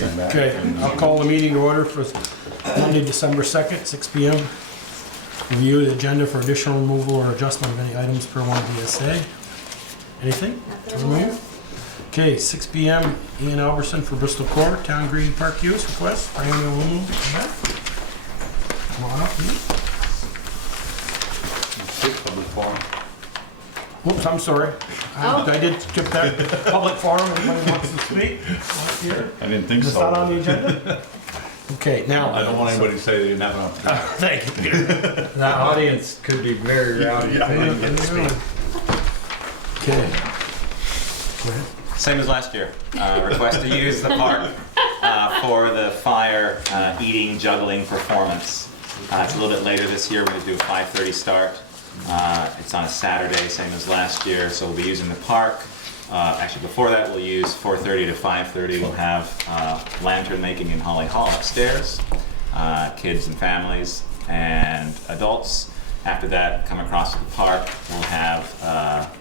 Okay, I'll call the meeting to order for Monday, December 2nd, 6 p.m. Review the agenda for additional removal or adjustment of any items per one DSA. Anything to remove? Okay, 6 p.m. Ian Alberson for Bristol Court, Town Green Park use request for annual removal. Come on up, Ian. Public forum. Whoops, I'm sorry. I did skip that. Public forum, anybody wants to speak? Here. I didn't think Is so. that on the agenda? Okay, now. I don't want anybody to say they didn't have an opportunity. Thank you, Peter. That audience could be very rowdy. Okay. Go ahead. Same as last year. Request to use the park for the fire eating juggling performance. It's a little bit later this year. We're going to do a 5:30 start. It's on a Saturday, same as last year. So we'll be using the park. Actually, before that, we'll use 4:30 to 5:30. We'll have lantern making in Holly Hall upstairs. Kids and families and adults. After that, come across to the park. We'll have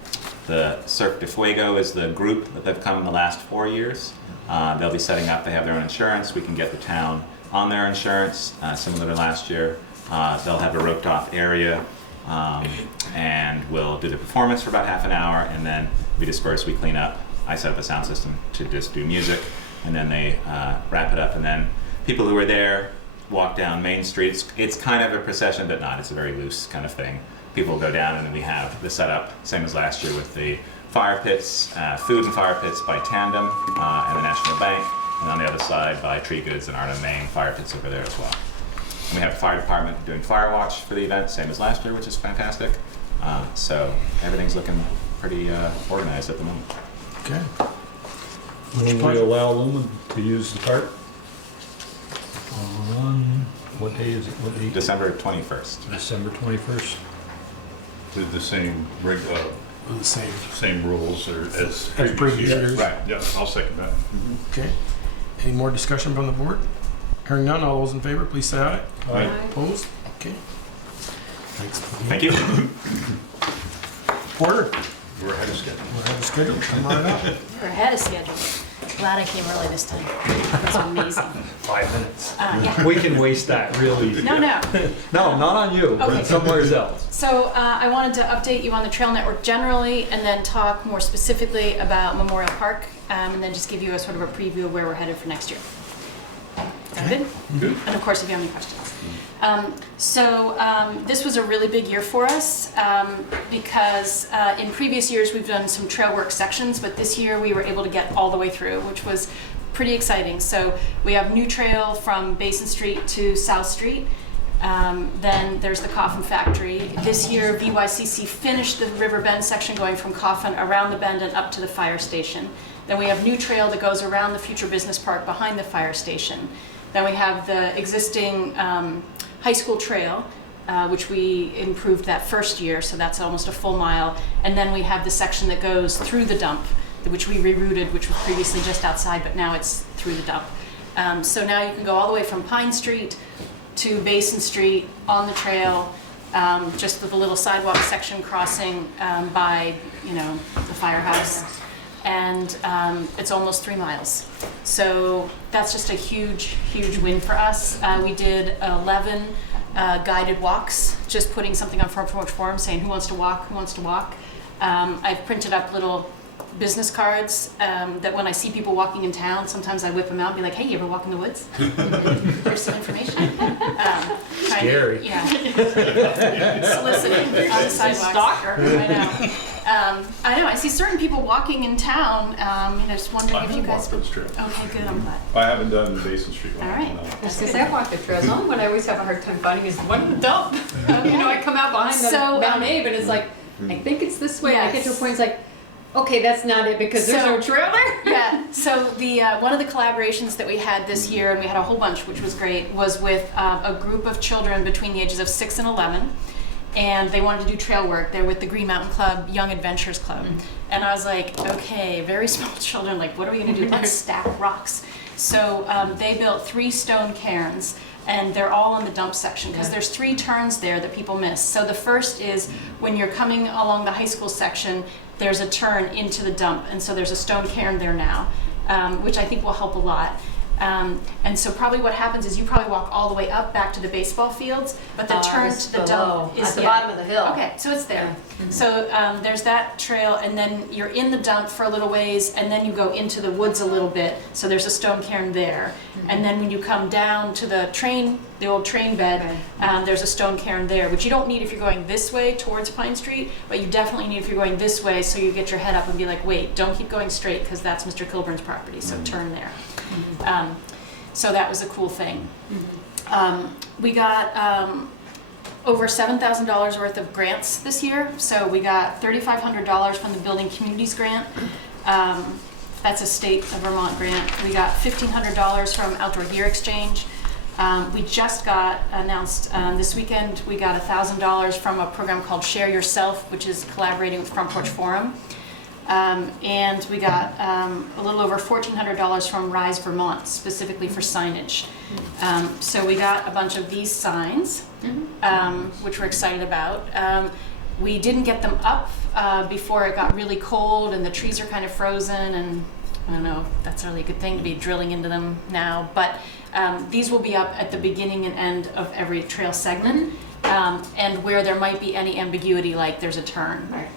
the Cirque De Fuego is the group that they've come in the last 4 years. They'll be setting up, they have their own insurance. We can get the town on their insurance, similar to last year. They'll have a roped off area, and we'll do the performance for about half an hour, and then we disperse, we clean up. I set up a sound system to just do music, and then they wrap it up, and then people who are there walk down Main Street. It's kind of a procession, but not. It's a very loose kind of thing. People go down, and then we have the setup, same as last year with the fire pits, food and fire pits by Tandem and the National Bank, and on the other side by Tree Goods and Art of Maine fire pits over there as well. And we have the fire department doing fire watch for the event, same as last year, which is fantastic. So everything's looking pretty organized at the moment. Okay. Will we allow Lumen to use the park? On, what day is it? What day? December 21st. December 21st. With the same The same. rules or as previous years. Right. Yeah, I'll second that. Okay. Any more discussion from the board? Hearing none, all those in favor, please say aye. Aye. Opposed? Okay. Thanks. Thank you. Porter, We're ahead of schedule. we're ahead of schedule. Come right up. We're ahead of schedule. Glad I came early this time. It was amazing. 5 minutes. Yeah. We can waste that real easy. No. No, not on you, Okay. but somewhere else. So I wanted to update you on the trail network generally, and then talk more specifically about Memorial Park, and then just give you a sort of a preview of where we're headed for next year. Sound good? Good. And of course, if you have any questions. This was a really big year for us because in previous years we've done some trail work sections, but this year we were able to get all the way through, which was pretty exciting. So we have new trail from Basin Street to South Street. Then there's the Coffin Factory. This year BYCC finished the River Bend section going from Coffin around the bend and up to the fire station. Then we have new trail that goes around the future business park behind the fire station. Then we have the existing high school trail, which we improved that first year, so that's almost a full mile. And then we have the section that goes through the dump, which we rerouted, which was previously just outside, but now it's through the dump. So now you can go all the way from Pine Street to Basin Street on the trail, just with a little sidewalk section crossing by, the firehouse. And it's almost 3 miles. So that's just a huge, huge win for us. We did 11 guided walks, just putting something on Front Porch Forum saying who wants to walk, who wants to walk. I've printed up little business cards that when I see people walking in town, sometimes I whip them out and be like, hey, you ever walk in the woods? Here's some information. Scary. Soliciting on the sidewalks. Stalker. I know. I know. I see certain people walking in town. Just wondering if you guys. That's true. Okay, good. I'm glad. I haven't done Basin Street one. All right. No. That's because I walk the trails. The only one I always have a hard time finding is the one in the dump. I come out behind the So, Mount Abe and it's like, I think it's this way. And I get to a Yes. point, it's like, okay, that's not it because there's no trail there. Yeah. So the one of the collaborations that we had this year, and we had a whole bunch, which was great, was with a group of children between the ages of 6 and 11. And they wanted to do trail work. They're with the Green Mountain Club, Young Adventures Club. And I was like, okay, very small children, like, what are we gonna do? Let's stack rocks. So they built 3 stone cairns, and they're all in the dump section because there's 3 turns there that people miss. So the first is when you're coming along the high school section, there's a turn into the dump, and so there's a stone cairn there now, which I think will help a lot. And so probably what happens is you probably walk all the way up back to the baseball fields, but the turn It's to the below, dump is at the yeah. bottom of the hill. Okay, so it's there. Yeah. Mhm. So there's that trail, and then you're in the dump for a little ways, and then you go into the woods a little bit. So there's a stone cairn there, and then when you come down to the train, the old train bed, there's a stone cairn there, which you don't need if you're going this way towards Pine Street, but you definitely need if you're going this way, so you get your head up and be like, wait, don't keep going straight because that's Mr. Kilburn's property. So turn there. So that was a cool thing. We got over $7,000 worth of grants this year. So we got $3,500 from the Building Communities Grant. That's a state of Vermont grant. We got $1,500 from Outdoor Gear Exchange. We just got announced this weekend, we got $1,000 from a program called Share Yourself, which is collaborating with Front Porch Forum. And we got a little over $1,400 from Rise Vermont, specifically for signage. So we got a bunch of these signs, which we're excited about. We didn't get them up before it got really cold and the trees are kind of frozen, and I don't know if that's really a good thing to be drilling into them now, but these will be up at the beginning and end of every trail segment, and where there might be any ambiguity, like there's a turn. Right.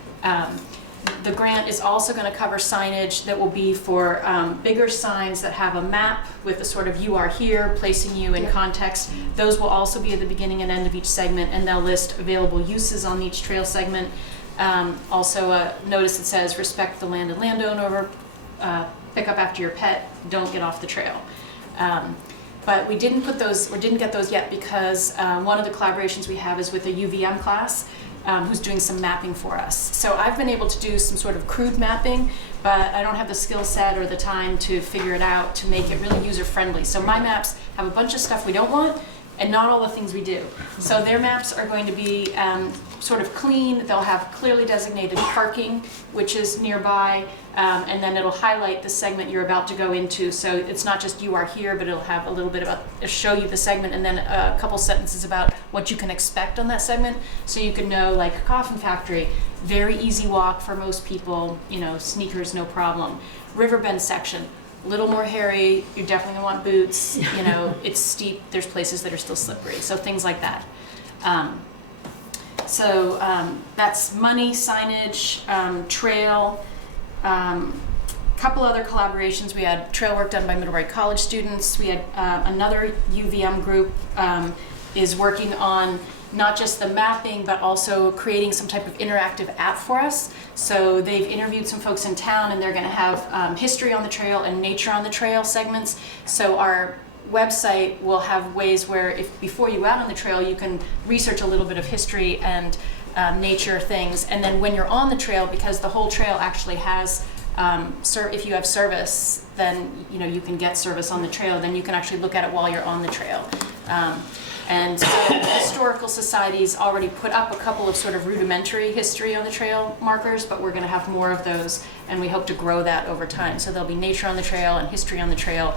The grant is also going to cover signage that will be for bigger signs that have a map with a sort of "you are here," placing you in context. Those will also be at the beginning and end of each segment, and they'll list available uses on each trail segment. Also a notice that says respect the land and landowner, pick up after your pet, don't get off the trail. But we didn't put those, or didn't get those yet, because one of the collaborations we have is with a UVM class who's doing some mapping for us. So I've been able to do some sort of crude mapping, but I don't have the skill set or the time to figure it out to make it really user-friendly. So my maps have a bunch of stuff we don't want, and not all the things we do. So their maps are going to be sort of clean. They'll have clearly designated parking, which is nearby, and then it'll highlight the segment you're about to go into. So it's not just "you are here," but it'll have a little bit about, show you the segment, and then a couple sentences about what you can expect on that segment. So you can know, like, Coffin Factory, very easy walk for most people, you know, sneakers, no problem. Riverbend section, a little more hairy, you're definitely gonna want boots, you know, it's steep, there's places that are still slippery, so things like that. That's money, signage, trail, couple other collaborations. We had trail work done by Middlebury College students. We had another UVM group is working on not just the mapping, but also creating some type of interactive app for us. So they've interviewed some folks in town, and they're going to have history on the trail and nature on the trail segments. So our website will have ways where, if before you go out on the trail, you can research a little bit of history and nature things, and then when you're on the trail, because the whole trail actually has if you have service, then you know you can get service on the trail, then you can actually look at it while you're on the trail. And so the Historical Society's already put up a couple of sort of rudimentary history on the trail markers, but we're going to have more of those, and we hope to grow that over time. So there'll be nature on the trail and history on the trail,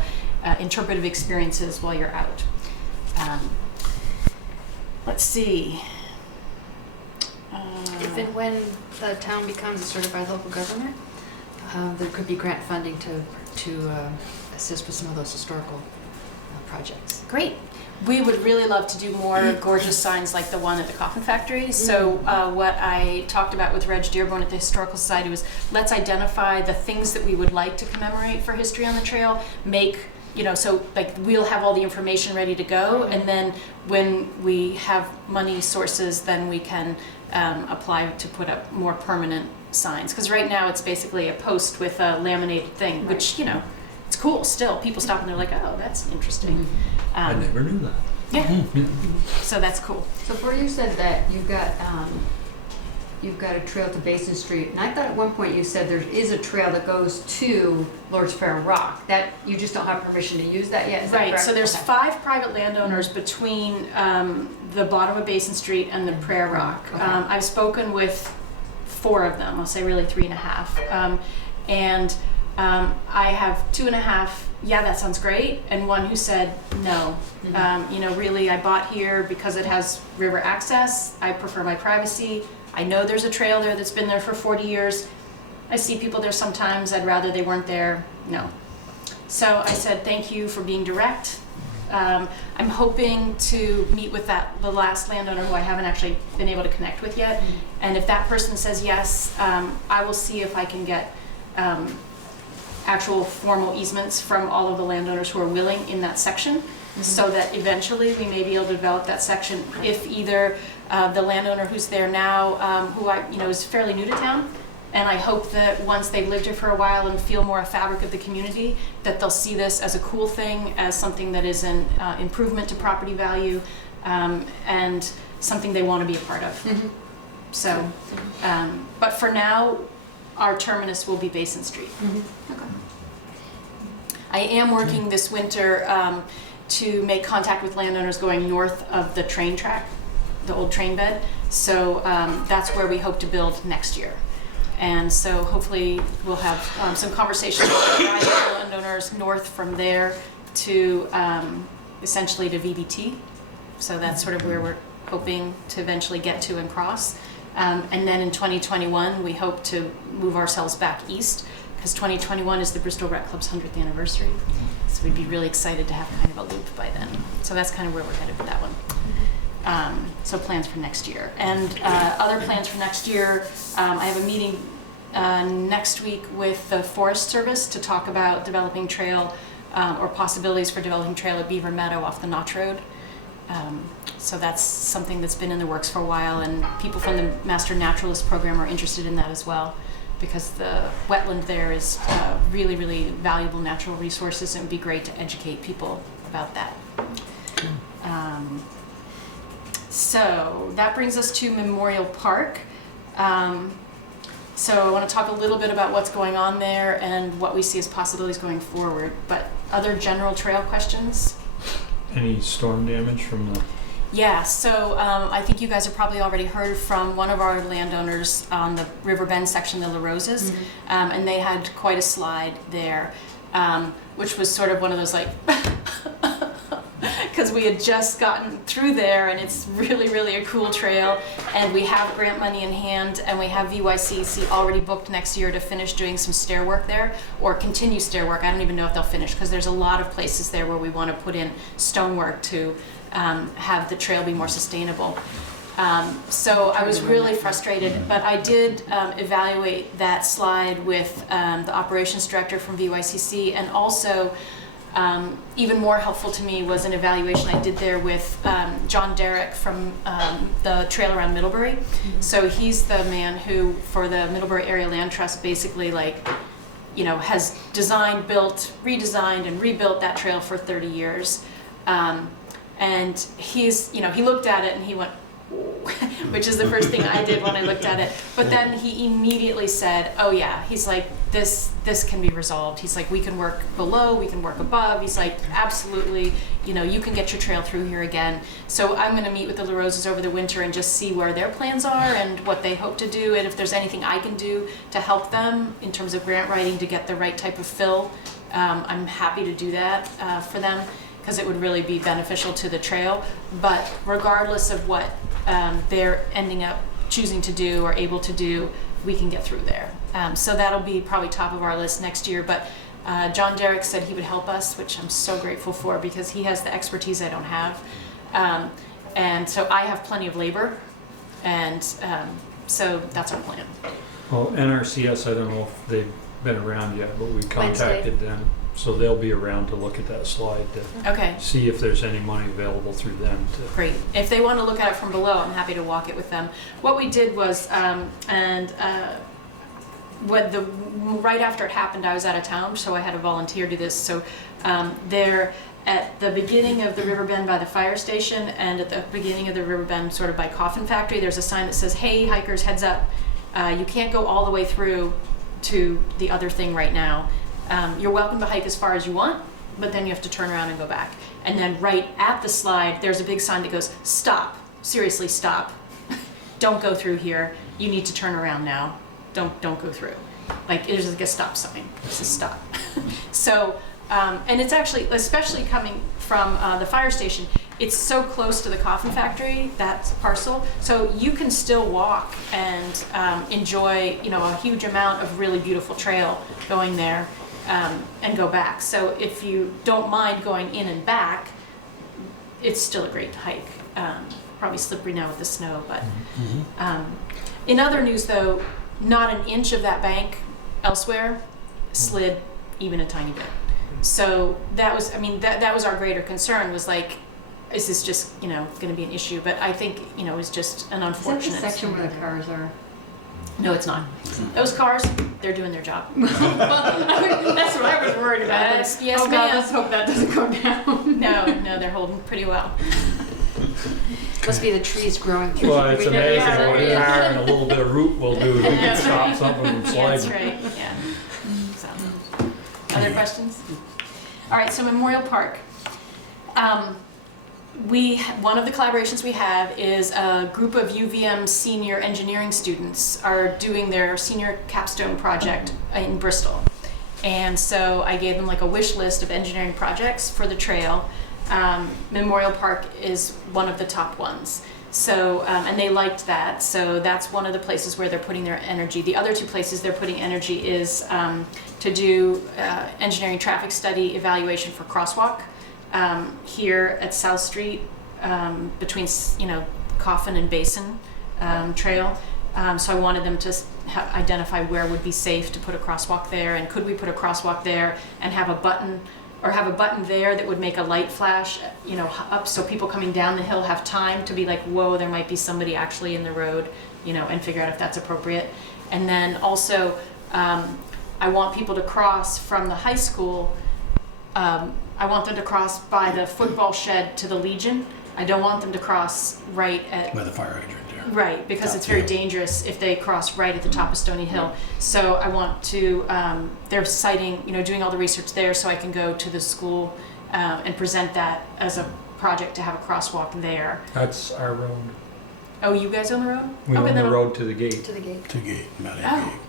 interpretive experiences while you're out. Let's see. If and when the town becomes a certified local government, there could be grant funding to assist with some of those historical projects. Great. We would really love to do more gorgeous signs like the one at the Coffin Factory. So what I talked about with Reg Dearborn at the Historical Society was, let's identify the things that we would like to commemorate for history on the trail, so like we'll have all the information ready to go, and then when we have money sources, then we can apply to put up more permanent signs. Because right now it's basically a post with a laminated thing, which, it's cool still. People stop and they're like, oh, that's interesting. I never knew that. Yeah. So that's cool. So before you said that you've got a trail to Basin Street, and I thought at one point you said there is a trail that goes to Lord's Fair Rock. That you just don't have permission to use that yet. Is that Right. correct? So there's Okay. 5 private landowners between the bottom of Basin Street and the Prayer Rock. Okay. I've spoken with 4 of them. I'll say really 3.5. And I have 2.5. Yeah, that sounds great. And 1 who said no. Really, I bought here because it has river access. I prefer my privacy. I know there's a trail there that's been there for 40 years. I see people there sometimes. I'd rather they weren't there. No. So I said, thank you for being direct. I'm hoping to meet with the last landowner who I haven't actually been able to connect with yet. And if that person says yes, I will see if I can get actual formal easements from all of the landowners who are willing in that section, so that eventually we may be able to develop that section if either the landowner who's there now, who is fairly new to town, and I hope that once they've lived here for a while and feel more a fabric of the community, that they'll see this as a cool thing, as something that is an improvement to property value, and something they want to be a part of. So, but for now, our terminus will be Basin Street. Okay. I am working this winter to make contact with landowners going north of the train track, the old train bed. So that's where we hope to build next year. And so hopefully we'll have some conversations with the landowners north from there to essentially to VBT. So that's sort of where we're hoping to eventually get to and cross. And then in 2021, we hope to move ourselves back east, because 2021 is the Bristol Rec Club's 100th anniversary. So we'd be really excited to have kind of a loop by then. So that's kind of where we're headed with that one. So plans for next year. And other plans for next year, I have a meeting next week with the Forest Service to talk about developing trail or possibilities for developing trail at Beaver Meadow off the Notch Road. So that's something that's been in the works for a while, and people from the Master Naturalist program are interested in that as well, because the wetland there is really, really valuable natural resources, and it would be great to educate people about that. So that brings us to Memorial Park. So I want to talk a little bit about what's going on there and what we see as possibilities going forward. But other general trail questions? Any storm damage from the? Yeah, so I think you guys have probably already heard from one of our landowners on the River Bend section, the La Roses, and they had quite a slide there, which was sort of one of those like, because we had just gotten through there, and it's really, really a cool trail, and we have grant money in hand, and we have VYCC already booked next year to finish doing some stair work there, or continue stair work. I don't even know if they'll finish, because there's a lot of places there where we want to put in stonework to have the trail be more sustainable. So I was really frustrated, but I did evaluate that slide with the operations director from VYCC, and also even more helpful to me was an evaluation I did there with John Derrick from the trail around Middlebury. So he's the man who, for the Middlebury Area Land Trust, basically has designed, built, redesigned, and rebuilt that trail for 30 years. And he looked at it and he went, which is the first thing I did when I looked at it. But then he immediately said, oh yeah, he's like, this can be resolved. He's like, we can work below, we can work above. He's like, absolutely, you can get your trail through here again. So I'm gonna meet with the La Roses over the winter and just see where their plans are and what they hope to do, and if there's anything I can do to help them in terms of grant writing to get the right type of fill. I'm happy to do that for them, because it would really be beneficial to the trail. But regardless of what they're ending up choosing to do or able to do, we can get through there. So that'll be probably top of our list next year. But John Derrick said he would help us, which I'm so grateful for, because he has the expertise I don't have. And so I have plenty of labor, and so that's our plan. Well, NRCS, I don't know if they've been around yet, but we contacted them. So they'll be around to look at that slide to see if there's any money available through them. Great. If they want to look at it from below, I'm happy to walk it with them. What we did was, right after it happened, I was out of town, so I had a volunteer do this. So there at the beginning of the river bend by the fire station, and at the beginning of the river bend sort of by Coffin Factory, there's a sign that says, hey hikers, heads up, you can't go all the way through to the other thing right now. You're welcome to hike as far as you want, but then you have to turn around and go back. And then right at the slide, there's a big sign that goes, stop, seriously stop. Don't go through here. You need to turn around now. Don't go through. Like, there's like a stop sign. It says stop. So, and it's actually, especially coming from the fire station, it's so close to the Coffin Factory, that parcel, so you can still walk and enjoy, a huge amount of really beautiful trail going there. and go back. So if you don't mind going in and back, it's still a great hike. Probably slippery now with the snow, but in other news though, not an inch of that bank elsewhere slid even a tiny bit. So that was, I mean, that was our greater concern, was like, is this just, you know, going to be an issue? But I think, you know, it was just an unfortunate. Is that the section where the cars are? No, it's not. Those cars, they're doing their job. That's what I was worried about. Yes, Oh God, ma'am. let's hope that doesn't go down. No, they're holding pretty well. Must be the trees growing through. Well, it's amazing Yeah, what a yeah. car and a little bit of root will do to stop something from Yeah, that's sliding. right, yeah. So, other questions? All right, so Memorial Park. One of the collaborations we have is a group of UVM senior engineering students are doing their senior capstone project in Bristol. And so I gave them like a wish list of engineering projects for the trail. Memorial Park is one of the top ones. So, and they liked that. So that's one of the places where they're putting their energy. The other two places they're putting energy is to do engineering traffic study evaluation for Crosswalk here at South Street between, you know, Coffin and Basin Trail. So I wanted them to identify where would be safe to put a crosswalk there, and could we put a crosswalk there and have a button, or have a button there that would make a light flash, you know, up, so people coming down the hill have time to be like, whoa, there might be somebody actually in the road, you know, and figure out if that's appropriate. And then also, I want people to cross from the high school. I want them to cross by the football shed to the Legion. I don't want them to cross right at... By the fire hydrant there. Right, because it's very dangerous if they cross right at the top of Stony Hill. So I want to, they're citing, you know, doing all the research there, so I can go to the school and present that as a project to have a crosswalk there. That's our road. Oh, you guys own the road? We Okay, own then the road to the gate. To the gate. To gate, not at Oh, gate.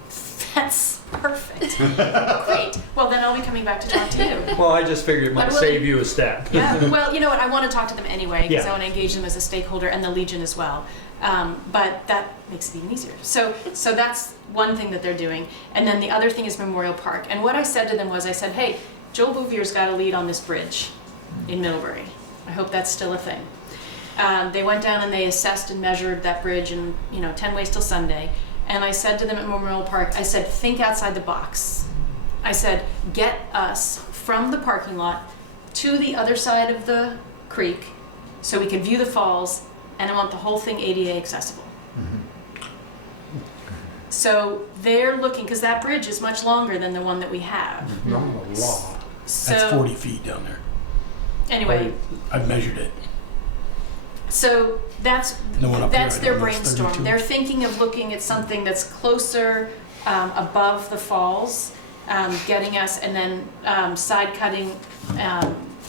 that's perfect. Great. Well, then I'll be coming back to talk to you. Well, I just figured it might But will save it- you a step. Yeah, well, you know what, I want to talk to them anyway, because Yeah. I want to engage them as a stakeholder, and the Legion as well. But that makes it even easier. So that's one thing that they're doing. And then the other thing is Memorial Park. And what I said to them was, I said, hey, Joel Bouvier's got a lead on this bridge in Middlebury. I hope that's still a thing. They went down and they assessed and measured that bridge in, you know, 10 ways till Sunday. And I said to them at Memorial Park, I said, think outside the box. I said, get us from the parking lot to the other side of the creek so we can view the falls, and I want the whole thing ADA accessible. So they're looking, because that bridge is much longer than the one that we have. Not a lot. So That's 40 feet down there. anyway, I've measured it. so that's The one up that's here, I their know, it's brainstorm. 32. They're thinking of looking at something that's closer above the falls, getting us, and then side cutting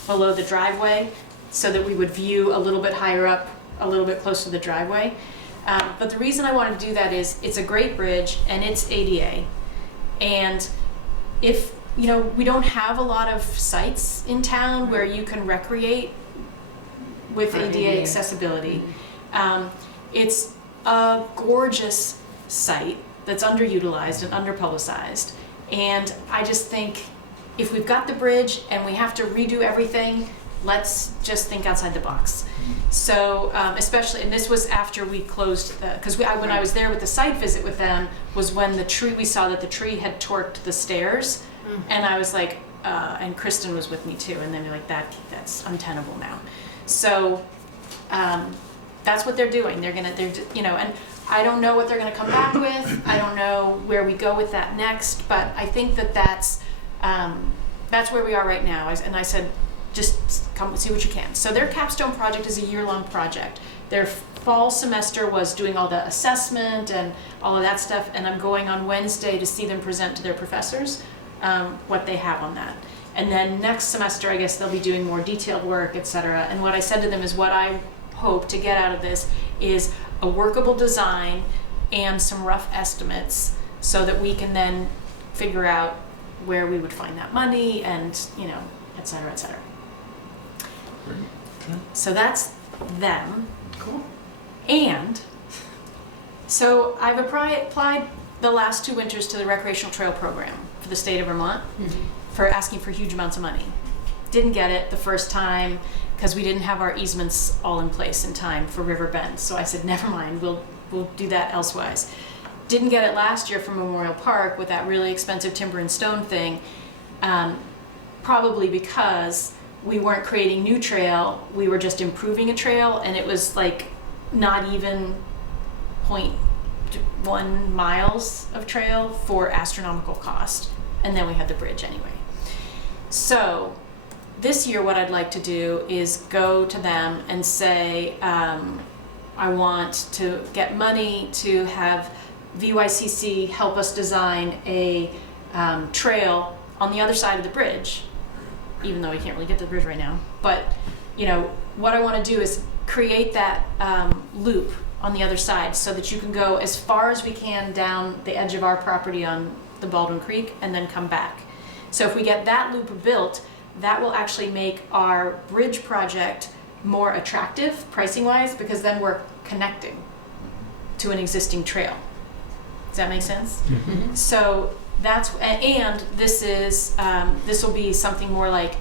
below the driveway so that we would view a little bit higher up, a little bit closer to the driveway. But the reason I want to do that is it's a great bridge and it's ADA. And if, you know, we don't have a lot of sites in town where you can recreate with For ADA ADA. accessibility. It's a gorgeous site that's underutilized and underpublicized. And I just think if we've got the bridge and we have to redo everything, let's just think outside the box. So especially, and this was after we closed, because when I was there with the site visit with them, was when the tree, we saw that the tree had torqued the stairs. And I was like, and Kristen was with me too, and they were like, that's untenable now. So that's what they're doing. They're you know, and I don't know what they're gonna come back with. I don't know where we go with that next, but I think that's where we are right now. And I said, just come and see what you can. So their capstone project is a year-long project. Their fall semester was doing all the assessment and all of that stuff, and I'm going on Wednesday to see them present to their professors what they have on that. And then next semester, I guess they'll be doing more detailed work, etc. And what I said to them is what I hope to get out of this is a workable design and some rough estimates so that we can then figure out where we would find that money and, you know, et cetera, et cetera. So that's them. Cool. And so I've applied the last 2 winters to the recreational trail program for the state of Vermont for asking for huge amounts of money. Didn't get it the first time because we didn't have our easements all in place in time for River Bend. So I said, never mind, we'll do that elsewise. Didn't get it last year from Memorial Park with that really expensive timber and stone thing, probably because we weren't creating new trail, we were just improving a trail, and it was like not even 0.1 miles of trail for astronomical cost. And then we had the bridge anyway. So this year what I'd like to do is go to them and say, I want to get money to have VYCC help us design a trail on the other side of the bridge, even though we can't really get to the bridge right now. But you know, what I want to do is create that loop on the other side so that you can go as far as we can down the edge of our property on the Baldwin Creek and then come back. So if we get that loop built, that will actually make our bridge project more attractive pricing-wise, because then we're connecting to an existing trail. Does that make sense? So that's, and this is, this will be something more like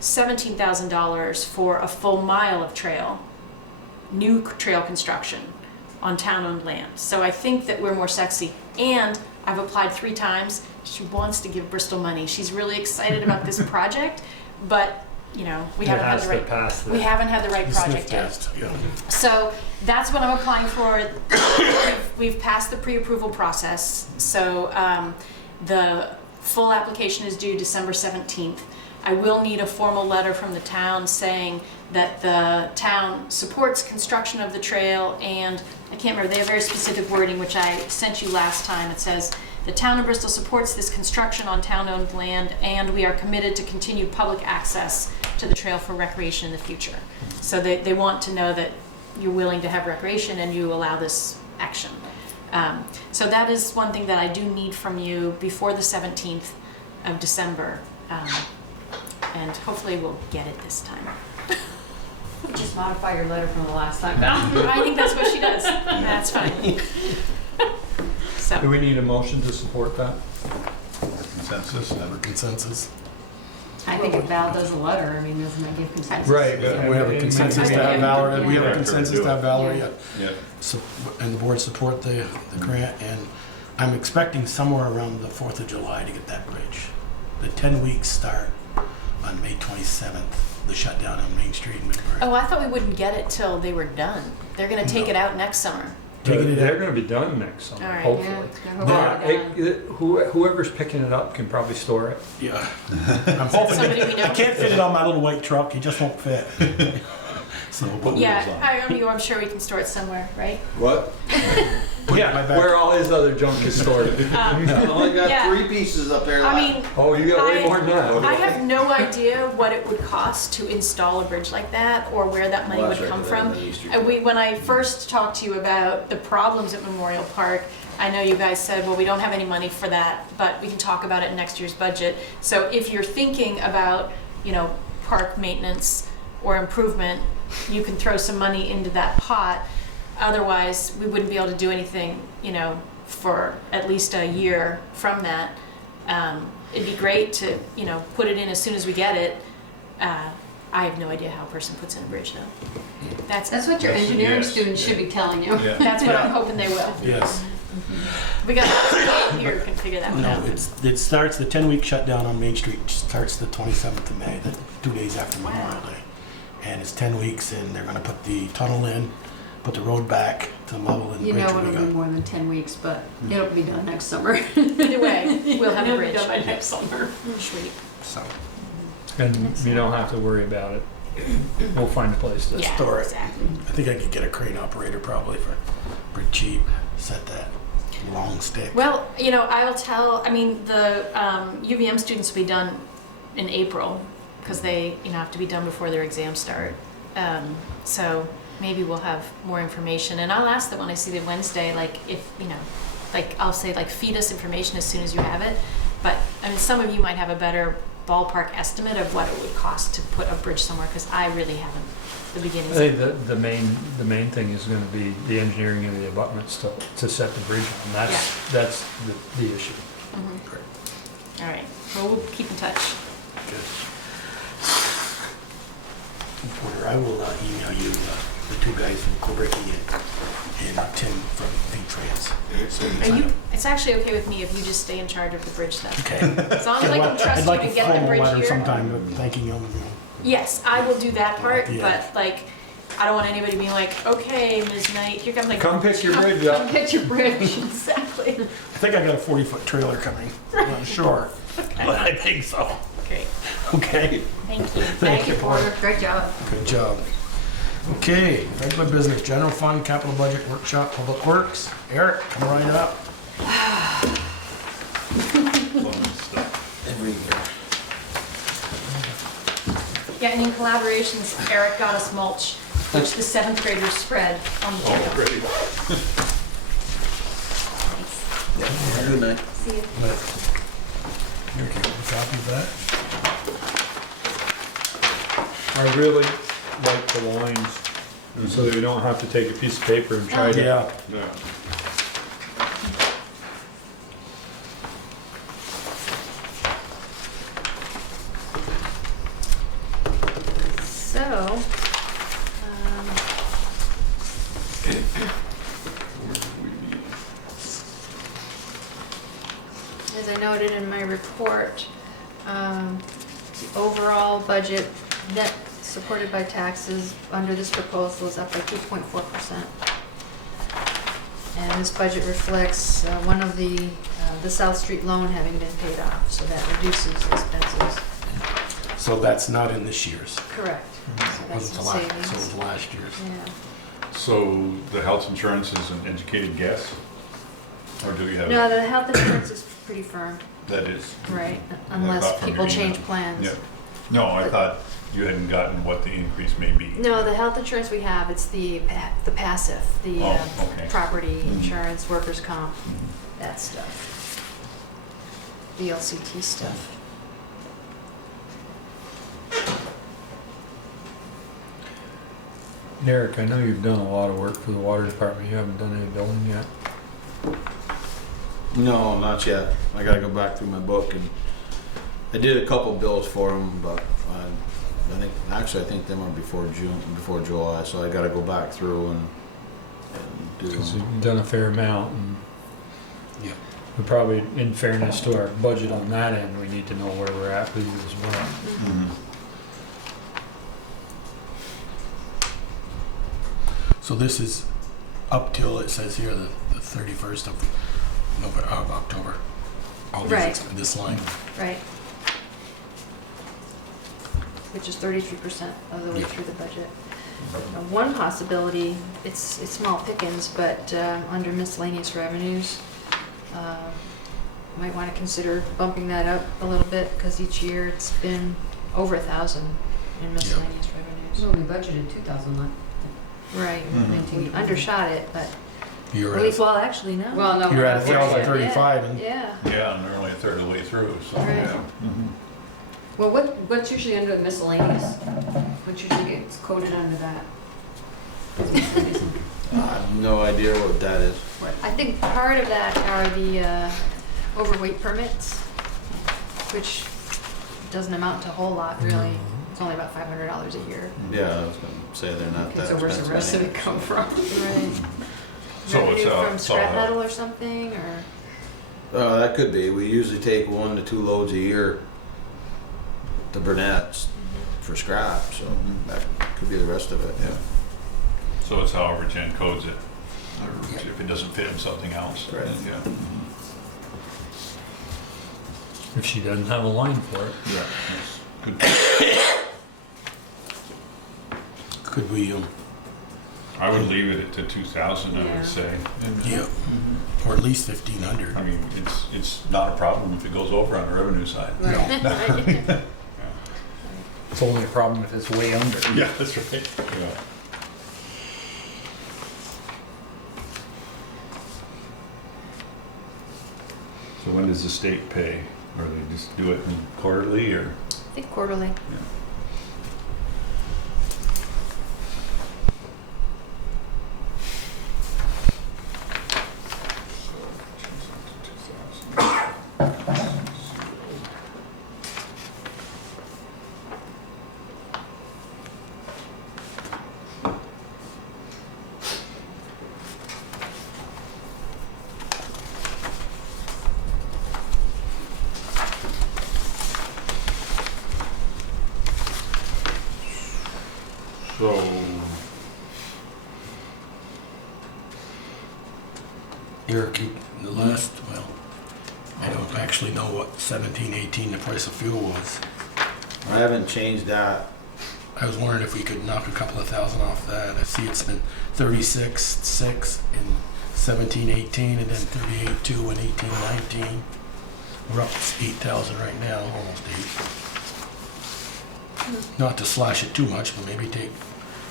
$17,000 for a full mile of trail, new trail construction on town-owned land. So I think that we're more sexy. And I've applied 3 times. She wants to give Bristol money. She's really excited about this project, but you know, we haven't had the right project yet. Yeah. So that's what I'm applying for. We've passed the pre-approval process. So the full application is due December 17th. I will need a formal letter from the town saying that the town supports construction of the trail, and I can't remember, they have very specific wording which I sent you last time. It says, the town of Bristol supports this construction on town-owned land, and we are committed to continued public access to the trail for recreation in the future. So they want to know that you're willing to have recreation and you allow this action. So that is one thing that I do need from you before the 17th of December. And hopefully we'll get it this time. Just modify your letter from the last time. I think that's what she does. That's fine. So. Do we need a motion to support that? Consensus? Consensus. I think if Val does a letter, I mean, doesn't that give consensus? Right. We have a consensus to have Valerie, we have a consensus to have Valerie, Yeah. and the board support the grant, and I'm expecting somewhere around the 4th of July to get that bridge. The 10 weeks start on May 27th, the shutdown on Main Street in Midbury. Oh, I thought we wouldn't get it till they were done. They're gonna take it out next summer. They're going to be done next summer, All right. hopefully. Whoever's picking it up can probably store it. Yeah. I'm hoping, Somebody we know? I can't fit it on my little white truck, it just won't fit. So, Yeah, I'm sure we can store it somewhere, right? What? Where all his other junk is stored. I only got Yeah. 3 pieces up there I left. mean, Oh, you got way more than that. I have no idea what it would cost to install a bridge like that, or where that money Well, would that's come right, from. the Easter When I first talked to you about the problems at Memorial Park, I know you guys said, well, we don't have any money for that, but we can talk about it in next year's budget. So if you're thinking about, you know, park maintenance or improvement, you can throw some money into that pot. Otherwise, we wouldn't be able to do anything, you know, for at least a year from that. It'd be great to, you know, put it in as soon as we get it. I have no idea how a person puts in a bridge though. That's what your engineering Yes. students should be telling you. Yeah. that's what I'm hoping they will. yes. We got people here who can figure that one No, out. it starts, the 10-week shutdown on Main Street starts the 27th of May, 2 days after Memorial Day. And it's 10 weeks, and they're gonna put the tunnel in, put the road back to level in the You bridge. know we it'll be got. more than 10 weeks, but it'll be done next summer. Either way, we'll have a It'll bridge. be done by next summer. Sweet. So, And you don't have to worry about it. We'll find a place to. Yeah, store it. exactly. I think I could get a crane operator probably for pretty cheap, set that long stick. Well, you know, I mean, the UVM students will be done in April because they, you know, have to be done before their exams start. So maybe we'll have more information. And I'll ask them when I see them Wednesday, like if, you know, like I'll say like feed us information as soon as you have it. But I mean, some of you might have a better ballpark estimate of what it would cost to put a bridge somewhere because I really haven't. The beginnings. I think the main thing is going to be the engineering of the abutments to set the bridge on. That's the issue. Mhm. All right, well, we'll keep in touch. Good. Porter, I will email you the two guys from Kubricki and Tim from V-Trans. So you can Are sign you, up. it's actually okay with me if you just stay in charge of the bridge stuff. Okay. As long as I can trust I'd you like to a get the formal bridge letter here. sometime thanking you. Yes, I will do that part, Yeah. but like, I don't want anybody being like, okay, Ms. Knight, here comes like. Come pick your bridge Come up. get your bridge. Exactly. I think I got a 40-foot trailer coming. I'm not sure, but I think so. Great, Okay, thank you. Thank you, Porter. Great job. Good job. Okay, regular business, general fund, capital budget, workshop, public works. Eric, come right up. Every year. Yeah, and in collaborations, Eric got us mulch, which the 7th graders spread on the table. Great. Thanks. Good night. See you. Here, can you have a copy of that? I really like the lines, and so that we don't have to take a piece of paper and try to. Yeah. Yeah. So, as I noted in my report, the overall budget net supported by taxes under this proposal is up by 2.4%. And this budget reflects one of the South Street loan having been paid off, so that reduces expenses. So that's not in this year's. Correct. So It that's wasn't some the last, so it savings. was last year's. Yeah. So the health insurance is an educated guess? Or do we have? No, the health insurance is pretty firm, That is? right, I unless thought from people your change email. plans. Yeah. No, I thought you hadn't gotten what the increase may be. No, the health insurance we have, it's the passive, the Oh, okay. property Mhm. insurance, workers' comp, Mhm. that stuff. The LCT stuff. Eric, I know you've done a lot of work for the water department. You haven't done any billing yet. No, not yet. I gotta go back through my book and I did a couple bills for them, but I think them are before July, so I gotta go back through and do Because them. you've done a fair amount, and Yeah. we probably, in fairness to our budget on that end, we need to know where we're at with you as well. Mhm. So this is up till, it says here, the 31st of October. All these Right. This line. Right. Which is 33% of the way Yeah. through the budget. Now, one possibility, it's small pickings, but under miscellaneous revenues, might want to consider bumping that up a little bit, because each year it's been over 1,000 in miscellaneous revenues. So we budgeted 2,000 left. Right. Mhm. We undershot it, but, You're at least, well, actually, no. Well, no. You're at we're not there yet. 1,035 and Yeah. Yeah, and they're only a third of the way through, so. Right. Yeah. Mhm. Well, what's usually under miscellaneous? What usually gets coded under that? I have no idea what that is. I think part of that are the overweight permits, which doesn't amount to a whole lot, really. It's only about $500 a year. Yeah, I was gonna say they're not that So where's the expensive. rest of it come from? Right. So it's, Revenue from it's all scrap out. metal or something, or? That could be. We usually take 1 to 2 loads a year to Burnett's for scrap, so that could be the rest of it. Yeah. So it's however Jen codes it, or if it doesn't fit in something else. Right. Yeah. If she doesn't have a line for it. Yeah. That's good. could we, I would leave it at 2,000, I Yeah. would say. And, yeah, or at least 1,500. I mean, it's not a problem if it goes over on the revenue side. Right. It's only a problem if it's way under. Yeah, that's right. Yeah. So when does the state pay? Or they just do it quarterly, or? I think quarterly. So, Eric, the last, well, I don't actually know what 17, 18 the price of fuel was. I haven't changed that. I was wondering if we could knock a couple of thousand off that. I see it's been 36.6 in 17, 18, and then 38.2 in 18, 19. We're up to 8,000 right now, almost 8. Not to slash it too much, but maybe take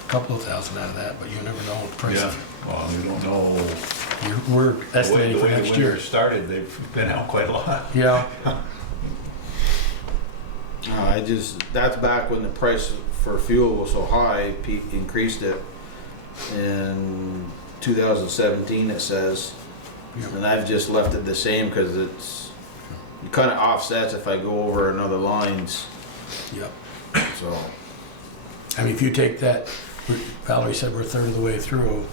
a couple of thousand out of that, but you never know what the price yeah, of well, you don't know. We're estimating The for way the next winter year. started, they've been out quite a lot. Yeah, That's back when the price for fuel was so high, Pete increased it in 2017, it says. Yeah. And I've just left it the same because it kind of offsets if I go over another lines, yep. so. I mean, if you take that, Valerie said we're a third of the way through.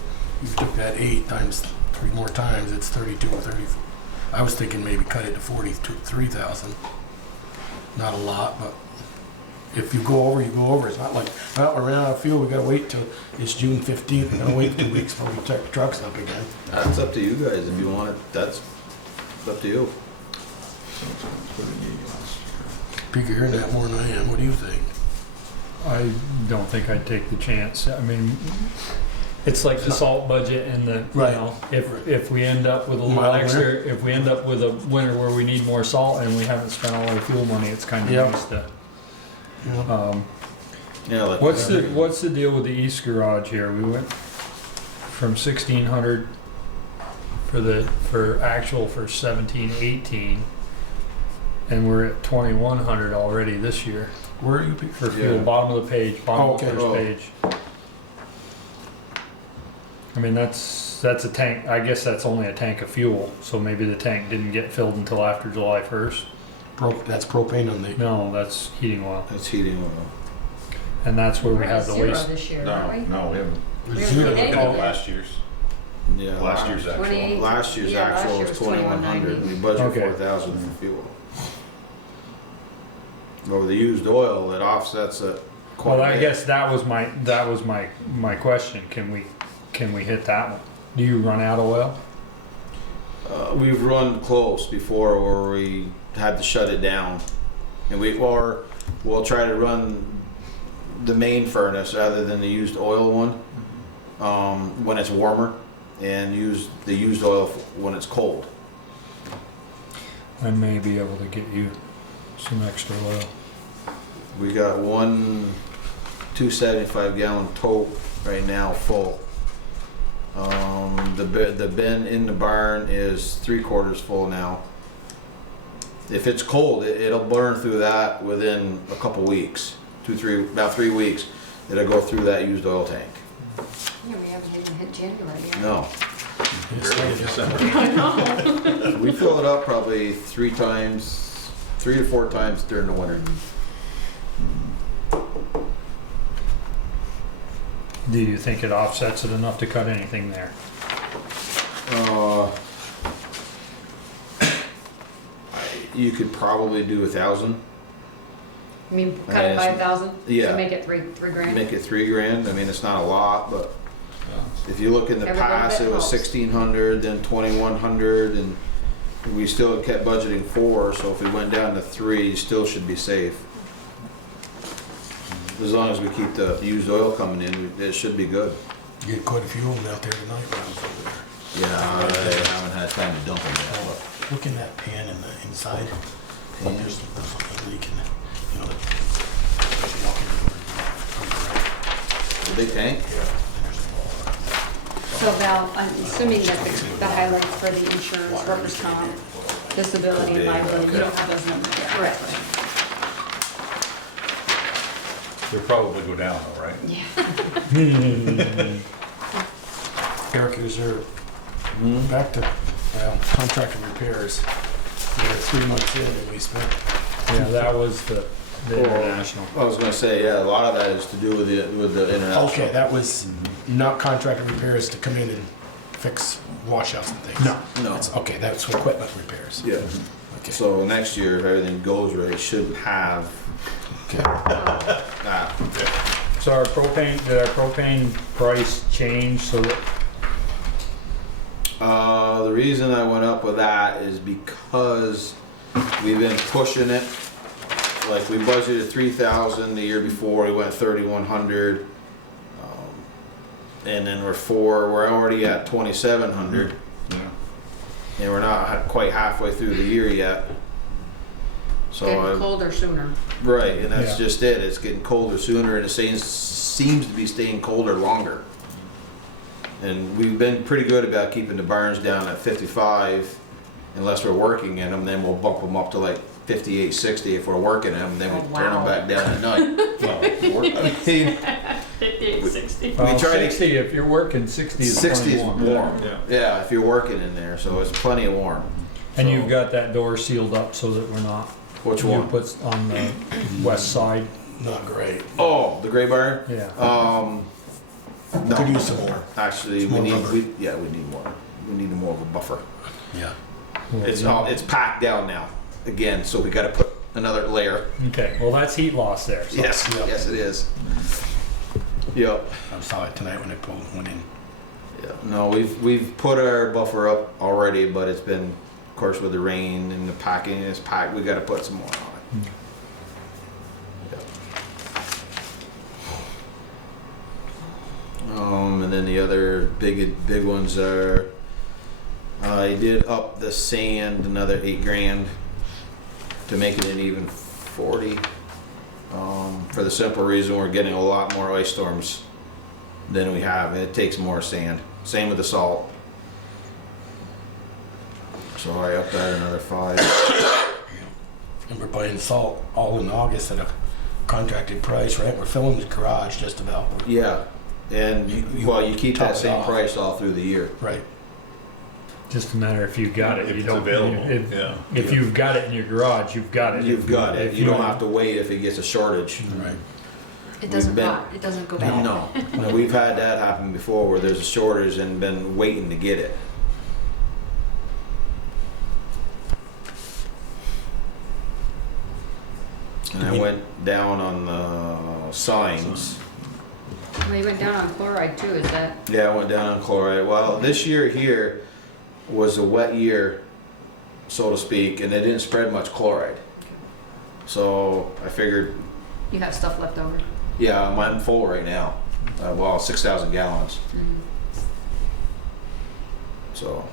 If you took that 8 times 3 more times, it's 32 or 30. I was thinking maybe cut it to 43,000. Not a lot, but if you go over, you go over. It's not like, well, we're running out of fuel, we gotta wait till it's June 15th. We gotta wait 2 weeks before we check the trucks up again. That's up to you guys if you want it. That's up to you. Peter, you're in that more than I am. What do you think? I don't think I'd take the chance. I mean, it's like the salt budget and the, you Right. know, if we end up with a little Mild extra, winter. if we end up with a winter where we need more salt and we haven't spent all our fuel money, it's kind of Yep. nice to. Yeah. Yeah, like. What's the deal with the east garage here? We went from 1,600 for actual for 17, 18, and we're at 2,100 already this year Where are you, Peter? for fuel. Yeah. Bottom of the page, bottom of the okay. first Oh. page. I mean, that's a tank. I guess that's only a tank of fuel, so maybe the tank didn't get filled until after July 1st. That's propane on the. No, that's heating oil, It's heating oil. and that's where we We're have at the zero waste. this year, No, aren't we? no, we haven't. We haven't Zero. paid anything Oh, yet. last year's. Yeah. Last year's actual. 28. Last year's Yeah, last actual year was was 2,100. 2190. We budgeted Okay. 4,000 for fuel. Over the used oil, it offsets it quite Well, a I bit. guess that was my question. Can we hit that one? Do you run out of oil? We've run close before where we had to shut it down, and we'll try to run the main furnace rather than the used oil one when it's warmer, and use the used oil when it's cold. I may be able to get you some extra oil. We got one 275-gallon tote right now full. The bin in the barn is 3/4 full now. If it's cold, it'll burn through that within a couple weeks, about 3 weeks. It'll go through that used oil tank. Yeah, we haven't even hit January yet. No, Barely December. we fill it up probably 3 to 4 times during the winter. Do you think it offsets it enough to cut anything there? You could probably do 1,000. I mean, cut it by 1,000? Yeah. So make it three grand? Make it $3,000. I mean, it's not a lot, but if you look in the Every little past, bit it was helps. 1,600, then 2,100, and we still kept budgeting 4. So if we went down to 3, you still should be safe. As long as we keep the used oil coming in, it should be good. You get quite a few of them out there tonight when I was over there. Yeah, I haven't had time to dump them yet. Look in that pan in the inside. Pan? There's something leaking. You know, The big tank? So Val, I'm assuming that the highlights for the insurance, workers' comp, disability, and liability, you don't have those numbers yet? Correct. They'll probably go down though, right? Yeah. Eric, is there, back to, contractor repairs. We were 3 months in and we spent, Yeah, that was the Oh. international. I was gonna say, yeah, a lot of that is to do with the international. okay, that was not contractor repairs to come in and fix washouts and things. No. Okay, that's equipment repairs. Yeah. Okay. So next year, if everything goes right, should have Okay. that. So did our propane price change so that, The reason I went up with that is because we've been pushing it. Like we budgeted 3,000 the year before, we went 3,100. And then we're already at 2,700. Yeah. And we're not quite halfway through the year yet. So Getting colder sooner. right, and that's Yeah. just it. It's getting colder sooner, and it seems to be staying colder longer. And we've been pretty good about keeping the barns down at 55, unless we're working in them. Then we'll bump them up to like 58, 60 if we're working in them. Then we Oh, turn them wow. back down at night. Well, I mean, 58, 60. well, try to- 60, if you're working, 60 is 60 is plenty warm. warm. Yeah. Yeah, if you're working in there, so it's plenty of warm. And So- you've got that door sealed up so that we're not, Which you one? put on the west side, Not great. Oh, the gray barn. yeah. No. Could use some more. Actually, Some more we rubber. need more. We need more of a buffer. Yeah. It's packed down now again, so we got to put another layer. Okay, well, that's heat loss there. So. Yes, Yep. yes, it is. Yep. I saw it tonight when I went in. Yeah. No, we've put our buffer up already, but it's been, of course, with the rain and the packing, it's packed. We got to put some more on it. And then the other big ones are, I did up the sand another 8 grand to make it an even 40. For the simple reason we're getting a lot more ice storms than we have, and it takes more sand. Same with the salt. So I upped that another 5. And we're buying salt all in August at a contracted price, right? We're filling the garage just about. Yeah, and you keep top that it same off. price all through the year. Right. Just a matter if you got it. If You it's don't. available, If, yeah. if you've got it in your garage, you've got it. You've got it. If You don't have to wait if it gets a shortage. Right. It doesn't been- rot, it doesn't go bad. No, no, we've had that happen before where there's a shortage and been waiting to get it. And I went down on the signs. Well, you went down on chloride too, is that? Yeah, I went down on chloride. Well, this year here was a wet year, so to speak, and they didn't spread much chloride. So I figured, You have stuff left over. yeah, I'm full right now. 6,000 gallons. So,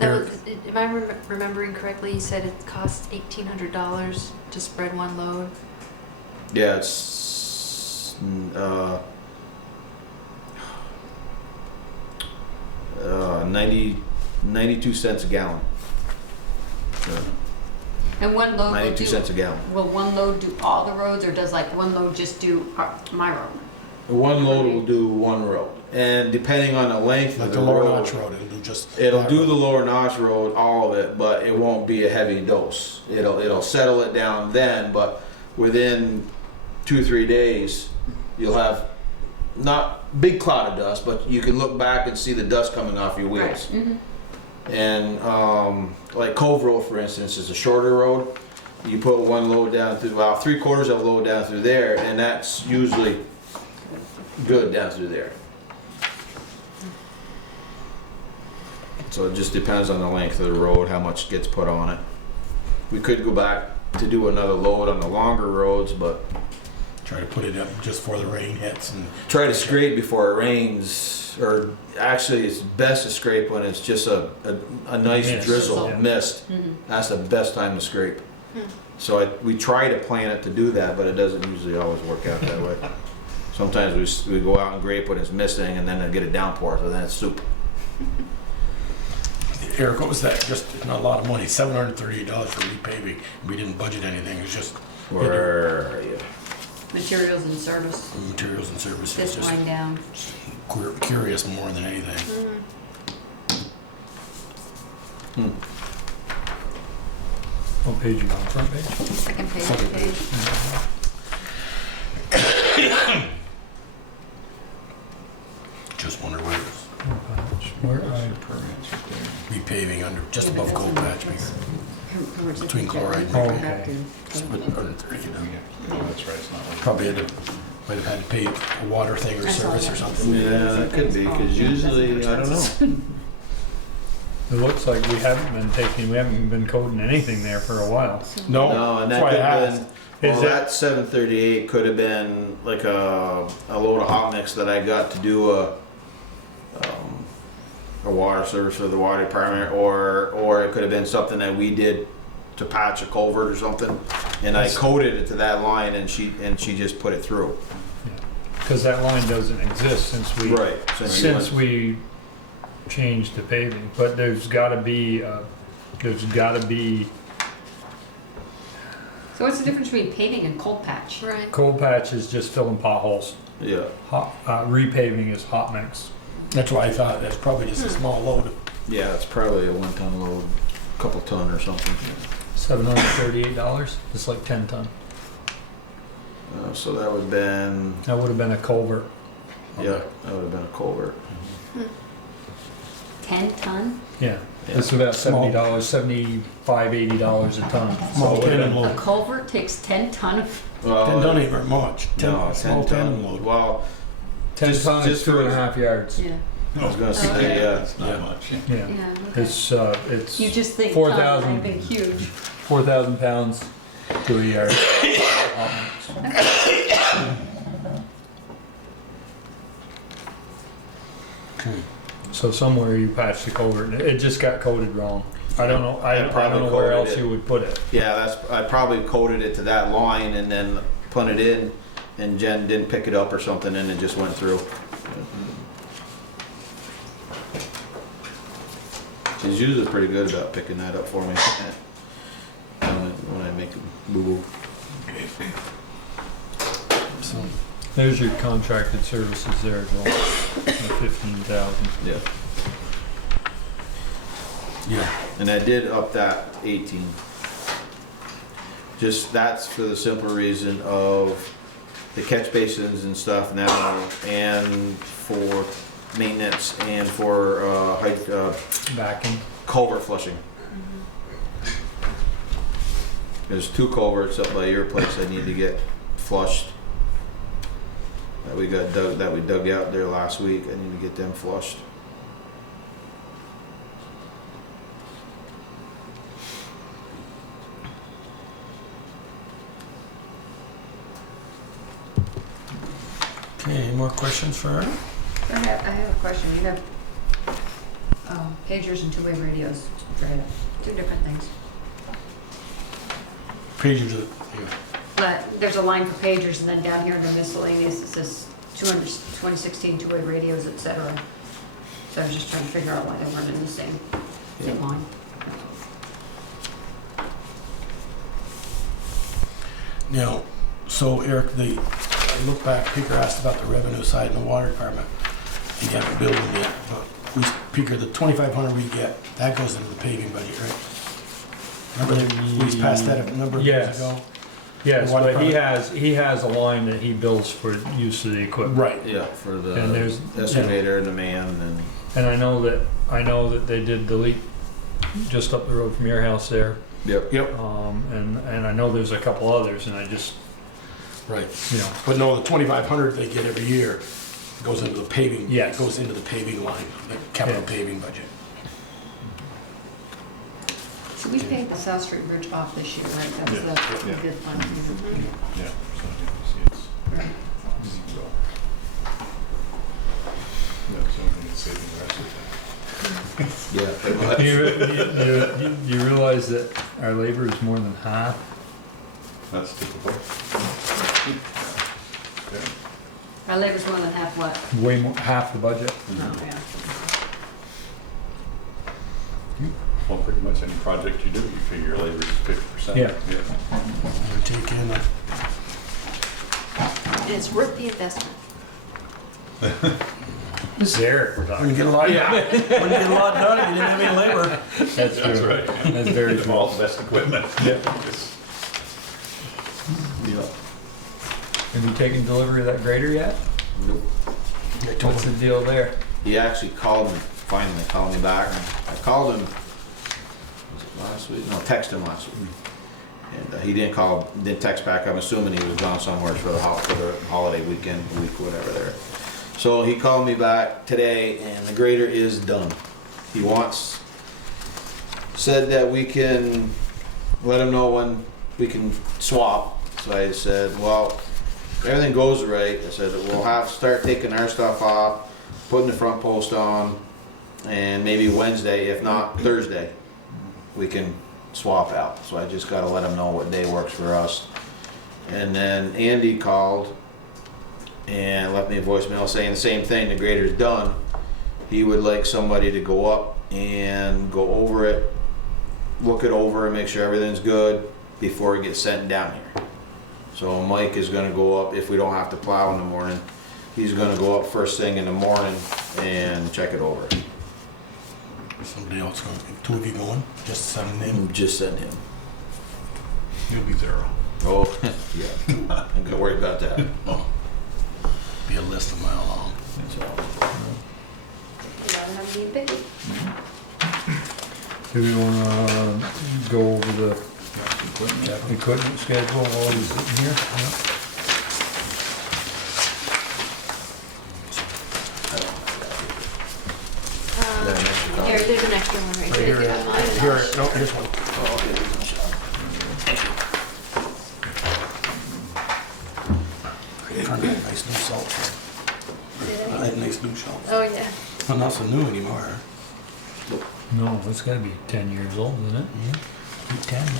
Now, if I'm remembering correctly, you said it costs $1,800 to spread one load. yeah, it's 92 cents a gallon. And one load will 92 cents a gallon. will one load do all the roads, or does like one load just do my road? One load will do one road, and depending on the length Like of the the lower road, notch road, it'll do just. it'll that do road. the lower notch road, all of it, but it won't be a heavy dose. It'll settle it down then, but within 2-3 days, you'll have not big cloud of dust, but you can look back and see the dust coming off your wheels. Mhm. And like Cove Road, for instance, is a shorter road. You put one load down through, well, 3/4 of a load down through there, and that's usually good down through there. So it just depends on the length of the road, how much gets put on it. We could go back to do another load on the longer roads, but Try to put it up just before the rain hits and. try to scrape before it rains, or actually it's best to scrape when it's just a nice Mist, drizzle, yeah. mist. That's the best time to scrape. So we try to plan it to do that, but it doesn't usually always work out that way. Sometimes we go out and grape when it's misting, and then I get a downpour, so then it's soup. Eric, what was that? Just not a lot of money, $738 for repaving. We didn't budget anything, it was just Where are you? Materials and service, materials and services. this Just line down. curious more than anything. What page you on, front page? Second page. Second page. Just wonder where it was. Where Permits right there. Repaving under, just above Gold Patch, maybe. Between chloride and Oh, repaving. okay. Just put 130 down. Yeah, that's Probably might have had to pay a water thing or That's all service or that something. Yeah, that could be, because usually, I don't know. It looks like we haven't been coding anything there for a while. No, and that that's why could I have asked. been, Is well, it- that 738 could have been like a load of hot mix that I got to do a water service for the water department, or it could have been something that we did to patch a culvert or something, and I coded it to that line, and she just put it through. Because that line doesn't exist since we changed to paving, but there's gotta be, So what's the difference between paving and cold patch? Right. cold patch is just filling potholes. Yeah, Repaving is hot mix. That's why I thought that's probably just a small load. yeah, it's probably a 1 ton load, couple ton or something. $738, it's like 10 ton. So that would have been, That would have been a culvert. yeah, that would have been a culvert. 10 ton? Yeah, Yeah. it's about Small. $70, $75, $80 a ton. Small So it would've tandem been- A load. culvert takes 10 ton of, Well, 10 don't even much. no, Small 10 tandem ton. load. Well, 10 Just- ton is just for- 2.5 yards. yeah, I was gonna say, Okay. yeah, It's not much. Yeah, yeah, okay. it's You just think ton, 4,000. I think huge. 4,000 pounds to a yard. Hot mix. So somewhere you patched the culvert, and it just got coded wrong. I don't know, I probably don't know where coded else it. you would put it. Yeah, I probably coded it to that line and then put it in, and Jen didn't pick it up or something, and it just went through. She's usually pretty good about picking that up for me when I make a boo-boo. So, There's your contracted services there as well, the 15,000. Yeah. yeah. And I did up that 18. Just, that's for the simple reason of the catch basins and stuff now, and for maintenance and for Backing. culvert flushing. There's 2 culverts up by your place that need to get flushed. That we dug out there last week. I need to get them flushed. Okay, any more questions for her? I have a question. You have pagers and two-way radios, right? Two different things. Pages of, yeah. But there's a line for pagers, and then down here in the miscellaneous, it says 2016 two-way radios, et cetera. So I was just trying to figure out why they weren't in the same line. Now, so Eric, I look back, Peter asked about the revenue side in the water department. You haven't built them yet, but Peter, the 2,500 we get, that goes into the paving budget, right? Remember that we passed that a number of years Yes. ago? Yes, The water but he has a line that he bills for use of the equipment. Right. Yeah, for And the there's- excavator and the man and. And I know that they did delete just up the road from your house there. Yep. Yep. And I know there's a couple others, and I just, Right. you know, But no, the 2,500 they get every year goes into the paving. Yes. Goes into the paving line, the capital Yeah. paving budget. So we paid the South Street Bridge off this year, right? That was Yeah. the Yeah. good one. Yeah, so you can see it's, Right. yeah, so we can save the rest of that. Yeah, pretty much. you realize that our labor is more than half? That's typical. Yeah. Our labor's more than half what? Way more, half the budget. Oh, yeah. Well, pretty much any project you do, you figure labor is 50%. Yeah. We take in, And it's worth the investment. This is Eric we're when talking. you get a lot, when you get a lot done, you didn't have any labor. That's That's true. right. That's very true. All the best equipment. Yeah. Just- Yeah. Have you taken delivery of that grader yet? Nope. I told What's the him, deal there? He actually called me, finally called me back. I called him, was it last week? No, texted him last week. And he didn't call, didn't text back. I'm assuming he was gone somewhere for the holiday weekend, week, whatever there. So he called me back today, and the grader is done. He said that we can let him know when we can swap. So I said, well, if everything goes right, I said, we'll have to start taking our stuff off, putting the front post on, and maybe Wednesday, if not Thursday, we can swap out. So I just gotta let him know what day works for us. And then Andy called and left me a voicemail saying the same thing, the grader's done. He would like somebody to go up and go over it, look it over and make sure everything's good before it gets sent down here. So Mike is gonna go up, if we don't have to plow in the morning, he's gonna go up first thing in the morning and check it over. Somebody else going, two of you going? Just send him. Just send him. You'll be thorough. Oh, yeah, I'm gonna worry about that. Oh. Be a list a mile long. So, Rather have me busy. Do we wanna go over the equipment schedule while he's sitting here? Here, there's an extra one right Here, here. Do you have mine? here, no, here's one. I found that nice new salt. I had nice new shelf. Oh, yeah. Well, not so new anymore. No, it's gotta be 10 years old, isn't it? Yeah. 10 now.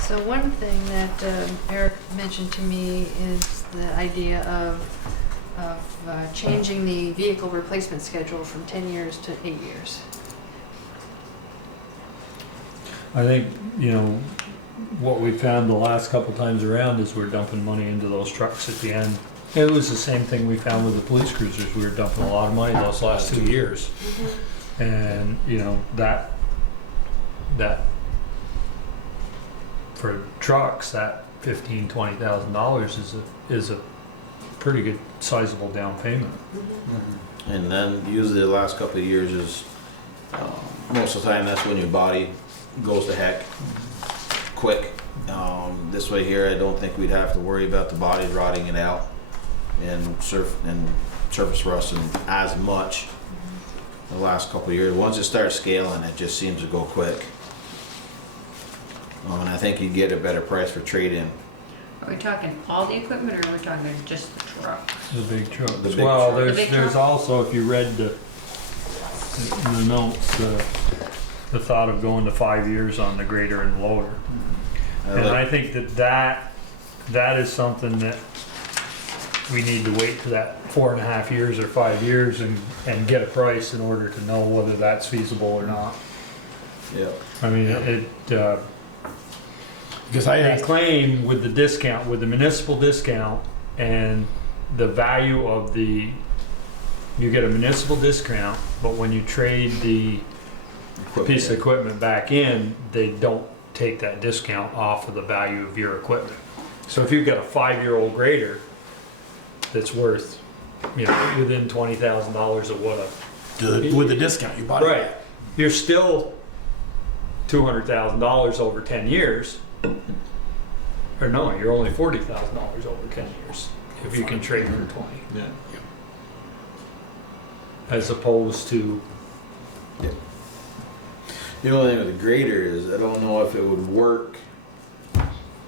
So one thing that Eric mentioned to me is the idea of changing the vehicle replacement schedule from 10 years to 8 years. I think, what we found the last couple times around is we're dumping money into those trucks at the end. It was the same thing we found with the police cruisers. We were dumping a lot of money those last 2 years. And, that for trucks, that $15,000-$20,000 is a pretty good sizable down payment. and then usually the last couple of years is, most of the time that's when your body goes to heck quick. This way here, I don't think we'd have to worry about the bodies rotting it out and surface rusting as much the last couple of years. Once it starts scaling, it just seems to go quick. And I think you'd get a better price for trade-in. Are we talking all the equipment or are we talking just the truck? The big trucks. The big Well, truck. there's The big there's truck? also, if you read the notes, the thought of going to 5 years on the grader and loader. And I think that is something that we need to wait to that 4.5 years or 5 years and get a price in order to know whether that's feasible or not. Yeah. I mean, Because I they asked, claim with the discount, with the municipal discount and the value of you get a municipal discount, but when you trade the piece of equipment back in, they don't take that discount off of the value of your equipment. So if you've got a 5-year-old grader that's worth, within $20,000 of what with the discount, you bought it. right, you're still $200,000 over 10 years. Or no, you're only $40,000 over 10 years if you can trade for 20. Yeah. As opposed to, The only thing with the grader is I don't know if it would work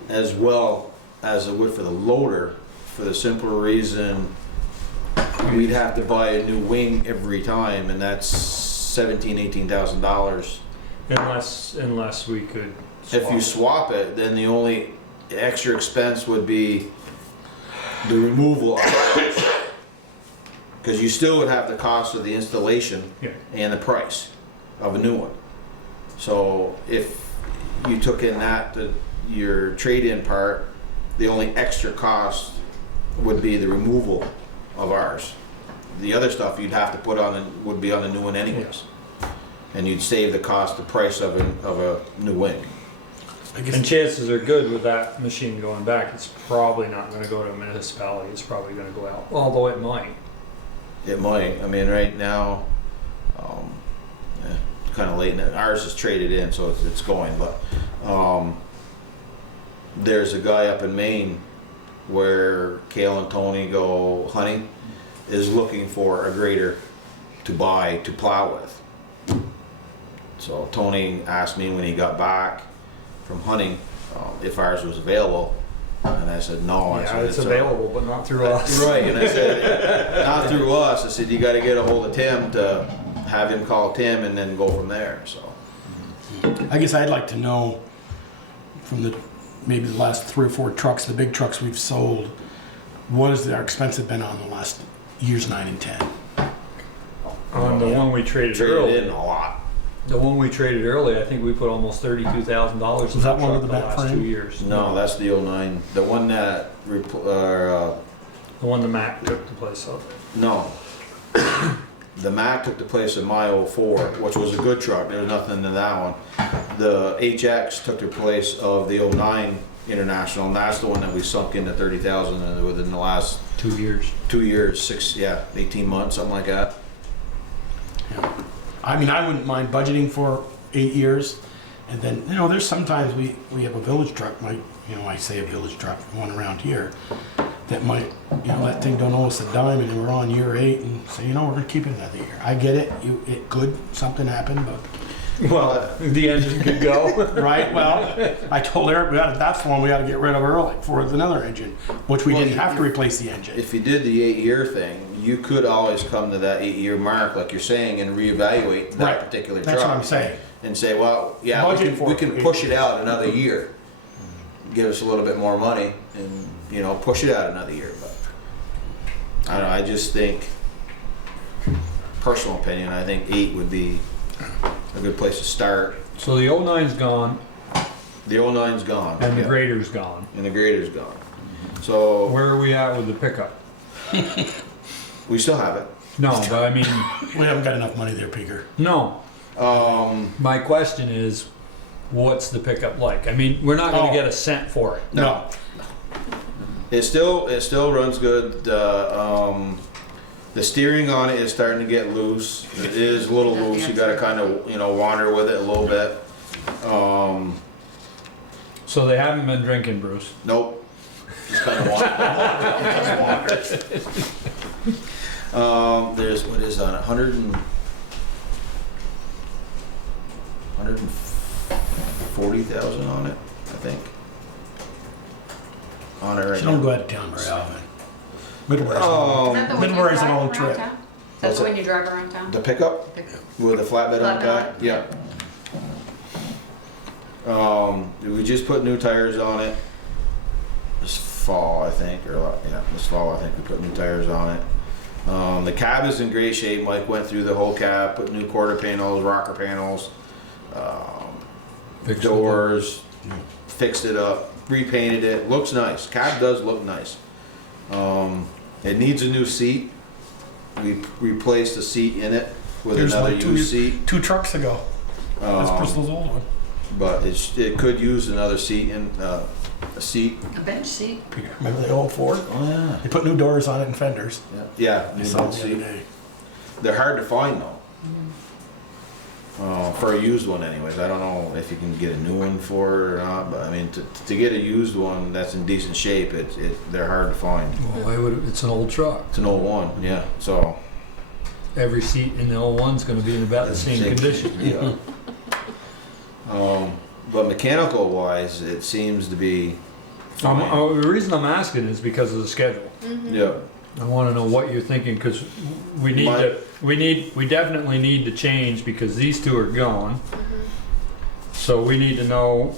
as well as it would for the loader, for the simple reason we'd have to buy a new wing every time, and that's $17,000-$18,000. unless we could If you swap swap it, then the only extra expense would be the removal of it. Because you still would have the cost of the installation Yeah. and the price of a new one. So if you took in your trade-in part, the only extra cost would be the removal of ours. The other stuff you'd have to put on would be on the new one anyways. And you'd save the price of a new wing. I guess And chances are good with that machine going back, it's probably not gonna go to a municipality, it's probably gonna go out, although it might. It might. I mean, right now, kind of late, and ours is traded in, so it's going, but, there's a guy up in Maine where Kale and Tony go hunting, is looking for a grader to buy to plow with. So Tony asked me when he got back from hunting, if ours was available, and I said, no. I Yeah, said, it's available, but not through us. Right, and I said, not through us. I said, you gotta get a hold of Tim to have him call Tim and then go from there, so. I guess I'd like to know from maybe the last 3 or 4 trucks, the big trucks we've sold, what has our expense been on the last years 9 and 10? On the one we traded Traded early, in a lot. the one we traded early, I think we put almost $32,000 in Was that one truck with the the back last frame? 2 years. No, that's the 09. The one that, The one the Mac took the place of. no. The Mac took the place of my 04, which was a good truck. There was nothing in that one. The HX took the place of the 09 International, and that's the one that we sunk into 30,000 within the last 2 years. 2 years, 18 months, something like that. I mean, I wouldn't mind budgeting for 8 years, and then, you know, there's sometimes we have a village truck, like, you know, I say a village truck, one around here, that might, you know, that thing don't owe us a dime, and then we're on year 8, and say, you know, we're gonna keep it another year. I get it, it could, something happened, but, Well, the engine could go. right, well, I told Eric, that's one we gotta get rid of early, for another engine, which we Well, didn't have to replace the engine. If you did the 8-year thing, you could always come to that 8-year mark, like you're saying, and reevaluate that Right. particular truck. That's what I'm saying. And say, well, yeah, Budget for we it. can push it out another year. Give us a little bit more money and, you know, push it out another year, but I don't know, I just think, personal opinion, I think 8 would be a good place to start. So the 09's gone The 09's gone. and the yeah, grader's gone. and the grader's gone. So, Where are we at with the pickup? we still have it. No, but I mean, We haven't got enough money there, Peter. no. My question is, what's the pickup like? I mean, we're not gonna Oh. get a cent for it. No. It still runs good. The steering on it is starting to get loose. It is a little loose. You gotta kind of, you know, wander with it a little bit. So they haven't been drinking, Bruce. Nope. Just kind of wander. There's, what is on it? 140,000 on it, I think. On it right She don't now. go out of town very often. Middlebury's Is that the one you Middlebury's a drive long around trip. town? Is that What's the it? one you drive around town? The pickup with the flatbed on Flatbed back? on it? Yeah. We just put new tires on it this fall, I think, or yeah, this fall I think we put new tires on it. The cab is in great shape. Mike went through the whole cab, put new quarter panels, rocker panels, Fixed it. doors, fixed it up, repainted it. Looks nice. Cab does look nice. It needs a new seat. We replaced the seat in it with Here's another like used seat. 2 trucks ago. That's Bristol's old one. But it could use another seat in a seat. A bench seat? Peter, remember the old Ford? Oh yeah. They put new doors on it and fenders. Yeah, I new saw it seat. the other day. They're hard to find though. For a used one, anyways. I don't know if you can get a new one for it or not, but I mean, to get a used one that's in decent shape, they're hard to find. Well, it's an old truck. It's an old one, yeah. So Every seat in the 01's gonna be in about the same condition. Yeah. But mechanical wise, it seems to be fine. The reason I'm asking is because of the schedule. Yeah. I want to know what you're thinking because we definitely need to change because these 2 are gone. So we need to know.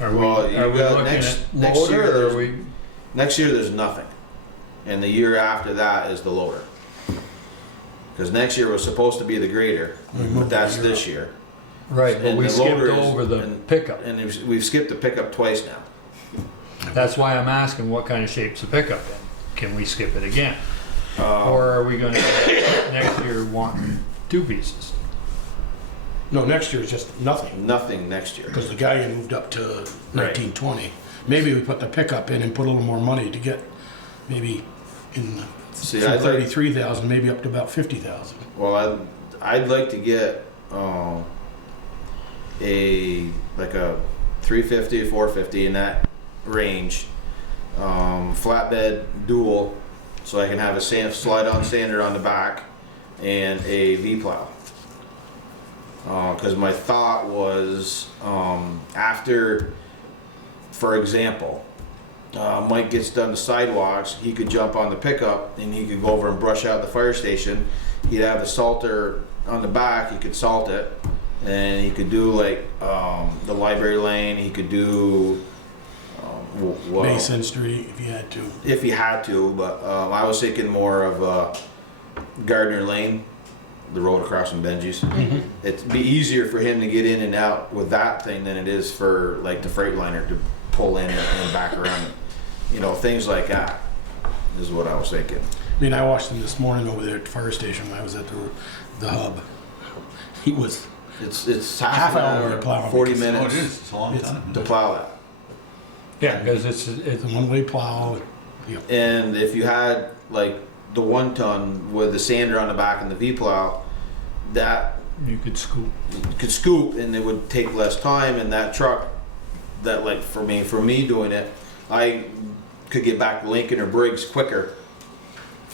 Are Well, we you looking got at next loader year or are there's- we? Next year there's nothing, and the year after that is the loader. Because next year was supposed to be the grader, but that's this year. Right, but And we the skipped loader is- over the and- pickup. And we've skipped the pickup twice now. That's why I'm asking what kind of shape's the pickup in. Can we skip it again? Um, Or are we going to next year want 2 pieces? No, next year is just nothing. Nothing next year. Because the Galleon moved up to 1920. Maybe we put the pickup in and put a little more money to get maybe in See, from I'd like, 33,000, maybe up to about 50,000. well, I'd like to get a like a 350, 450 in that range, flatbed dual, so I can have a slide-on sander on the back and a V-plow. Because my thought was, after, for example, Mike gets done the sidewalks, he could jump on the pickup and he could go over and brush out the fire station. He'd have the salter on the back, he could salt it, and he could do like the library lane, he could do Mason Street, if you had to. if he had to, but I was thinking more of Gardner Lane, the road across from Benji's. It'd be easier for him to get in and out with that thing than it is for like the Freightliner to pull in and back around. You know, things like that is what I was thinking. I mean, I watched him this morning over there at the fire station when I was at the hub. He was It's half an hour to plow. 40 because Oh, it minutes is, it's a long time. to plow that. Yeah, because it's It's a one-way plow. You know, And if you had like the 1 ton with the sander on the back and the V-plow, that you could scoop. could scoop and it would take less time, and that truck, that like for me doing it, I could get back to Lincoln or Briggs quicker,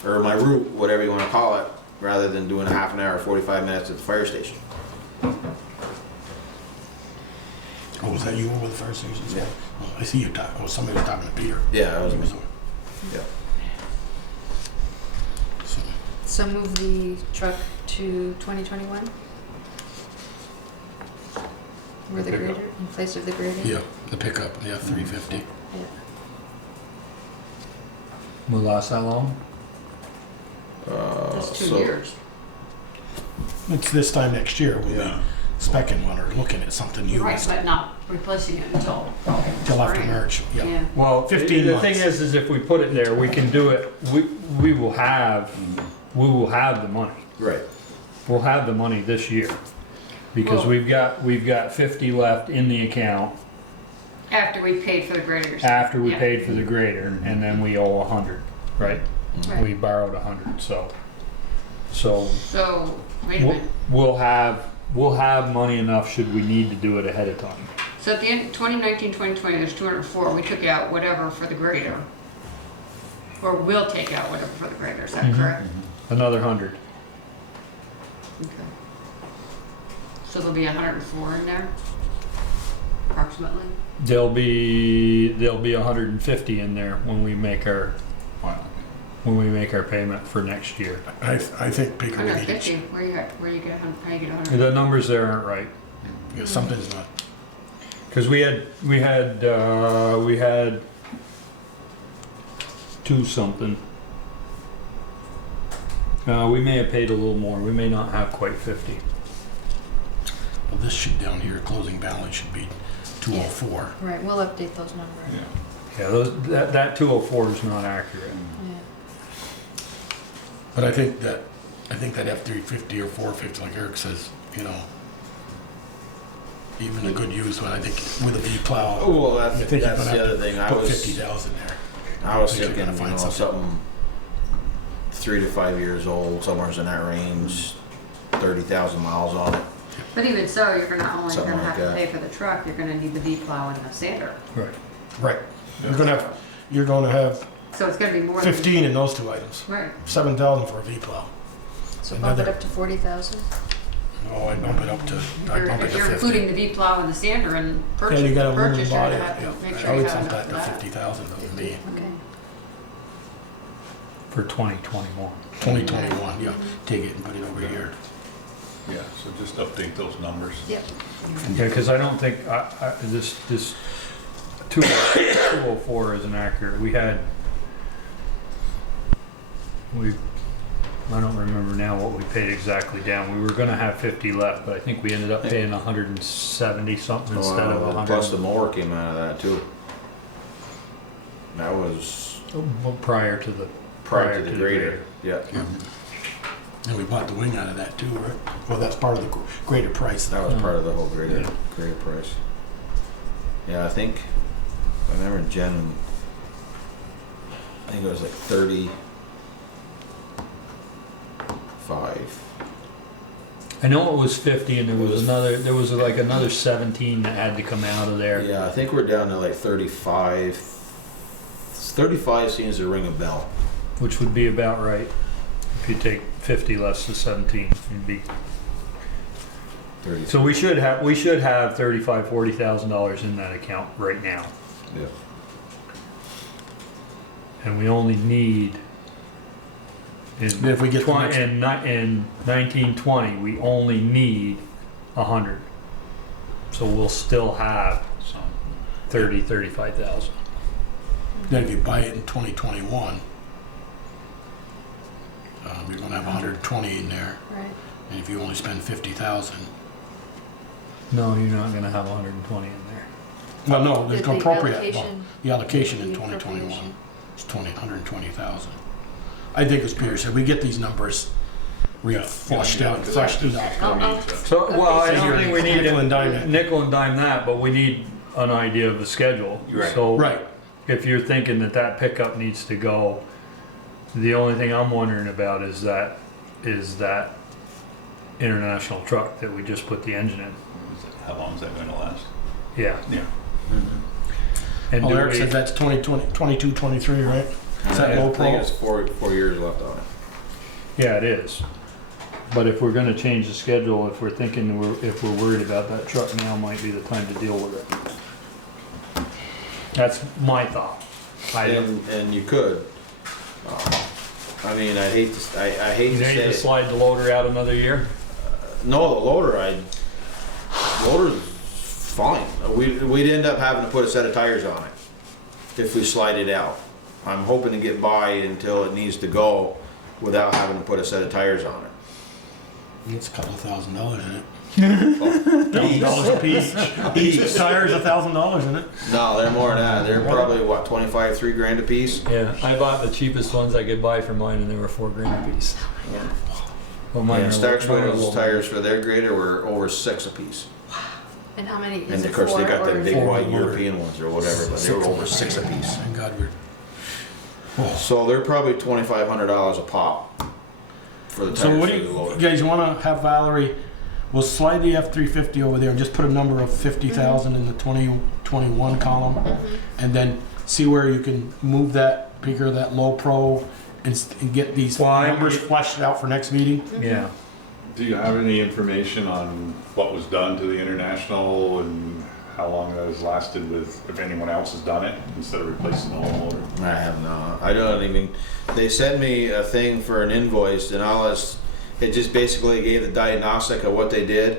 or my route, whatever you want to call it, rather than doing a half an hour, 45 minutes at the fire station. oh, was that you over the fire station? Yeah. Oh, I see you talking. Oh, somebody was talking to Peter. Yeah, that was me. Yeah. So, So move the truck to 2021? Where the Pickup. grader, in place of the grader? yeah, the pickup, yeah, 350. Yeah. Will last that long? That's 2 so- years. It's this time next year. We'll Yeah. be specking one or looking at something used Right, but not replacing it until till after spring. March. Yeah. Yeah. Well, 15 the months. thing is if we put it there, we can do it. We will have the money. Right. We'll have the money this year because Well- we've got 50 left in the account After we paid for the graders. after we Yeah. paid for the grader, and then we owe 100, right? Right. We borrowed 100, so So, wait a we'll, minute. we'll have money enough should we need to do it ahead of time. So at the end, 2019, 2020, there's 204, we took out whatever for the grader. Or we'll take out whatever for the grader, is that Mhm. correct? Another 100. Okay. So there'll be 104 in there, approximately? There'll be 150 in there when we make our Wow. payment for next year. I think Baker we need 150, to, where you get, how you get 100? The numbers there aren't right. yeah, something's not. Because we had 2 something. We may have paid a little more. We may not have quite 50. Well, this should down here, closing balance should be 204. Right, we'll update those numbers. Yeah. Yeah, that 204 is not accurate. Yeah. But I think that F-350 or 450, like Eric says, you know, even a good used one, I think with a V-plow, Well, I think you're that's gonna the have other to thing. I put was 50,000 there. I was think you're thinking, gonna you find know, something. something 3 to 5 years old, somewhere in that range, 30,000 miles on it. But even so, you're gonna only Something gonna like have to that. pay for the truck, you're gonna need the V-plow and the sander. Right. Right. You're gonna have So it's gonna be more than. 15 in those 2 items. Right. 7,000 for a V-plow. So bump it Another- up to 40,000? Oh, I'd bump it up to, I'd bump it If to you're 50. including the V-plow and the sander and Yeah, purchase, you got a purchase, aluminum you're body. gonna have Yeah. to make I sure you would have bump enough that for to that. 50,000 to me. Okay. For 2021. 2021, yeah. Take it and put it over here. Yeah, so just update those numbers. Yep. Yeah, because I don't think this 204 isn't accurate. I don't remember now what we paid exactly down. We were gonna have 50 left, but I think we ended up paying 170 something instead of 100. Plus the mower came out of that too. That was Well, prior to the prior to the grader. Yeah. And we bought the wing out of that too, right? Well, that's part of the greater price. That was part of the whole grader Yeah. price. Yeah, I think I remember Jen. I think it was like 35. I know it was 50 and there was like another 17 that had to come out of there. Yeah, I think we're down to like 35. 35 seems to ring a bell. Which would be about right. If you take 50 less than 17, you'd be. 30. So we should have $40,000 in that account right now, Yeah. and we only need. If we get the next- in 1920, we only need 100. So we'll still have So, 35,000. Then if you buy it in 2021, you're gonna have 120 in there. Right. And if you only spend 50,000, No, you're not gonna have 120 in there. well, no, there's The no appropriate. allocation. The allocation in The 2021 appropriation. is 120,000. I think as Peter said, we get these numbers flushed out, freshened up. So, well, I don't think we need Nickel and dime it. nickel and dime that, but we need an idea of the schedule. Right. So Right. if you're thinking that pickup needs to go, the only thing I'm wondering about is that international truck that we just put the engine in. how long is that going to last? Yeah. Yeah. And Oh, do Eric we- said that's 2020, 22, 23, right? Is that low I think pro? it's 4 years left on it. Yeah, it is. But if we're gonna change the schedule, if we're thinking, if we're worried about that truck, now might be the time to deal with it. That's my thought. And you could. I mean, I hate to You need to say. slide the loader out another year? No, the loader's fine. We'd end up having to put a set of tires on it if we slide it out. I'm hoping to get by until it needs to go without having to put a set of tires on it. It's a couple of $1,000 in it. $1,000 a piece. Each tire's $1,000 in it. No, they're more than that. They're probably what, 25, $3 grand a piece. Yeah, I bought the cheapest ones I could buy for mine and they were $4,000 a piece. Well, mine And are Stark mine are a Winnow's little- tires for their grader were over $6 a piece. And how many, is And it of course, they four got the or- big Four white loader. European ones or whatever, but they were over $6 a piece. Thank God we're. So they're probably $2,500 a pop for the So tires what for do the you loader. guys wanna have Valerie, we'll slide the F-350 over there and just put a number of 50,000 in the 2021 column. And then see where you can move that, figure that low pro and get these Well, numbers fleshed out for next meeting. Yeah. Do you have any information on what was done to the International and how long that has lasted with, if anyone else has done it, instead of replacing the whole motor? I have not. I don't even. They sent me a thing for an invoice, and all this. It just basically gave the diagnostic of what they did,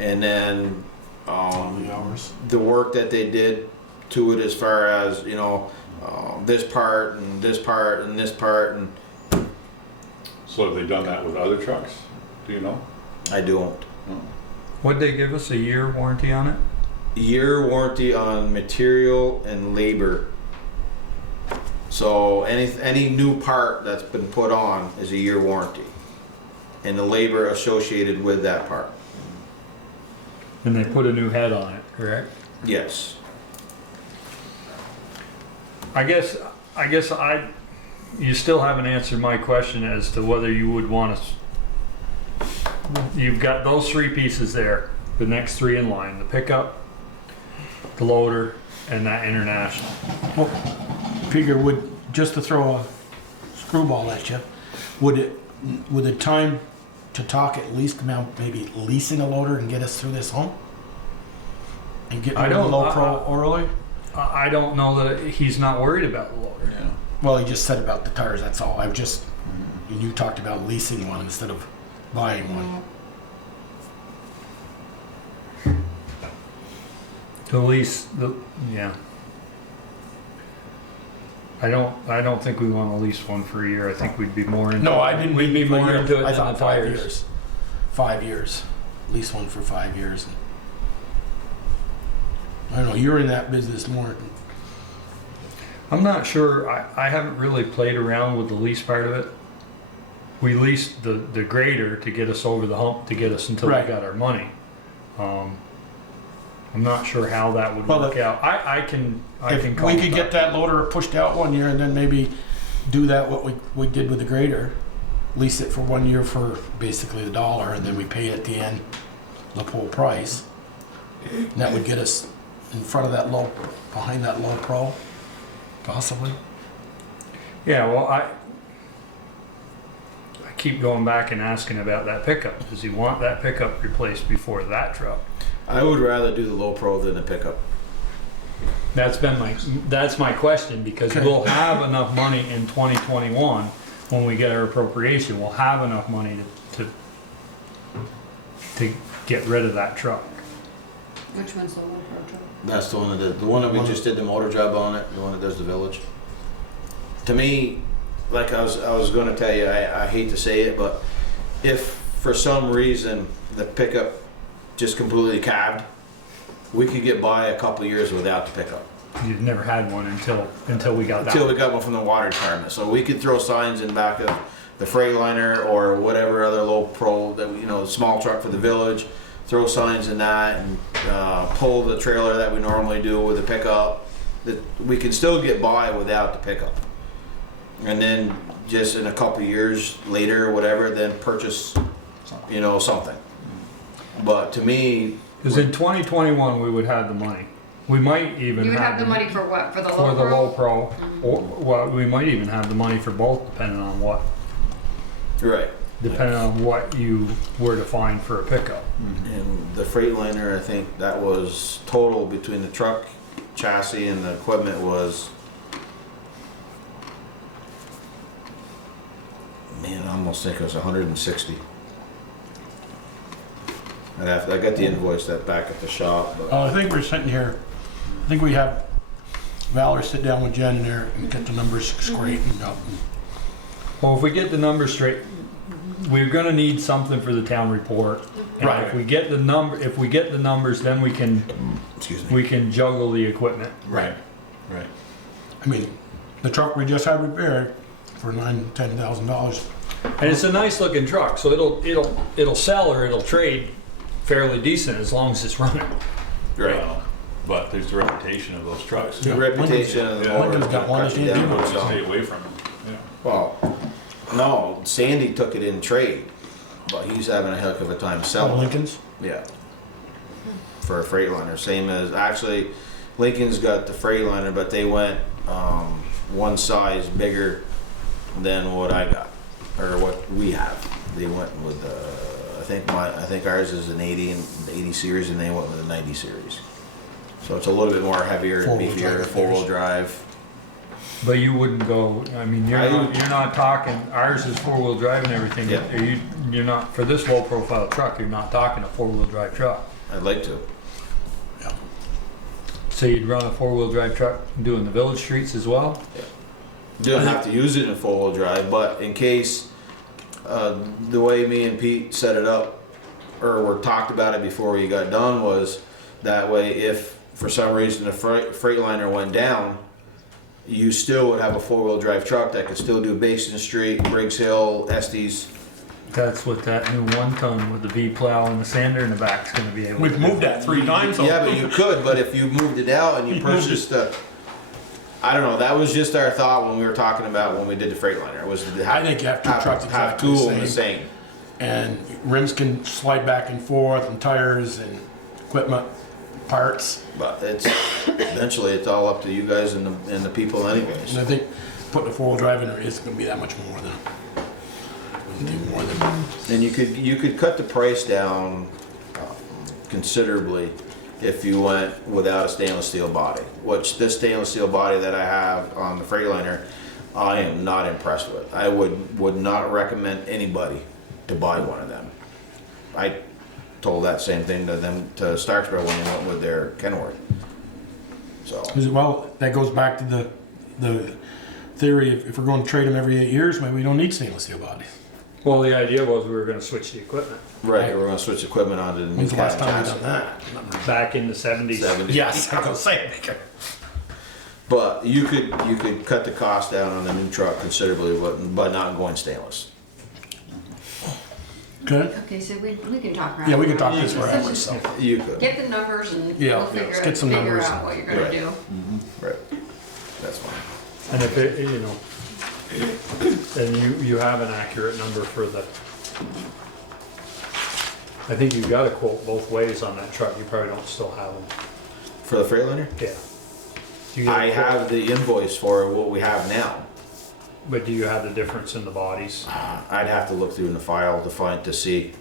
and then The hours. the work that they did to it, as far as this part and this part and this part, and So have they done that with other trucks? Do you know? I don't. What'd they give us, a year warranty on it? Year warranty on material and labor. So any new part that's been put on is a year warranty, and the labor associated with that part. And they put a new head on it, correct? Yes. I guess you still haven't answered my question as to whether you would want to. You've got those three pieces there, the next three in line: the pickup, the loader, and that international. Well, figure just to throw a screwball at you, would the time to talk at least about maybe leasing a loader and get us through this home? And get I rid of don't- the low pro early? I don't know that he's not worried about the loader. Yeah. Well, he just said about the tires, that's all. And you talked about leasing one instead of buying one. Yeah. I don't think we want to lease one for a year. I think we'd be more into. No, I didn't. We'd be more into it I than thought the 5 tires. years. 5 years. Lease one for 5 years. I don't know, you're in that business more. I'm not sure. I haven't really played around with the lease part of it. We leased the grader to get us over the hump, to get us until Right. we got our money. I'm not sure how that would Well, work out. I can If call we could it get that loader pushed out one year and then maybe do that what we did with the grader lease it for 1 year for basically $1, and then we pay at the end the full price. And that would get us in front of that low, behind that low pro, possibly. Yeah, well, I keep going back and asking about that pickup. Does he want that pickup replaced before that truck? I would rather do the low pro than the pickup. That's my question, because Okay. we'll have enough money in 2021 when we get our appropriation. We'll have enough money to get rid of that truck. Which one's the low pro truck? That's the one that we just did the motor job on it, the one that does the village. To me, like I was going to tell you, I hate to say it, but if for some reason the pickup just completely calved, we could get by a couple of years without the pickup. You've never had one until we got that. Until we got one from the water department. So we could throw signs in back of the Freightliner or whatever other low pro that, small truck for the village, throw signs in that and pull the trailer that we normally do with the pickup. That we can still get by without the pickup. And then just in a couple of years later or whatever, then purchase, something. But to me, Because in 2021 we would have the money. We might even You would have the money for what? For the low for the pro? low pro, or well, we might even have the money for both, depending on what you were to find for a pickup. and the Freightliner, I think that was total between the truck, chassis, and the equipment was, man, I almost think it was 160. I got the invoice that back at the shop, but I think we're sitting here, I think we have Valor sit down with Jen in there and get the numbers straightened up. Well, if we get the numbers straight, we're gonna need something for the town report. And Right. If we get the numbers, then we can excuse we can juggle the equipment. Right. Right. I mean, the truck we just had repaired for $10,000. And it's a nice looking truck, so it'll sell or it'll trade fairly decent as long as it's running. Right. Well, but there's the reputation of those trucks. The reputation of the Yeah. motor Lincoln's got one cuts you that's down, in Just so- stay away from them. Yeah. Well, no, Sandy took it in trade, but he's having a heck of a time selling. Lincoln's. Yeah. For a Freightliner, same as actually, Lincoln's got the Freightliner, but they went one size bigger than what I got or what we have. They went with I think ours is an 80 and the 80 series, and they went with a 90 series. So it's a little bit more heavier and Four-wheel beefier, drive. four-wheel drive. But you wouldn't go. I mean, you're not talking. Ours is 4-wheel drive and everything. Yeah. You're not for this low profile truck. You're not talking a 4-wheel drive truck. I'd like to. So you'd run a 4-wheel drive truck doing the village streets as well. You don't have to use it in four-wheel drive, but in case the way me and Pete set it up, or were talked about it before we got done, was that way if for some reason the Freightliner went down, you still would have a 4-wheel drive truck that could still do Basin Street, Briggs Hill, Estes. That's what that new 1-ton with the V plow and the sander in the back is going to be able. We've to do. moved that 3 times. Yeah, but you could, but if you moved it out and you purchased the, I don't know, that was just our thought when we were talking about when we did the Freightliner, was to have, I think you have 2 trucks have exactly two the of them the same. same. And rims can slide back and forth, and tires and equipment, parts. But it's eventually it's all up to you guys and the people anyways. And I think putting a 4-wheel drive in there isn't gonna be that much more than. And you could cut the price down considerably if you went without a stainless steel body. Which this stainless steel body that I have on the Freightliner, I am not impressed with. I would not recommend anybody to buy one of them. I told that same thing to them, to Starksboro, when they went with their Kenworth. So, Well, that goes back to the theory, if we're going to trade them every 8 years, maybe we don't need stainless steel bodies. Well, the idea was we were going to switch the equipment right, we're gonna switch equipment onto the new When's the last cab time we chassis. done that? back in the 70s. 70s. Yes, I was gonna say. But you could cut the cost down on the new truck considerably, but not going stainless. Okay, Okay, so we can talk around. yeah, we can talk this forever, so. You could. Get the numbers and Yeah, we'll yeah, let's get some numbers. out what you're gonna Right. do. Right. That's fine. And if it, And you have an accurate number for the, I think you got a quote both ways on that truck, you probably don't still have them. For the Freightliner? Yeah. Do you get a I quote? have the invoice for what we have now. But do you have the difference in the bodies? I'd have to look through in the file to see.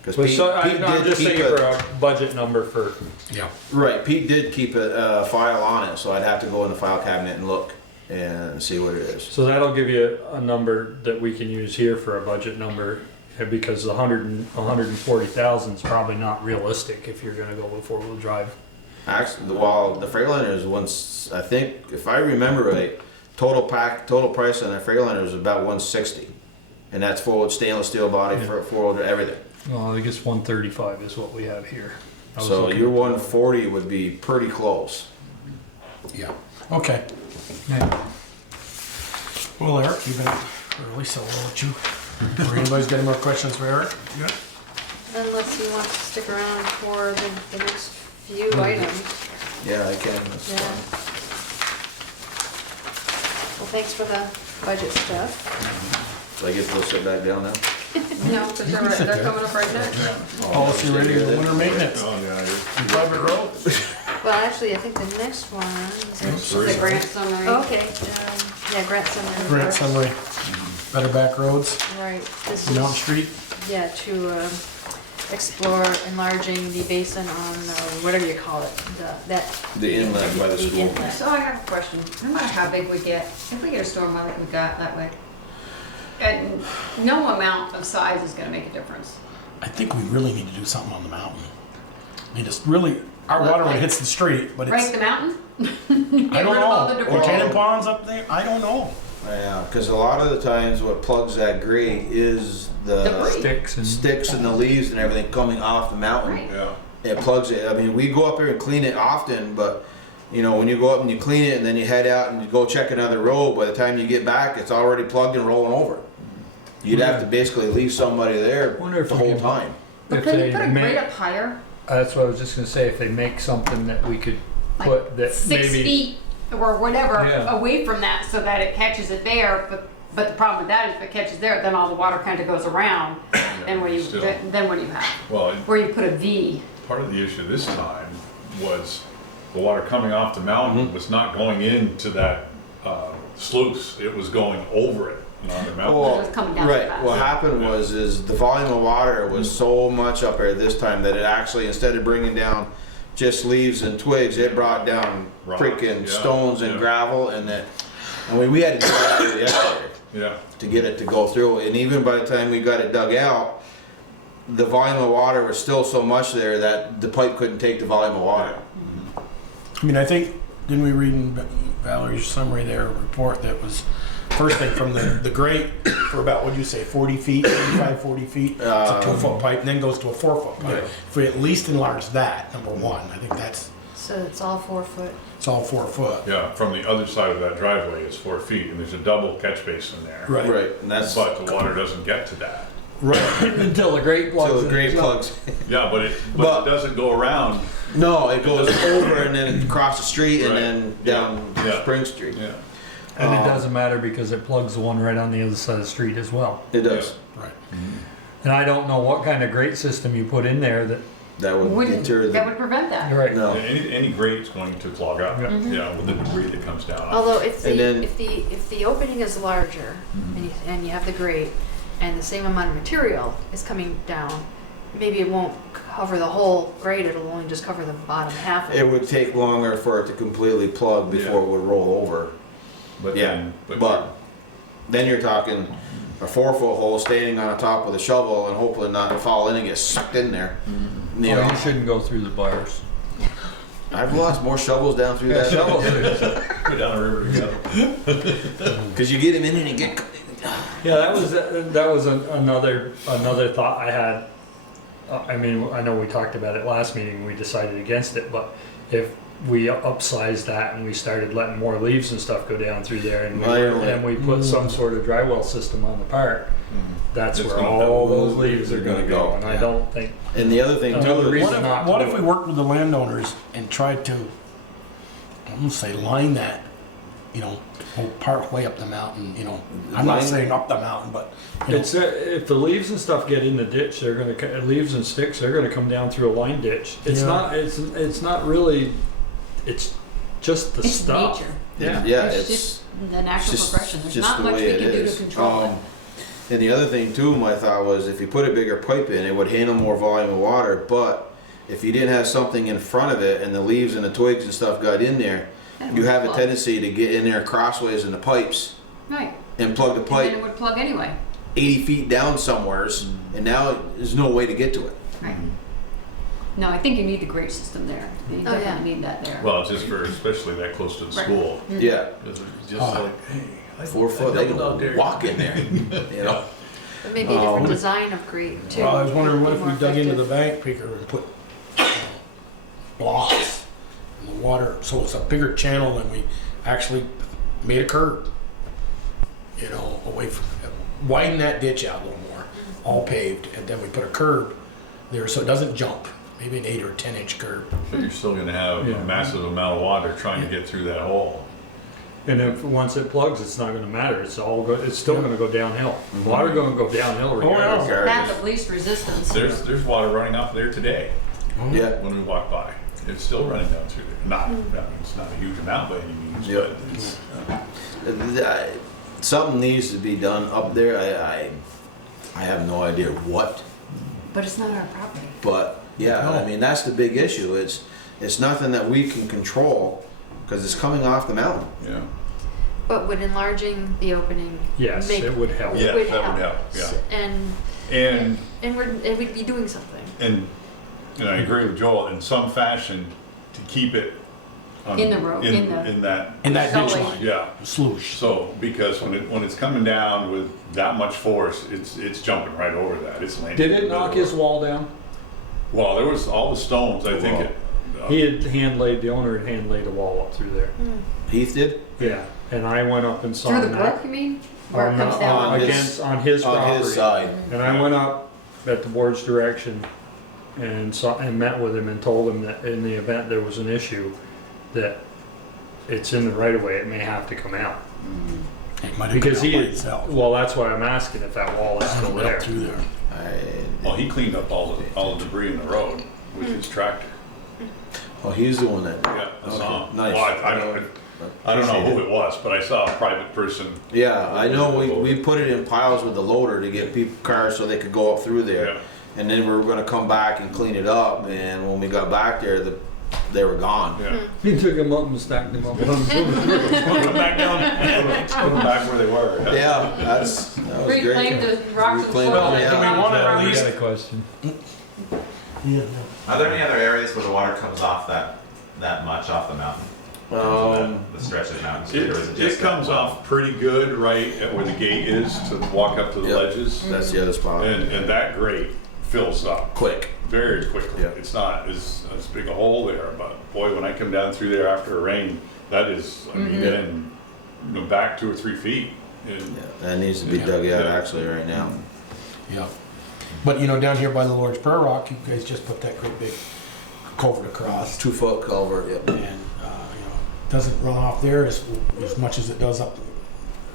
Because But Pete, so, Pete I'm did just keep saying for a budget number for, Yeah. right, Pete did keep a file on it, so I'd have to go in the file cabinet and look and see what it is. so that'll give you a number that we can use here for a budget number. Because the 140,000 is probably not realistic if you're gonna go with four-wheel drive. Actually, while the Freightliner is once, I think, if I remember right, total price on the Freightliner is about 160, and that's full stainless steel body for four-wheel, everything. Well, I guess 135 is what we have here. I was So looking your at- 140 would be pretty close. Yeah. Okay. Yeah. Well, Eric, you've been early, so we'll let you. Or anybody's got any more questions for Eric? Yeah. Unless you want to stick around for the next few items. Yeah, I can. That's Yeah. fine. Well, thanks for the budget stuff. So I guess we'll sit back down now. No, because You can sit they're there. coming up right next. Policy ready for winter maintenance. Oh, yeah, you're- Private road. Well, actually, I think the next one is The grant summary. okay. Yeah, grant summary. Grant first. summary. Better back roads. Right. This Mountain is Street. yeah to explore enlarging the basin on whatever you call it. The inlet by the school. inlet. So I have a question. No matter how big we get, if we get a storm like we got that way, and no amount of size is gonna make a difference. I think we really need to do something on the mountain. I mean, it's really, our water when it hits the street, but Break it's, the mountain? I don't rid of all the know. debris. Retaining ponds up there? I don't know. Yeah, because a lot of the times what plugs that grate is the Debris. Sticks and the leaves and everything coming off the mountain. Right. Yeah. It plugs it. I mean, we go up there and clean it often, but you know, when you go up and you clean it and then you head out and you go check another road, by the time you get back, it's already plugged and rolling over. You'd have to basically leave somebody there Wonder if the we whole can- time. But If couldn't they you put a make- grate up higher? That's what I was just gonna say, if they make something that we could Like put that 6 maybe. feet or whatever Yeah. away from that so that it catches it there, but the problem with that is if it catches there, then all the water kind of goes around. And what do you, Still. then what do you have? Well, Where you put a V. part of the issue this time was the water coming off the mountain was not going into that sluice. It was going over it, on the mountain. Well, It was coming down right. fast. What happened is the volume of water was so much up there this time that it actually, instead of bringing down just leaves and twigs, it brought down Rock, freaking yeah, stones and yeah. gravel, and that. I mean, we had to do that with the excavator Yeah. to get it to go through. And even by the time we got it dug out, the volume of water was still so much there that the pipe couldn't take the volume of water. I mean, I think, didn't we read in Valerie's summary there, a report that was, first thing from the grate for about, what'd you say, 40 feet, 35, 40 feet? It's a 2-foot pipe and then goes to a 4-foot pipe. Yeah. If we at least enlarge that, number one, I think So it's all 4 foot. it's all 4 foot. Yeah, from the other side of that driveway is 4 feet, and there's a double catch basin there. Right. Right, and that's But the water doesn't get to that. Right. Until the grate plugs. so the in. grate plugs. Yeah, but But- it doesn't go around. No, it goes over and then across the street and Right. then down Yeah. Spring Street. Yeah. And it doesn't matter because it plugs the one right on the other side of the street as well. It does. Right. And I don't know what kind of grate system you put in there that, That would deter That the. would prevent that. right. No. Any grate's going to clog up, Yeah. with the debris that comes down. Although if And then- if the opening is larger and you have the grate and the same amount of material is coming down, maybe it won't cover the whole grate. It'll only just cover the bottom half of It would take longer for it to completely plug before it would roll over. But Yeah, then, but then you're talking a 4-foot hole standing on the top with a shovel and hopefully not to fall in and get sucked in there. You Oh, know, you shouldn't go through the bars. I've lost more shovels down through that shovel go down the river together. because you get them in and you get. Yeah, that was another thought I had. I mean, I know we talked about it last meeting. We decided against it, but if we upsized that and we started letting more leaves and stuff go down through there, and we put some sort of dry well system on the park, that's It's where gonna- all those leaves are They're going to gonna go. go, And I yeah. don't think. And the other thing Another too reason is not to What do if we it. worked with the landowners and tried to, I'm gonna say, line that you know, part way up the mountain, you know. I'm not saying up the mountain, but, you know, It's, if the leaves and stuff get in the ditch, they're gonna, leaves and sticks, they're gonna come down through a line ditch. It's Yeah. not, it's not really, it's just the It's stuff. nature. Yeah. Yeah, It's it's just the natural progression. There's just not the much way we it can do is. to control it. And the other thing too, my thought was if you put a bigger pipe in, it would handle more volume of water, but if you didn't have something in front of it and the leaves and the twigs and stuff got in there, Then it you would have a plug. tendency to get in there crossways in the pipes Right. and plug the And then it pipe would plug anyway. 80 feet down somewheres, and now there's no way to get to it. Right. No, I think you need the grade system there. You Oh, yeah. definitely need that there. Well, just for, especially that close to the Right. school. Yeah, It's just Oh. like, hey, I 4 foot, they doubled out can there. walk in there, you know? But maybe a different design of grate too. well, I was wondering what if we More dug into the effective. bank picker and put blocks in the water, so it's a bigger channel and we actually made a curb, you know, away from, widen that ditch out a little more, all paved, and then we put a curb there so it doesn't jump, maybe an 8 or 10-inch curb. But you're still gonna have Yeah. a massive amount of water trying to get through that hole. And if, once it plugs, it's not gonna matter, it's all go, it's still gonna go downhill. Water gonna go downhill regardless. Path of least resistance. There's water running off there today Yeah, when we walk by. It's still running down through there. Not, I mean, it's not a huge amount by any means, Yeah. but it's, something needs to be done up there. I have no idea what, But it's not our property. but yeah, I mean, that's the big issue. It's nothing that we can control because it's coming off the mountain. yeah. But would enlarging the opening Yes, make it would help. Yeah, would that would help, yeah. And And, we'd be doing something. and I agree with Joel, in some fashion, to keep it on- In the road, in the- in that, In that ditch Gully. line, yeah. sluice. So, because when it's coming down with that much force, it's jumping right over that. It's landing. Did in the it knock middle. his wall down? Well, there was all the stones, I think it. He had hand laid, the owner had hand laid a wall up through there. Heath did? Yeah, and I went up and saw Through the that. brook, you mean? Where it On, comes down? on his- against, on his On property. his side. And I went up at the board's direction and saw, and met with him and told him that in the event there was an issue, that it's in the right of way, it may have to come out. It might have Because come he out by had, itself. well, that's why I'm asking if that wall is still Up there. through there. Well, he cleaned up all the debris in the road with his tractor. Oh, he's the one that. Yeah, I saw Okay, him. nice. Well, I don't know who it was, but I saw a private person. Yeah, I know we put it in piles with the loader to get people cars so they could go up through there. Yeah. And then we were gonna come back and clean it up, and when we got back there, they were gone. Yeah. He took him up and stacked him up. Put them back down. Put them back where they were. Yeah, that was great. Reclaim the rocks and Reclaim soil. it, yeah. that Do we belong want to to the at property. least- I got a question. Yeah. Are there any other areas where the water comes off that much off the mountain? The stretch of mountains? Or is It just comes that one? off pretty good right at where the gate is to walk up to the Yeah. ledges. That's the other spot. And that grate fills up Quick. very quickly. Yeah. It's not as big a hole there, but boy, when I come down through there after a rain, that is, I mean, then back 2 or 3 feet. And Yeah, that needs to be dug out actually right now. Yeah. But you know, down here by the Lord's Prayer Rock, you guys just put that great big culvert across. 2-foot culvert, yep. And, you know, doesn't run off there as much as it does up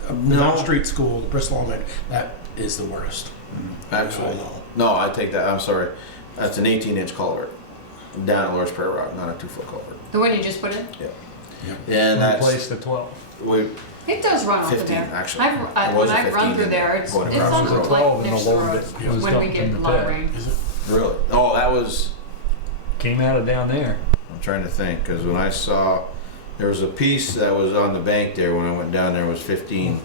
No. Mount Street School, Bristol Elementary. That is the worst. Actually, No. no, I take that, I'm sorry. That's an 18-inch culvert down at Lord's Prayer Rock, not a 2-foot culvert. The one you just put in? And Replace that's, the 12. we, It does run off of 15 there. actually. I've, It when was a I've run 15 through there, it's going on across the the road. like 12 and next the to the load road that was when we dumped get in a the lot of pit. rain. Is it? really, oh, that was, Came out of down there. I'm trying to think, because when I saw, there was a piece that was on the bank there when I went down there, was 15.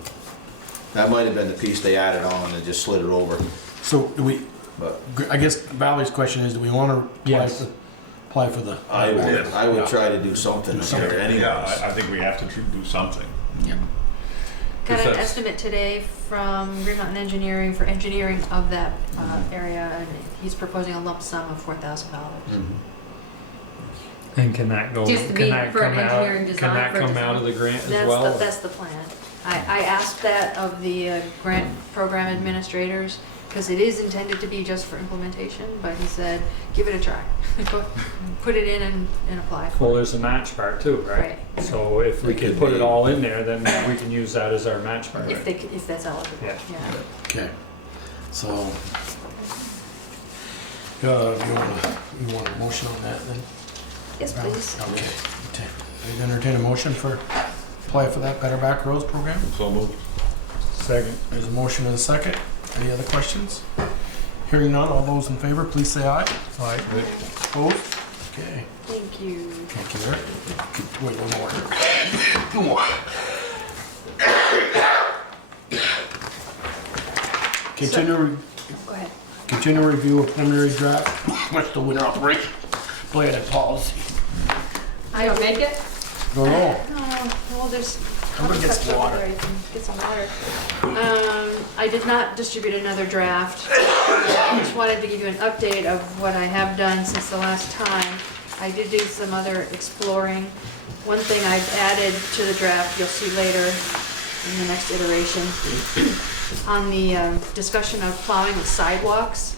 That might have been the piece they added on and just slid it over, So do we, but I guess Valerie's question is, do we want to Yes. apply for the? I would Yeah. try to do something Do up something. there anyways. yeah, I think we have to do something. Got an That's- estimate today from Green Mountain Engineering for engineering of that area, and he's proposing a lump sum of $4,000. And can that go, Just to can be that for an come out, engineering can design that for come design. out of the grant as That's well? that's the plan. I asked that of the grant program administrators, because it is intended to be just for implementation, but he said, give it a try. Go put it in and apply for Well, it. there's a match part too, right? Right. So if we It can could put be- it all in there, then we can use that as our match part. If that's eligible, Yeah. yeah. Okay, so, you want a motion on that then? Yes, please. Okay. I entertain a motion for, apply for that Better Back Roads program? So moved. Second. There's a motion and a second. Any other questions? Hearing none, all those in favor, please say aye. Aye. Opposed? Okay. Thank you. Thank you, Eric. Wait, one more. One more. Go ahead. Continue review of preliminary draft, Bristol winter operation plan and policy. I don't make it? Don't know. Oh, well, there's. I'm gonna get some over water. there. You can get some water. I did not distribute another draft. I just wanted to give you an update of what I have done since the last time. I did do some other exploring. One thing I've added to the draft, you'll see later in the next iteration, on the discussion of plowing with sidewalks.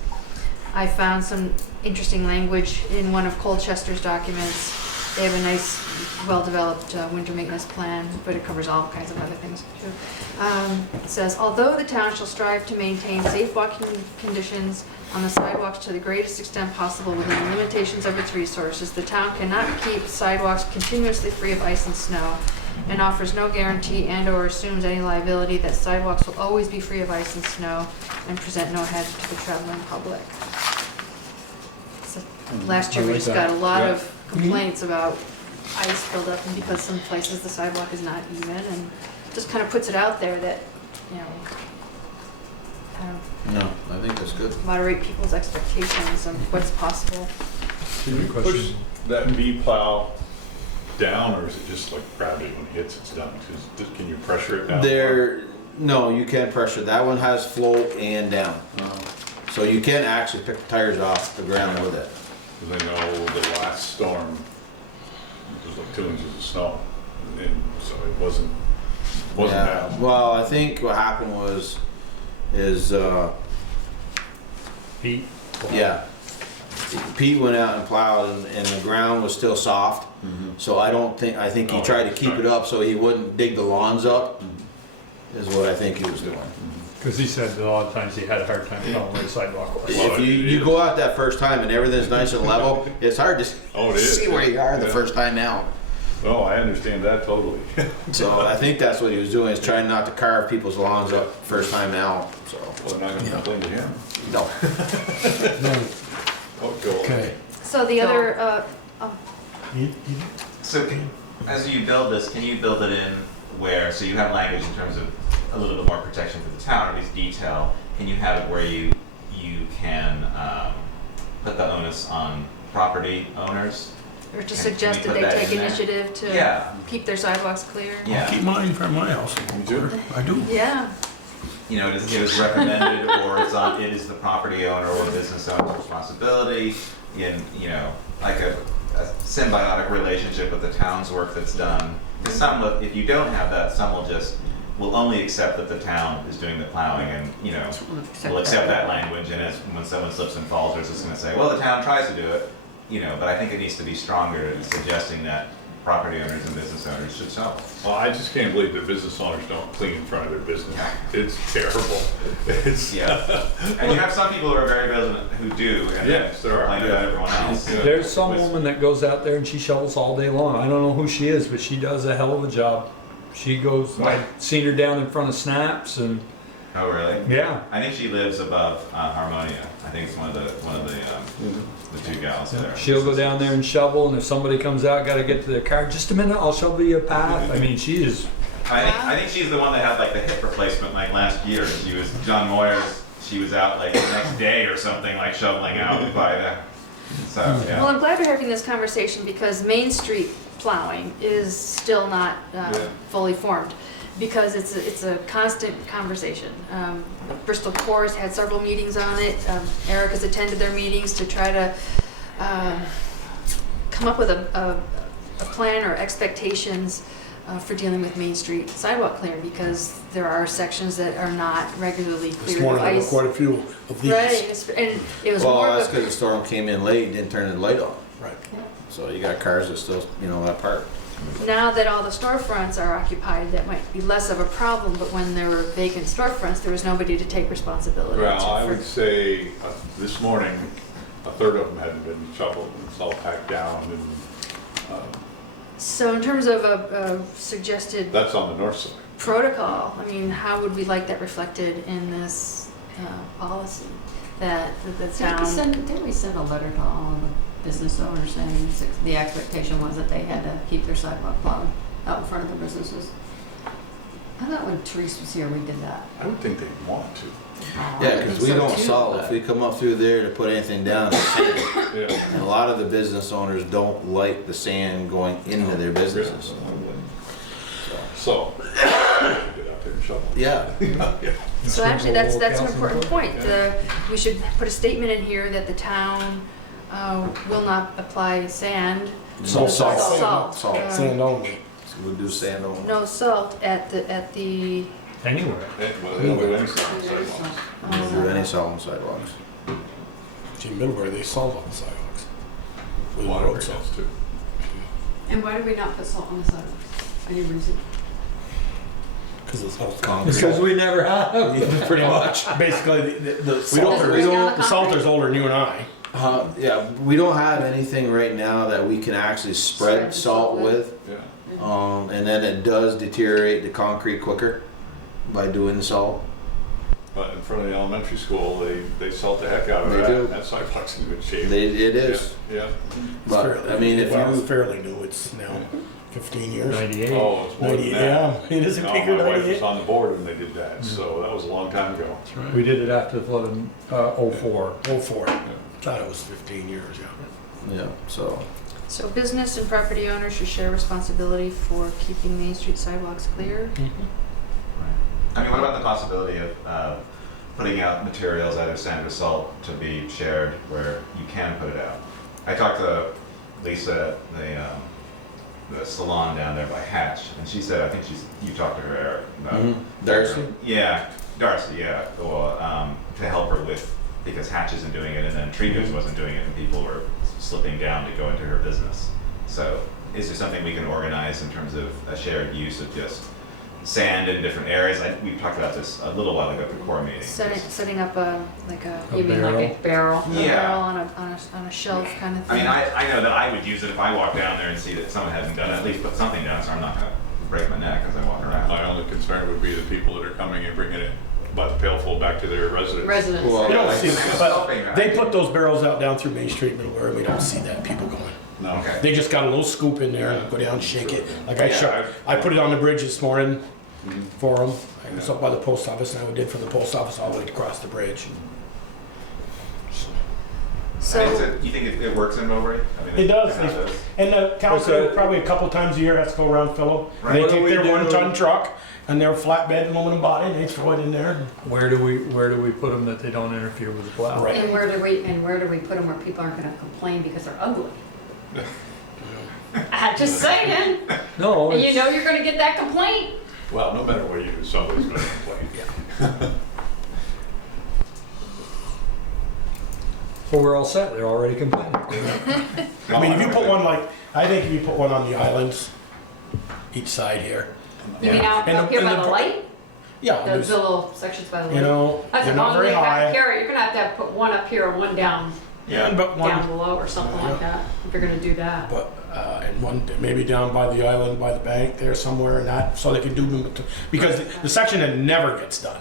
I found some interesting language in one of Colchester's documents. They have a nice, well-developed winter maintenance plan, but it covers all kinds of other things too. It says, although the town shall strive to maintain safe walking conditions on the sidewalks to the greatest extent possible within the limitations of its resources, the town cannot keep sidewalks continuously free of ice and snow, and offers no guarantee and/or assumes any liability that sidewalks will always be free of ice and snow and present no hazard to the traveling public. So, last year we just got a lot of complaints about ice buildup, and because some places the sidewalk is not even, and just kind of puts it out there that, you know, No, I think that's good. moderate people's expectations of what's possible. Can you push that V plow down, or is it just like gravity when it hits, it's done? Can you pressure it down? No, you can pressure. That one has flow and down. So you can actually pick the tires off the ground with it. Because I know the last storm, it was like 2 inches of snow, and so it wasn't Yeah. down. Well, I think what happened is Pete? yeah, Pete went out and plowed, and the ground was still soft. So I think he tried to keep it up so he wouldn't dig the lawns up, is what I think he was doing. Because he said that a lot of times he had a hard time telling where the sidewalk was. Well, If you go out that first time and everything's nice and level, it's hard to Oh, it is. see where you are the Yeah. first time out. Oh, I understand that totally. So I think that's what he was doing, is trying not to carve people's lawns up first time out, so. Well, they're not gonna complain to him. No. No. Oh, go. Okay. So the other, So as you build this, can you build it in where, so you have language in terms of a little bit more protection for the town, or at least detail, can you have it where you can put the onus on property owners? or to Can suggest we that put they that take in there? initiative to Yeah. keep their sidewalks clear? Yeah. I'll keep mine for my house. I do. Yeah. You know, it is recommended, or it is the property owner or business owner's responsibility, in, you know, like a symbiotic relationship with the town's work that's done. Because if you don't have that, some will only accept that the town is doing the plowing, and, you know, will accept that language, and when someone slips and falls, they're just gonna say, well, the town tries to do it, you know, but I think it needs to be stronger in suggesting that property owners and business owners should shovel. Well, I just can't believe that business owners don't clean in front of their business. It's terrible. It's, Yeah. And you have some people who are very vigilant who do, and then Yes, there are. complain about everyone else. Yeah. There's some woman that goes out there and she shovels all day long. I don't know who she is, but she does a hell of a job. She goes, I've seen her down in front of Snaps, and Oh, really? yeah. I think she lives above Harmonia. I think it's one of the two gals there. She'll go down there and shovel, and if somebody comes out, gotta get to their car, just a minute, I'll shovel you a path. I mean, she is, I think she's the one that had like the hip replacement like last year. She was John Moyer's. She was out like the next day or something, like shoveling out by the. So yeah. Well, I'm glad we're having this conversation because Main Street plowing is still not fully formed, because it's a constant conversation. Bristol Core's had several meetings on it. Eric has attended their meetings to try to come up with a plan or expectations for dealing with Main Street sidewalk clearing, because there are sections that are not regularly This cleared of morning, there were ice. quite a few of these. Right, and it was Well, more that's of because a, the storm came in late, didn't turn the light on. Right. So you got cars that still, that park. now that all the storefronts are occupied, that might be less of a problem, but when there were vacant storefronts, there was nobody to take responsibility. Well, I for- would say this morning, a third of them hadn't been shoveled, and it's all packed down, and So in terms of a suggested that's on the north side. protocol, I mean, how would we like that reflected in this policy? That the town, Didn't we send a letter to all of the business owners saying the expectation was that they had to keep their sidewalk plowed out in front of their businesses? I thought when Therese was here, we did that. I would think they'd want to. Yeah, because we don't salt. If we come up through there to put anything down, it's sand. Yeah. And a lot of the business owners don't like the sand going into their businesses. So, get out there and shovel. Yeah. so actually, that's an Calcium important chloride. point. We should put a statement in here that the town will not apply sand. Salt. Salt. Salt. Sand only. So we'll do sand only. No salt at the, Anywhere. Well, they don't do any sidewalks. We'll do any salt on sidewalks. See, in Middlebury, they salt on the sidewalks. With road Waterbury salt. does too. And why do we not put salt on the sidewalks? Any reason? Because it's all Because we never have. pretty much. Basically, the We don't- salter, we don't- the salter's older than you and I. Yeah, we don't have anything right now that we can actually spread salt with. Yeah. And then it does deteriorate the concrete quicker by doing the salt. But in front of the elementary school, they salt the heck out of They that. do. That sidewalk's in good shape. It is. Yeah. But, I mean, if Well, it's you, fairly new, it's now 15 years. 98. Oh, it's more than 90, that. yeah, it is a No, bigger my wife was 98. on the board when they did that, so that was a long time ago. We did it after the flood in 04. Oh, for it. Thought it was 15 years, yeah. yeah, so. so business and property owners should share responsibility for keeping Main Street sidewalks clear. I mean, what about the possibility of putting out materials, either sand or salt, to be shared where you can put it out? I talked to Lisa at the salon down there by Hatch, and she said, I think you talked to her, Eric, about Darcy? Yeah, Darcy, yeah, well, to help her with, because Hatch isn't doing it, and then Tree Goods wasn't doing it, and people were slipping down to go into her business. So, is there something we can organize in terms of a shared use of just sand in different areas? We talked about this a little while ago at the core meeting. Setting up a You mean like a barrel? Yeah. barrel on a shelf kind of I thing. mean, I know that I would use it if I walked down there and see that someone hadn't done it, at least put something down, so I'm not gonna break my neck as I walk around. My only concern would be the people that are coming and bringing it by the pailful back to their residence. Residents. Well, You don't see, but Helping, they right? put those barrels out down through Main Street, Middlebury, we don't see that, people going. No. Okay. They just got a little scoop in there and go down and shake it. Like Yeah, I put it on the bridge this morning Mhm. for them. I was up by the post office and I did for the post office all the way across the bridge. So, You think it works in Middlebury? I mean, It does. how it does? And the council Okay. probably a couple times a year has to go around Philo. And Right. they What do take we their do? 1-ton truck and their flatbed aluminum body and they throw it in there. Where do we put them that they don't interfere with the plow? Right. And where do we put them where people aren't gonna complain because they're ugly? Just saying, No, and you it's- know you're gonna get that complaint. Well, no matter what you do, somebody's gonna complain. well, we're all set. They're already complaining. I mean, if you put one like, I think if you put one on the islands, each side here. You mean out And up the- here and by the the pro- light? Yeah, The there's, little sections by the light? you know, That's they're a not long very way back, high. Gary, you're gonna have to put one up here and one down Yeah, but one, below or something like that, if you're gonna do that. but, and one, maybe down by the island, by the bank there somewhere and that, so they can do them, because the section that never gets done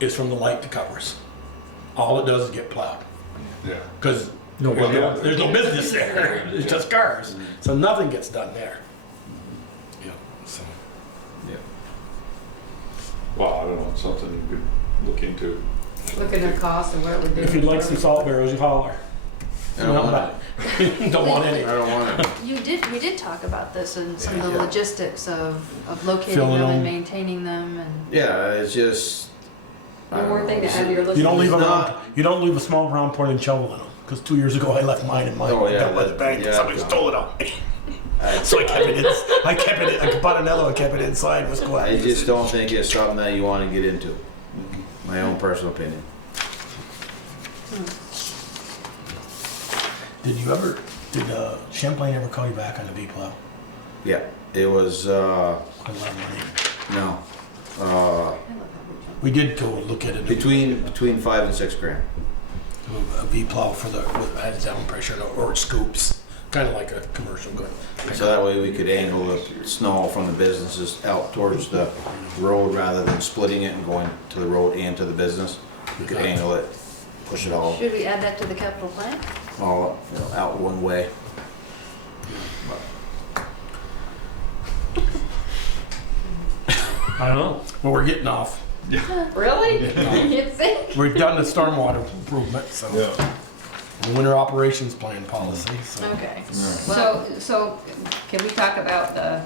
is from the light to covers. All it does is get plowed, Yeah. because No, Yeah. there's no business there, it's just cars, so nothing gets done there. Yeah, so. Well, I don't know, it's something you could look into. Look at the cost and what it would do. If you'd like some salt barrels, you holler. I don't want Don't want any. it. I don't want it. we did talk about this and some of the Yeah. logistics of locating Filling them and them. maintaining them and. Yeah, it's just. I One don't more know. thing to add to your list. You don't leave It's a not- round, you don't leave a small round point and shovel in them, because 2 years ago I left mine in my, Oh, yeah, down by the that- bank, yeah. somebody stole it off me. So I kept it, I bought another one, kept it inside, was I quiet. just don't think it's something that you wanna get into. My own personal opinion. Did Champlain ever call you back on the V-plow? Yeah, it was, Quite a lot of money. no, We did go look at it. between $5 and $6 grand. A V-plow for the, at down pressure, or scoops, kind of like a commercial good. So that way we could angle the snow from the businesses out towards the road rather than splitting it and going to the road and to the business. We could angle it, push it all, Should we add that to the capital plan? all out one way. I don't know. Well, we're getting off. Really? You think? We've done the stormwater improvement, so. Yeah. The winter operations plan policy, so. Okay. Well, So can we talk about the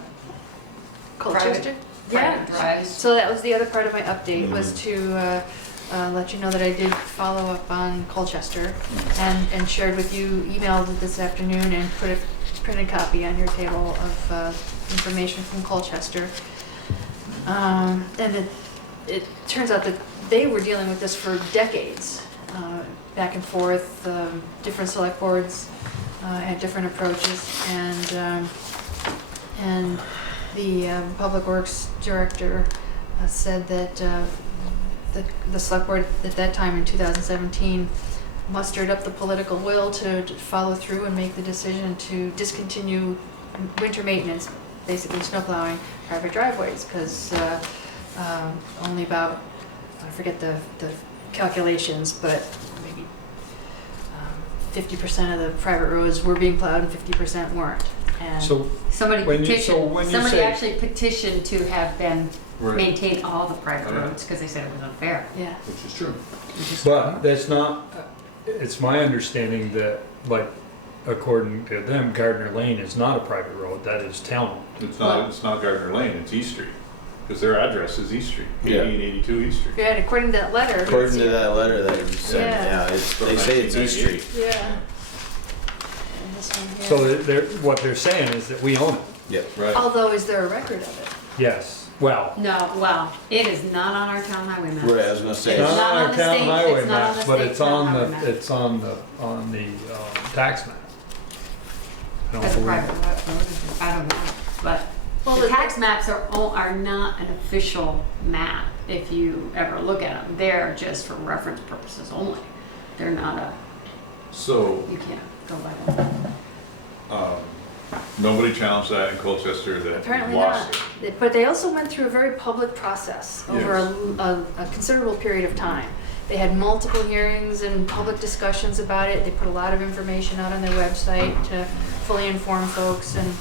Colchester? private drives? So that was the other part of my update, was to let you know that I did follow up on Colchester and shared with you, emailed it this afternoon and put a printed copy on your table of information from Colchester. And it turns out that they were dealing with this for decades, back and forth. Different select boards had different approaches, and the public works director said that the select board at that time in 2017 mustered up the political will to follow through and make the decision to discontinue winter maintenance, basically snow plowing private driveways, because only about, I forget the calculations, but maybe 50% of the private roads were being plowed and 50% weren't. And So Somebody when you somebody say- actually petitioned to have them Right. maintain all the private Right. roads because they said it was unfair. yeah, Which is true. But that's not, it's my understanding that, like, according to them, Gardner Lane is not a private road, that is town. It's not Gardner Lane, it's East Street. Because their address is East Street, 80 Yeah. and 82 East Street. yeah, and according to that letter. According to that letter that you sent, Yeah. yeah, they say it's East Street. Yeah. And this one here. So what they're saying is that we own it. Yep. Right. Although, is there a record of it? Yes, well, No, well, it is not on our town highway map. Right, I was gonna say, it's It's not not on on our the town state- highway it's not on map, the but state it's town on highway the, map. it's on the tax map. I don't As a believe- private road, I don't know, but Well, the the- tax maps are not an official map if you ever look at them. They're just for reference purposes only. They're not So, you can't go by them. nobody challenged that in Colchester that Apparently lost not. it. But they also went through a very public process over a considerable period of time. They had multiple hearings and public discussions about it. They put a lot of information out on their website to fully inform folks, and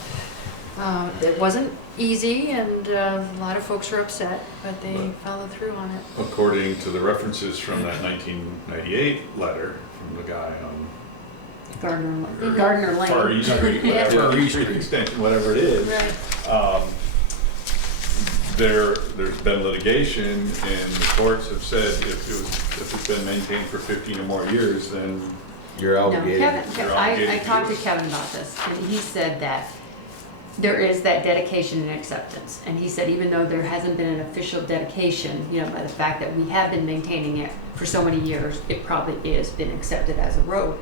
it wasn't easy, and a lot of folks were upset, but they followed through on it. According to the references from that 1998 letter from the guy on Gardner Lane. Far East Street, Yeah. whatever, Far East Street. extension, whatever it is. Right. There's been litigation, and the courts have said if it's been maintained for 15 or more years, then you're No, obligated. You're I obligated to talked to use it. Kevin about this, and he said that there is that dedication and acceptance. And he said even though there hasn't been an official dedication, you know, by the fact that we have been maintaining it for so many years, it probably is been accepted as a road.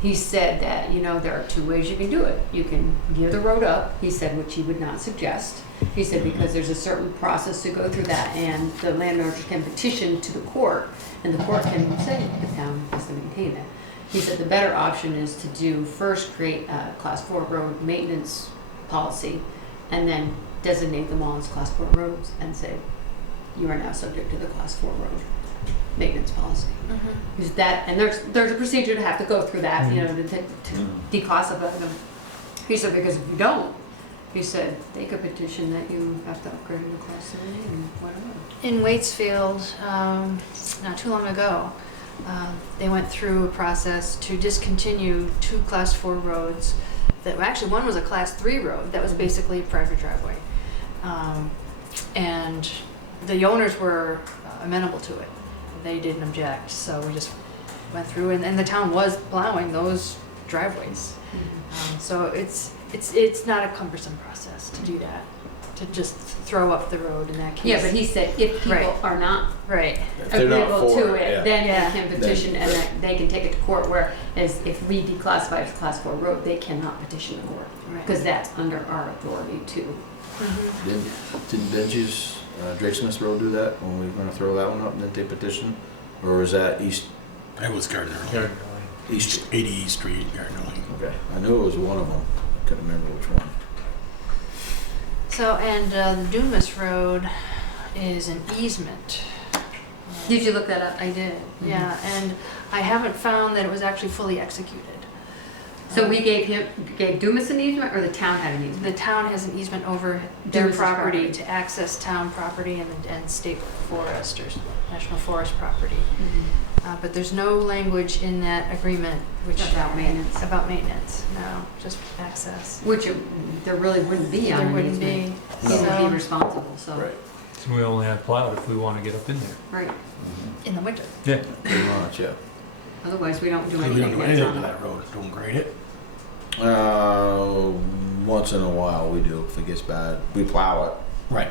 He said that, you know, there are two ways you can do it. You can give the road up, he said, which he would not suggest. He said because there's a certain process to go through that, and the landowner can petition to the court, and the court can say the town has to maintain it. He said the better option is to do first create a class 4 road maintenance policy, and then designate them all as class 4 roads and say you are now subject to the class 4 road maintenance policy. Is that, and there's a procedure to have to go through that, you know, to declassify them. He said because if you don't, he said they could petition that you have to upgrade to class 3 and whatever. In Waitsfield, not too long ago, they went through a process to discontinue 2 class 4 roads. That actually, one was a class 3 road that was basically a private driveway, and the owners were amenable to it. They didn't object, so we just went through, and the town was plowing those driveways. So it's not a cumbersome process to do that, to just throw up the road in that case. Yeah, but he said if people Right. are not Right, If they're not agreeable for to it, it, yeah. then Yeah. they can petition and then they can take it to court, whereas if we declassify it as class 4 road, they cannot petition the court. right. Because that's under our authority too. Mhm. Didn't Benji's Drake Smith Road do that when we were gonna throw that one up? Didn't they petition? Or was that East, It was Gardner Lane. East? 80 East Street, Gardner Lane. Okay, I knew it was one of them. I couldn't remember which one. So, and the Dumas Road is an easement. Did you look that up? I did, yeah, and I haven't found that it was actually fully executed. So we gave Dumas an easement, or the town had an easement? The town has an easement over their Dumas's property property. to access town property and state forest or national forest property. But there's no language in that agreement which. About maintenance. About maintenance, no, just access. Which there really wouldn't be on There an wouldn't easement. be. He would So, be responsible, so. Right. So we only have plowed if we want to get up in there. Right. in the winter. Yeah. Pretty much, yeah. Otherwise, we don't do We anything. don't do that's anything on to it. that road, don't grade it. Once in a while we do, if it gets bad. We plow it. Right.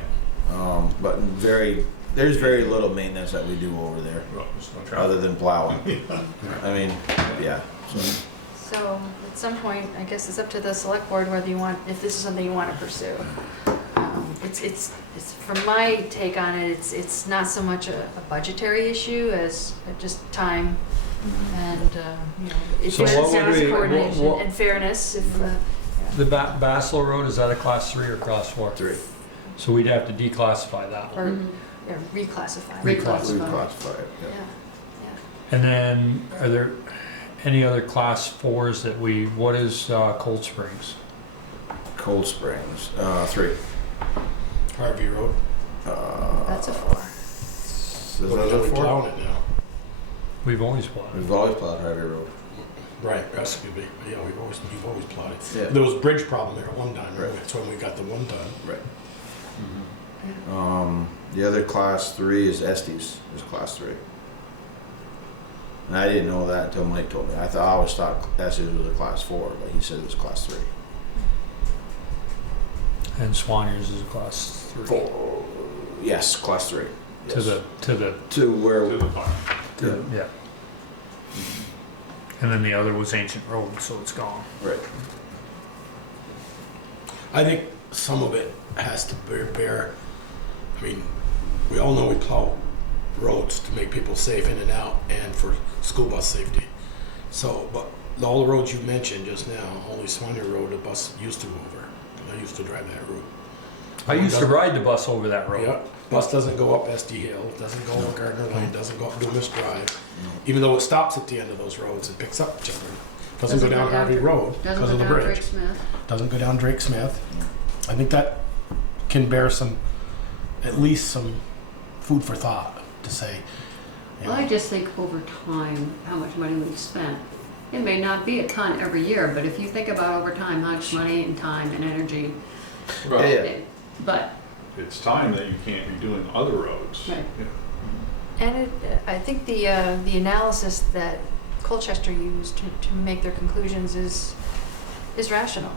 But there's very little maintenance that we do over there, Well, there's no traffic. other than plowing. I mean, yeah, so. So at some point, I guess it's up to the select board whether you want, if this is something you want to pursue. It's from my take on it, it's not so much a budgetary issue as just time and, you know, So what would efficiency, we- coordination, what- and fairness. If The Basel Road, is that a class 3 or class 4? 3. So we'd have to declassify that one. or Mhm. yeah, reclassify. Reclassify Reclassify. it, Yeah, yeah. yeah. And then, are there any other class 4s that what is Cold Springs? Cold Springs, 3. Harvey Road. That's a 4. Is But that we're a 4? plowing it now. We've always plowed. We've always plowed Harvey Road. Right, excuse me. Yeah, we've always plowed it. Yeah. There was a bridge problem there at one time, right? Right. That's when we got the one done. Right. The other class 3 is Estes, is class 3. And I didn't know that until Mike told me. I always thought Estes was a class 4, but he said it was class 3. And Swanier's is a class 3. Yes, class 3. Yes. To where, To the farm. yeah. And then the other was Ancient Road, so it's gone. right. I think some of it has to bear, I mean, we all know we plow roads to make people safe in and out and for school bus safety. So, but all the roads you mentioned just now, only Swanee Road, the bus used to go over. I used to drive that route. I used to ride the bus over that road. Yeah, bus doesn't go up SD Hill, doesn't go up Gardner Lane, doesn't go up Dumas Drive. Even though it stops at the end of those roads and picks up children. Doesn't go down Harvey Road Doesn't because go of the down bridge. Drake Smith. Doesn't go down Drake Smith. I think that can bear at least some food for thought to say. you Well, I know, just think over time, how much money we've spent. It may not be a ton every year, but if you think about over time, how much money and time and energy. Well, Yeah. But, it's time that you can't be doing other roads. Right. Yeah. And I think the analysis that Colchester used to make their conclusions is rational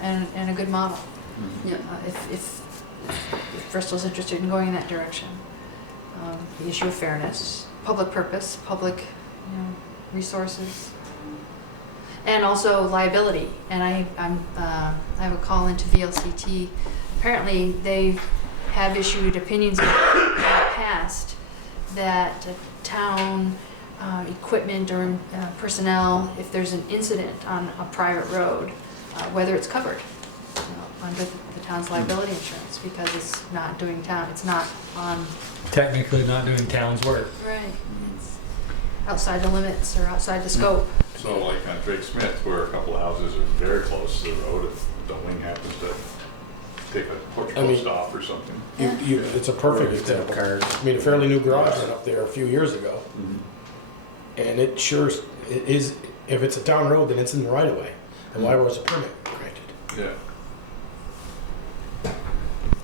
and a good model. yeah, If Bristol's interested in going in that direction. The issue of fairness, public purpose, public resources, and also liability. And I have a call into VLCT. Apparently, they have issued opinions in the past that town equipment or personnel, if there's an incident on a private road, whether it's covered under the town's liability insurance, because it's not doing it's not on. Technically not doing town's work. Right. It's outside the limits or outside the scope. So like on Drake Smith, where a couple of houses are very close to the road, if the wing happens to take a porch I mean- post off or something. It's a perfect example. I mean, a fairly new garage went up there a few years ago. And it is, if it's a town road, then it's in the right of way. And why was a permit granted? Yeah.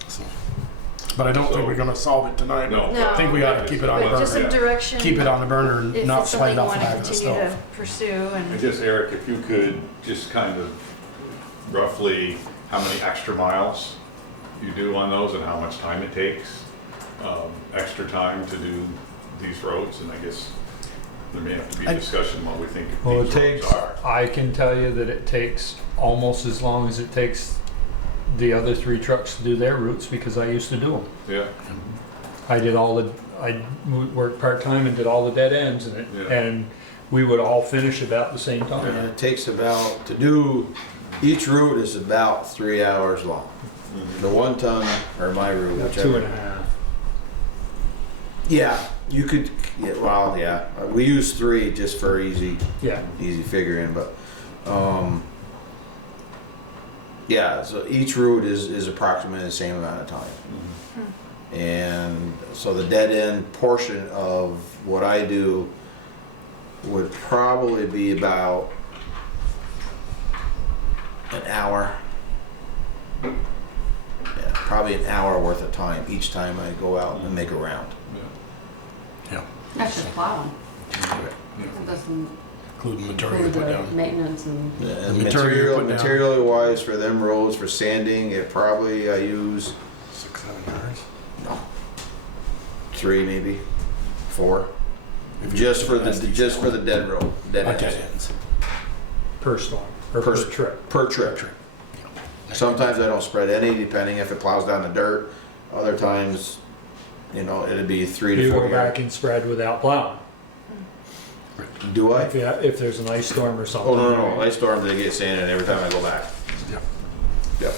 So, but I don't think we're gonna solve it tonight. No. No. I think we ought to keep it on the But just some burner. direction. Keep it on the burner and If not it's something slide you off the want to back of the continue to stove. pursue I and. guess, Eric, if you could just kind of roughly how many extra miles you do on those and how much time it takes, extra time to do these roads, and I guess there may have to be a discussion what we think Well, it these takes, roads are. I can tell you that it takes almost as long as it takes the other 3 trucks to do their routes, because I used to do them. Yeah, I worked part-time and did all the dead ends in it, Yeah. and we would all finish about the same And time. it takes about, to do, each route is about 3 hours long. The 1 ton, or my route, whichever. 2.5. Yeah, you could, yeah, well, yeah, we use 3 just for easy Yeah, figuring, but, yeah, so each route is approximately the same amount of time. And so the dead end portion of what I do would probably be about an hour. Yeah, probably an hour worth of time each time I go out and make a round. That's just plowing. That doesn't Including material include put the down. maintenance and. And The material you put down. material wise for them roads, for sanding, it probably I use 6-7 yards. 3 maybe, 4. Just for the dead road, dead Dead ends. ends. per storm, or per trip. Per trip. Sometimes I don't spread any, depending if it plows down the dirt. Other times, you know, it'd be 3 to You 4 go back yards. and spread without plowing. Do I? If there's an ice storm or something. Oh, no, ice storms, they get sanded every time I go back. Yep. Yep.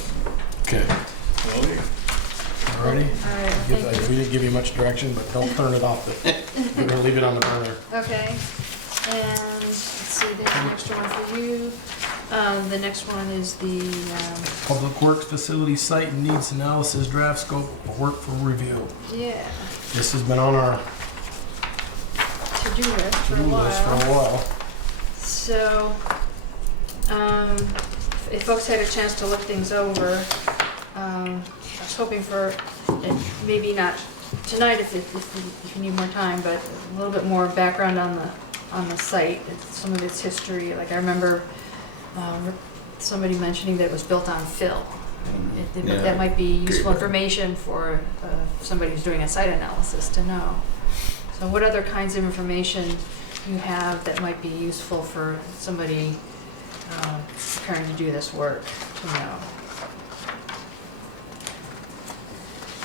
Okay. Alrighty. All right, thank you. We didn't give you much direction, but don't turn it off. We're gonna leave it on the burner. Okay, and let's see, there's an extra one for you. The next one is the, Public Works Facility Site and Needs Analysis Draft Scope of Work for Review. yeah, This has been on our to-do list for a to-do list for while. a while. So, if folks had a chance to look things over, I was hoping for, maybe not tonight if you need more time, but a little bit more background on the site, some of its history. Like I remember somebody mentioning that it was built on fill. Yeah. That might be useful information for somebody who's doing a site analysis to know. So what other kinds of information you have that might be useful for somebody preparing to do this work to know?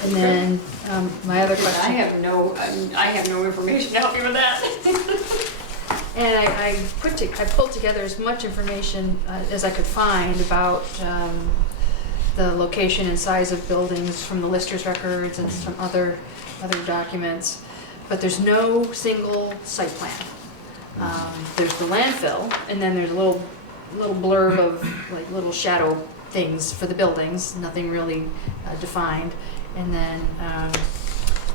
And then my other question. I have no information to help you with that. And I pulled together as much information as I could find about the location and size of buildings from the lister's records and some other documents, but there's no single site plan. There's the landfill, and then there's a little blurb of like little shadow things for the buildings, nothing really defined. And then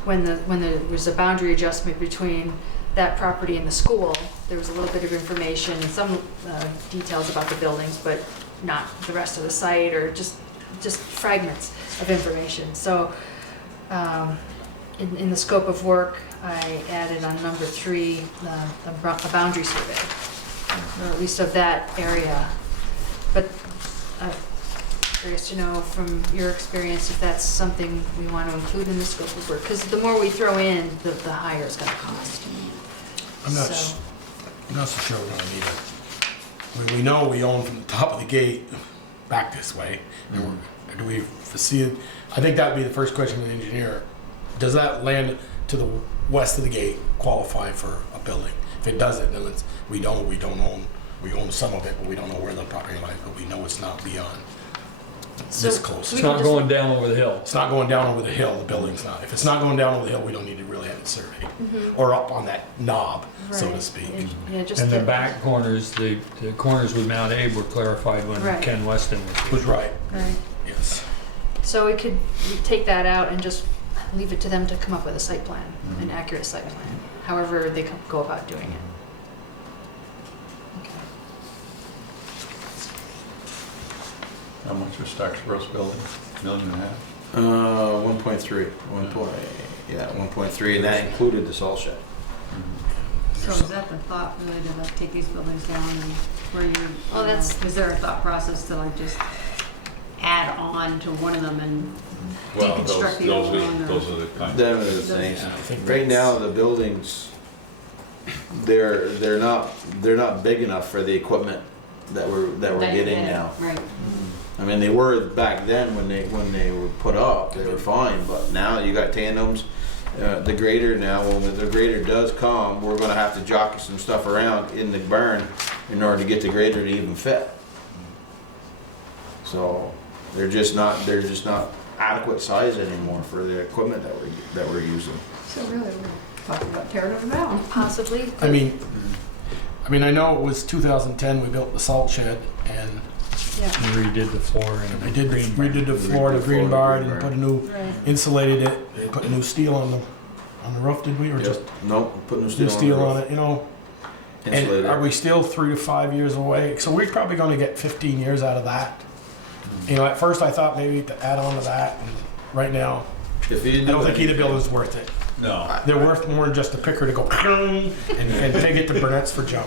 when there was a boundary adjustment between that property and the school, there was a little bit of information and some details about the buildings, but not the rest of the site, or just fragments of information. So in the scope of work, I added on number 3 a boundary survey, or at least of that area. But I'm curious to know from your experience if that's something we want to include in the scope of work, because the more we throw in, the higher it's going to cost. I'm not so sure we're gonna need it. We know we own from the top of the gate back this way. And do we foresee it? I think that would be the first question to the engineer. Does that land to the west of the gate qualify for a building? If it doesn't, then we own some of it, but we don't know where the property lies, but we know it's not beyond this close. It's not going down over the hill. It's not going down over the hill, the building's not. If it's not going down over the hill, we don't need to really have it surveyed. Or up on that knob, so to Right. speak. Yeah, just And the to- back corners, the corners with Mount Abe were clarified when Right. Ken Weston was here. Was right, Right. yes. So we could take that out and just leave it to them to come up with a site plan, an accurate site plan, however they go about doing it. Okay. How much was Stark's building? $1.5 million? 1.3, 1.3, and that included the salt shed. So is that the thought, really, to like take these buildings down and where you, Well, that's- is there a thought process to like just add on to one of them and Well, deconstruct the other one. those are the kind Them are the things. I think Right now, the buildings, they're not big enough for the equipment that we're getting now. Right. I mean, they were back then when they were put up, they were fine, but now you got tandems. The grader now, when the grader does come, we're gonna have to jockey some stuff around in the barn in order to get the grader to even fit. So they're just not adequate size anymore for the equipment that we're using. So really, we're talking about tearing them down. Possibly. I mean, I know it was 2010 we built the salt shed, and Yeah, And redid the floor I and did redid the floor, the green barn, and put a new, right. insulated it, and put new steel on the roof, did we, or just Nope, put new new steel on it, you know? And Insulated. are we still 3 to 5 years away? So we're probably gonna get 15 years out of that. You know, at first I thought maybe to add on to that, and right now, If you I don't think either building's worth it. No. They're worth more than just a picker to go and take it to Burnett's for junk.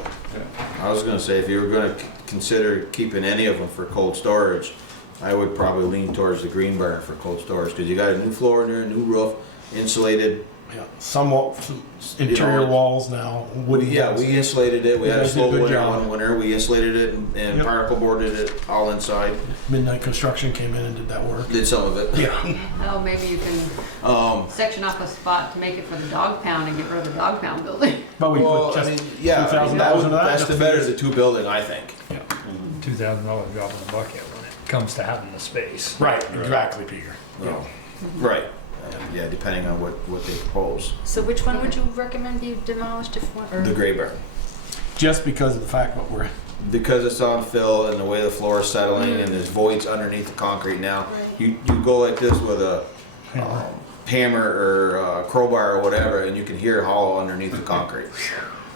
I was gonna say, if you were gonna consider keeping any of them for cold storage, I would probably lean towards the green barn for cold storage, because you got a new floor in there, a new roof, insulated. Yeah, some interior know, walls now. Yeah, we insulated it, we You had a guys did a slow good winter job. one winter, we insulated it and Yep. particle boarded it all inside, Midnight Construction came in and did that work. did some of it. Yeah. Oh, maybe you can Um, section off a spot to make it for the dog pound and get rid of the dog pound building. But we well, put I just mean, yeah, $2,000 that into that. that's the better of the two building, I think. $2,000 drop in the bucket when it comes to having the space. right, exactly, Peter. Yeah. Right, yeah, depending on what they propose. So which one would you recommend be demolished if one, or? The gray barn. Just because of the fact that we're Because it's on fill and the way the floor is settling and there's voids underneath the concrete now, you go like this with a hammer or crowbar or whatever, and you can hear hollow underneath the concrete.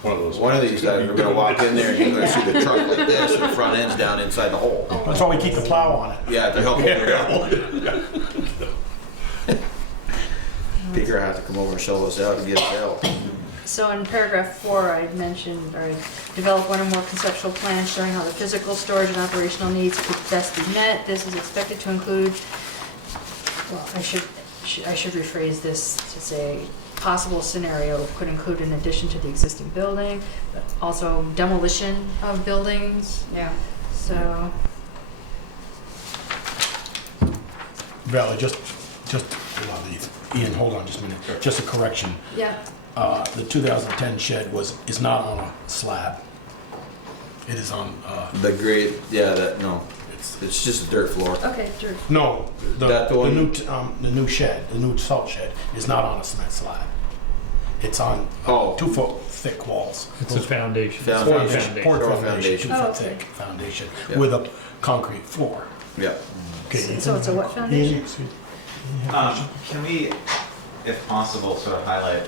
One of these guys, we're gonna walk in there and you're gonna see the truck like this and the front end's down inside the hole. that's why we keep the plow on it. Yeah, to help hold it up. Peter has to come over and show us out and get us out. So in paragraph 4, I mentioned, or develop one or more conceptual plans showing how the physical storage and operational needs could best be met. This is expected to include, well, I should rephrase this to say, possible scenario could include in addition to the existing building, but also demolition of buildings. Yeah. So, Valerie, just hold on, Ian, hold on just a minute. Just a correction. yeah, The 2010 shed is not on a slab. It is on, The grade, yeah, no, it's just a dirt floor. okay, sure. no, That the one- the new shed, the new salt shed is not on a cement slab. It's on Oh. 2 foot thick walls. It's a foundation. Foundation. Poured Poured foundation, foundation. 2 foot Oh, okay. thick foundation Yeah. with a concrete floor. Yeah. Okay. So it's a what Ian, foundation? excuse- Can we, if possible, sort of highlight,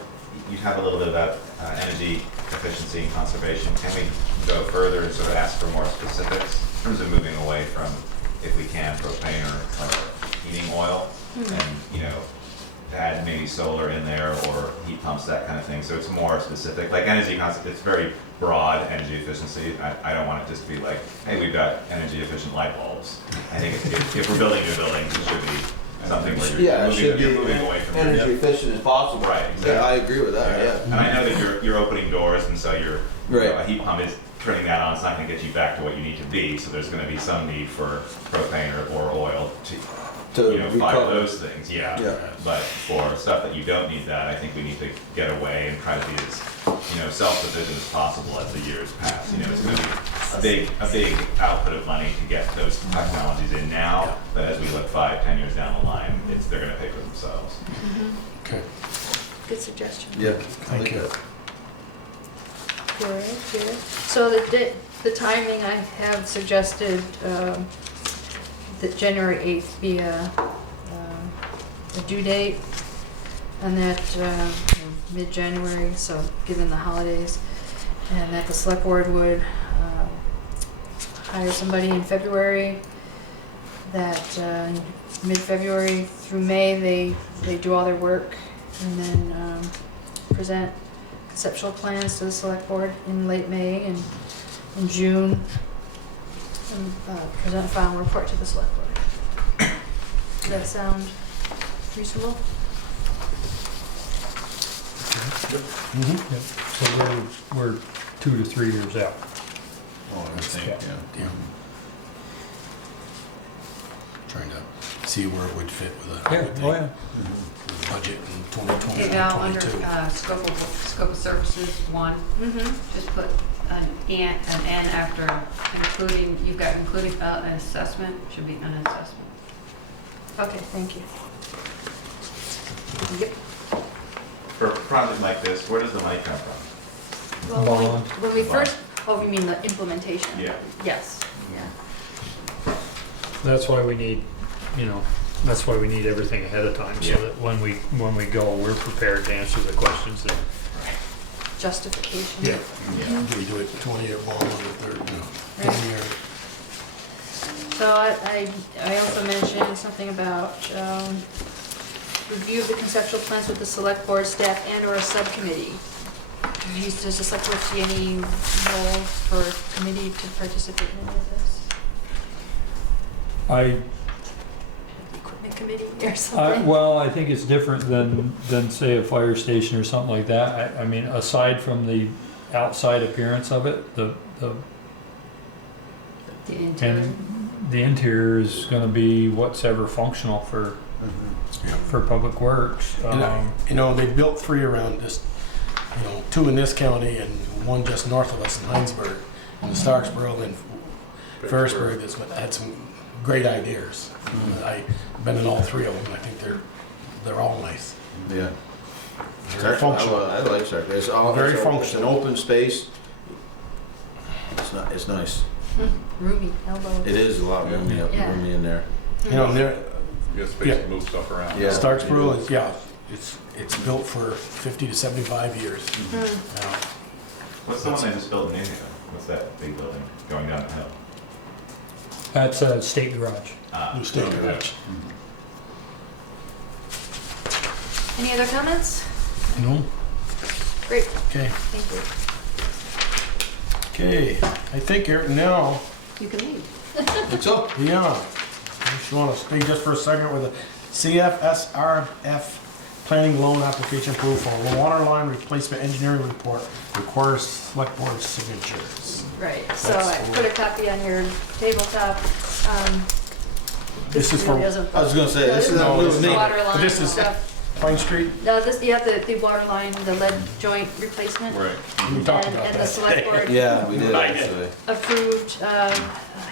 you have a little bit about energy efficiency and conservation. Can we go further and sort of ask for more specifics in terms of moving away from, if we can, propane or heating oil? And, you know, add maybe solar in there or heat pumps, that kind of thing. So it's more specific, like energy it's very broad energy efficiency. I don't want it just to be like, hey, we've got energy efficient light bulbs. I think if we're building new buildings, it should be something where Yeah, it should you're be moving away from energy efficient as possible. Right, exactly. Yeah, I agree with that, yeah. And I know that you're opening doors, and so you know, Right. a heat pump is turning that on. It's not going to get you back to what you need to be. So there's going to be some need for propane or oil to To fire recover. those things. Yeah. Yeah. But for stuff that you don't need that, I think we need to get away and try to be as self-sufficient as possible as the years pass. It's going to be a big output of money to get those technologies in now. But as we look 5-10 years down the line, they're going to pay for themselves. Okay, Good suggestion. Yeah. thank you. Good, good. So the timing, I have suggested that January 8th be a due date, and that mid-January, so given the holidays, and that the select board would hire somebody in February, that mid-February through May, they do all their work, and then present conceptual plans to the select board in late May, and in June, and present a final report to the select board. that sound reasonable? Mm-hmm. So we're 2 to 3 years out. Oh, I think, Yeah. yeah. Yeah. Trying to see where it would fit with the budget in 2020, Okay, now under 2022. scope of services 1, Mm-hmm. just put an N after including, you've got including an assessment, should be an assessment. Okay, thank you. Yep. For a project like this, where does the money come from? Well, Bond. when we Bond. first, oh, you mean the implementation? Yeah. Yes, yeah. That's why we need, that's why we need everything ahead of time, so Yeah. that when we go, we're prepared to answer the questions that. Justification. Yeah. Do we do it 20-year bond on the third, no, Right. 10-year? So I also mentioned something about review of the conceptual plans with the select board staff and or a subcommittee. Does the select board see any role for committee to participate in any of this? Equipment committee or something? Well, I think it's different than say a fire station or something like that. I mean, aside from the outside appearance of it, the interior. the interior is going to be what's ever functional for public works. They built 3 around this, 2 in this county and 1 just north of us in Heinsberg, and Starksboro and Ferrisburg that's had some great ideas. I've been in all 3 of them, and I think they're all nice. Yeah. Very functional. I like Cirque. It's all Very it's an functional. open space. It's nice. Roomy, elbow. It is a lot roomy roomy in there. And they're, You got space to move stuff around. Yeah. Starksboro is, it's built for 50 to 75 years. Now, What's the one they just built in India? What's that big building going down the hill? That's a state garage. New State Garage. Any other comments? No? Great, Okay. thank you. Okay. I think now, You can leave. It's up. yeah. If you want to stay just for a second with the CFSRF planning loan application approval for water line replacement engineering report requires select board signatures. Right, so That's I the put a copy on your tabletop. This is for- really isn't- I was gonna say, this is No, not new this to is me. Water line This and is- stuff. Pine Street, No, the water line, the lead joint replacement. Right. we talked And about and the that. select board Yeah, we did actually. approved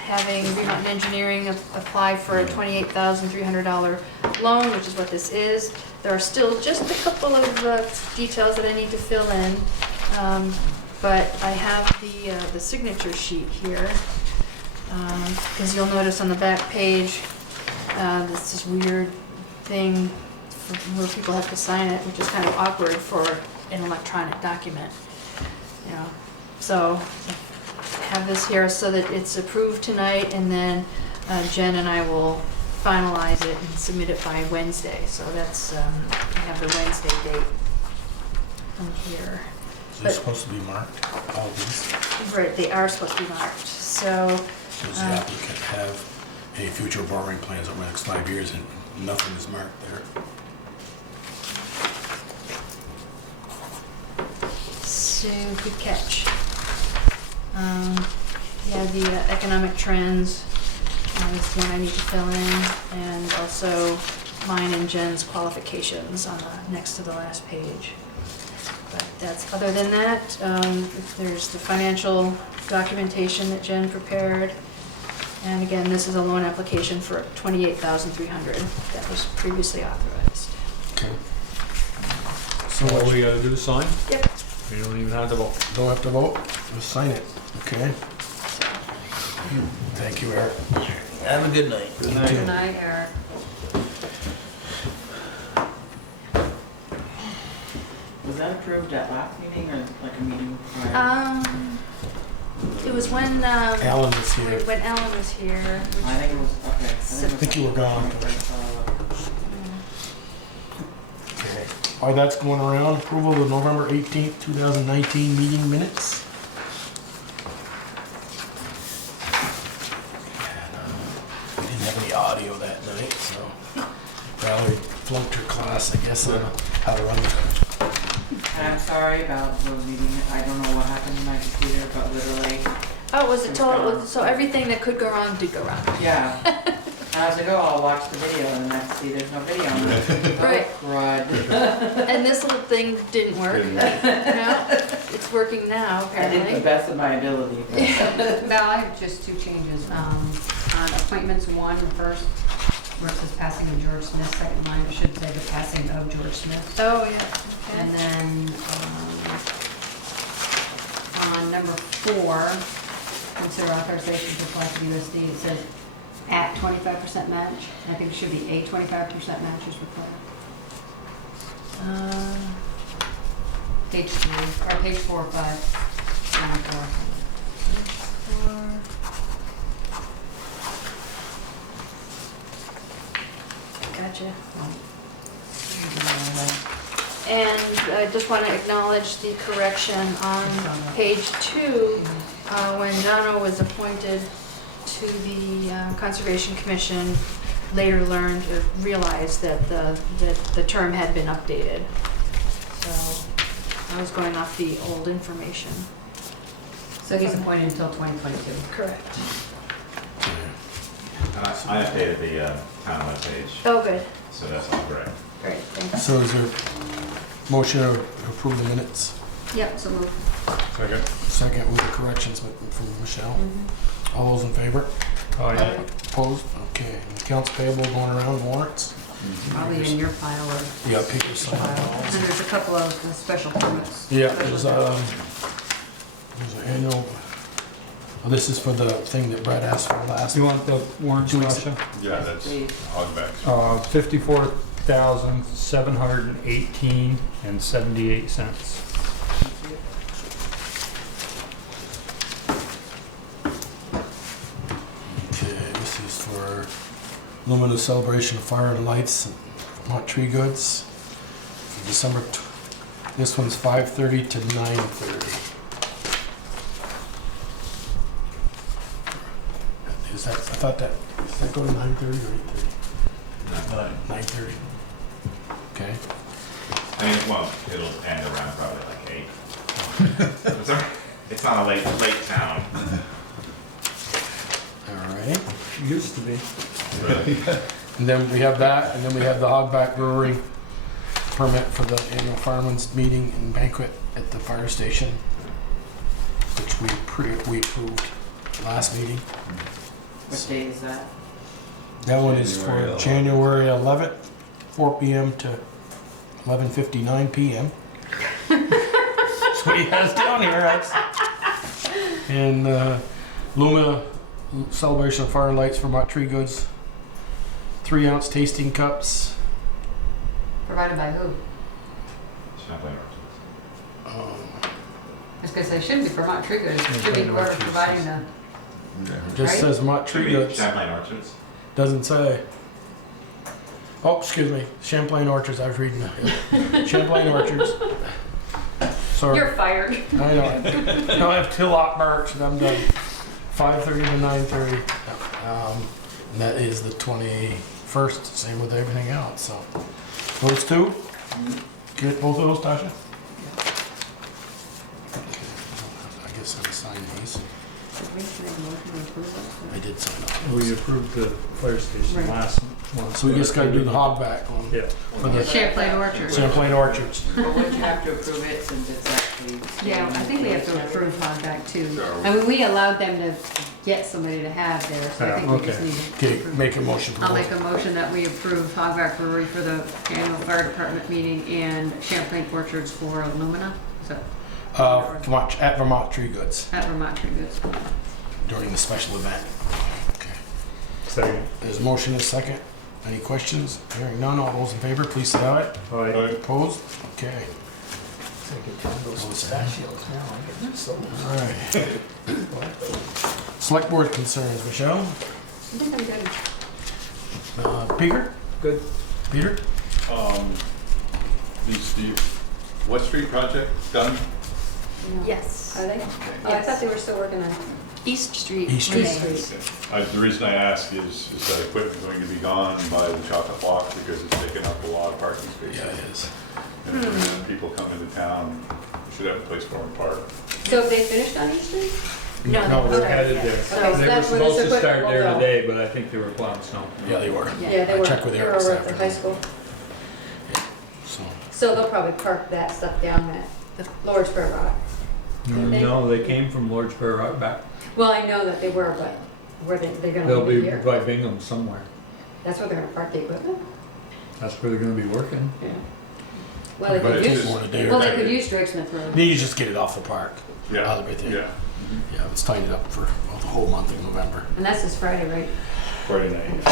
having Vermont Engineering apply for a $28,300 loan, which is what this is. There are still just a couple of details that I need to fill in, but I have the signature sheet here. Because you'll notice on the back page, this weird thing where people have to sign it, which is kind of awkward for an electronic document. So I have this here so that it's approved tonight, and then Jen and I will finalize it and submit it by Wednesday. So that's, I have the Wednesday date on here. Is this supposed to be marked, all these? Right, they are supposed to be marked, so, Does the applicant have any future borrowing plans over the next 5 years and nothing is marked there? so good catch. Yeah, the economic trends is the one I need to fill in, and also mine and Jen's qualifications on the next to the last page. But that's, other than that, there's the financial documentation that Jen prepared. And again, this is a loan application for $28,300 that was previously authorized. Okay. So So all what we gotta do is sign? Yep. We don't even have to vote. don't have to vote, just sign it, okay? So, Thank you, Eric. Have a good night. You Good too. night, Eric. Was that approved at last meeting or like a meeting prior? it was when, Alan was here. when Ellen was here. which- I think it was, okay. I think you were gone. Okay. All right, that's going around. Approval of the November 18th, 2019 meeting minutes. We didn't have any audio that night, so us, I guess, on how to run it. And I'm sorry about the meeting, I don't know what happened to my computer, but literally, Oh, was it total, so everything that could go wrong did go wrong? yeah. And I was like, oh, I'll watch the video, and then I see there's no video on it. Right. Oh, crud. And this little thing didn't work. No, it's working now, I did the apparently. best of my ability. Val, I have just two changes. On appointments, one, first, where it says passing of George Smith, second line, it should say the passing of George Smith. Oh, yeah. And Okay. then, on number 4, consider authorization to apply to USD, it says at 25% match. I think it should be a 25% match is required. Page 3, or page 4 or 5. Number 4. Gotcha. And I just want to acknowledge the correction on page 2, when Jono was appointed to the Conservation Commission, later learned or realized that the term had been updated. So I was going off the old information. So he's appointed until 2022. Correct. And I updated the town webpage, Oh, good. so that's all correct. Great, thanks. So is there motion to approve the minutes? Yep, so moved. Second. Second with the corrections from Michelle. All those in favor? Oh, yeah. Opposed? Okay. Accounts payable going around, warrants? Probably in your pile or Yeah, paper sign. and there's a couple of special permits. Yeah, Special there's an annual, well, this is for the thing that Brad asked for last. You want the warrants, 2 weeks. Russia? Yeah, that's Please. hogbacks. 54,718.78. Okay, this is for Luminous Celebration of Fire and Lights, Vermont Tree Goods. For December, this one's 5:30 to 9:30. Is that, I thought that, does that go to 9:30 or 8:30? 9:30. Okay. I mean, well, it'll end around probably like 8. It's not a late town. All right. Used to be. And then we have that, and then we have the Hogback Brewery permit for the annual fireman's meeting and banquet at the fire station, which we approved last meeting. What day is that? That one is for January 11th, 4 p.m. to 11:59 p.m. That's what he has down here. And Luma Celebration of Fire and Lights, Vermont Tree Goods, 3-ounce tasting cups. Provided by who? Champlain I was gonna say, it shouldn't be Vermont Tree Goods, it should be whoever's providing the, Just Right? says Vermont Should Tree be Goods. Champlain Orchards. Doesn't say. Oh, excuse me. Champlain Orchards. I was reading that. Champlain Orchards. Sorry. you're fired. I know. No, I have 2 lot marks and I'm done. 5:30 to 9:30. And that is the 21st. Same with everything else. So those 2. Get both of those, Tasha. Okay. I guess I'll sign these. I did sign up. We approved the fire station Right. last month. So we just got to do the hogback one Yeah. for the Champlain Orchard. Champlain Orchards. But wouldn't you have to approve it since it's actually? Yeah, I think we have to approve Hogback too. I mean, we allowed them to get somebody to have there, so I think we just Okay. need to. Okay, make a motion for I'll both. make a motion that we approve Hogback Brewery for the annual fire department meeting and Champlain Orchards for Lumina, so, At Vermont Tree Goods at Vermont Tree Goods. during the special event. Okay. Second. There's a motion and a second. Any questions? Hearing none, all those in favor, please say aye. All right. Opposed? Okay. All right. Select board concerns, Michelle? I think I'm good. Peter? Good. Peter? Is the West Street project done? Yes. Are they? Oh, I Yes. thought they were still working on East Street. East Street. remains. The reason I ask is that equipment going to be gone by the chocolate block because it's taking up a lot of parking spaces? Yeah, it is. And when people come into town, we should have a place for them to park. So have they finished on East Street? No, They're Okay. headed there. So They were that's where this supposed to equipment start will there go. today, but I think they were plowing snow. Yeah, they were. Yeah, they I were, checked with they Eric were this over at the high afternoon. school. So, So they'll probably park that stuff down at the Lordsburg Rock. They- No, they came from Lordsburg right back. Well, I know that they were, but were they're gonna They'll leave be it here? by Bingham somewhere. That's where they're gonna park the equipment? That's where they're gonna be working. Yeah. Well, they But could it's use, just- more today. well, they could use Drake Smith Road. need to just get it off the park. Yeah, Out of it, yeah. Yeah, it's tightened up for the whole month of November. And that's this Friday, right? Friday night.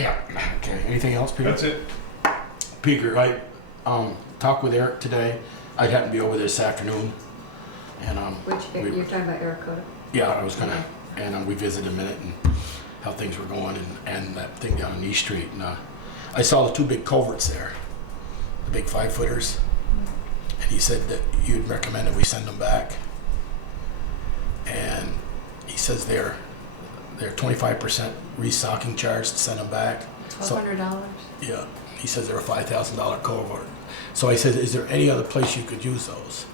Yeah. Okay, anything else, Peter? That's it. Peter, I talked with Eric today. I happened to be over there this afternoon. And Which, We- you're talking about Eric Cota? yeah, I was gonna, and we visited a minute and how things were going and that thing down on East Street. And I saw the two big culverts there, the big 5-footers. And he said that you'd recommend that we send them back. And he says they're 25% restocking charge to send them back. So, $1,200? yeah, he says they're a $5,000 culvert. So I said, is there any other place you could use those?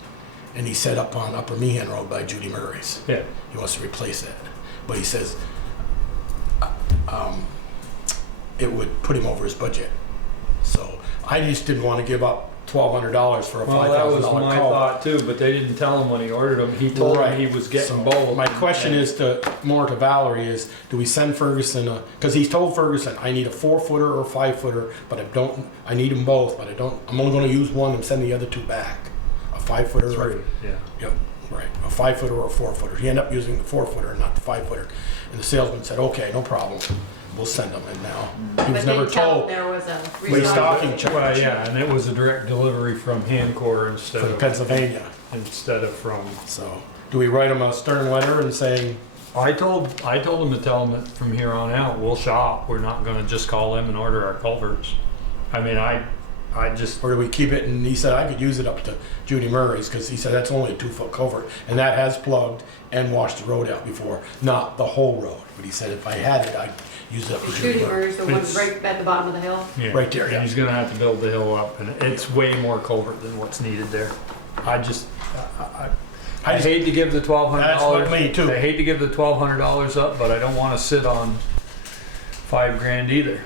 And he said up on Upper Meehan Road by Judy Murray's. Yeah. He wants to replace it. But he says it would put him over his budget. So I just didn't want to give up $1,200 for a $5,000 Well, that was my culvert. thought too, but they didn't tell him when he ordered them. He told him he was getting So both. my question is more to Valerie is, do we send Ferguson because he's told Ferguson, I need a 4-footer or 5-footer, but I need them both, but I'm only going to use one and send the other two back. A 5-footer. Three, yeah. Yep, right. A 5-footer or a 4-footer. He ended up using the 4-footer, not the 5-footer. And the salesman said, okay, no problem. We'll send them. And now he was never told There was a restocking charge Well, yeah, and it was a direct delivery from Hancock instead from of Pennsylvania. from. So do we write him a stern letter and say, I told him to tell him that from here on out we'll shop. We're not going to just call them and order our culverts. I mean, I just or do we keep it? And he said I could use it up to Judy Murray's because he said that's only a 2-foot culvert and that has plugged and washed the road out before, not the whole road. But he said if I had it, I'd use it up to Judy Judy Murray. Murray's the one It's- right at the bottom of the hill. yeah. Right there, And yeah. he's going to have to build the hill up, and it's way more culvert than what's needed there. I just hate to give the $1,200. That's what me too. I hate to give the $1,200 up, but I don't want to sit on $5,000 either.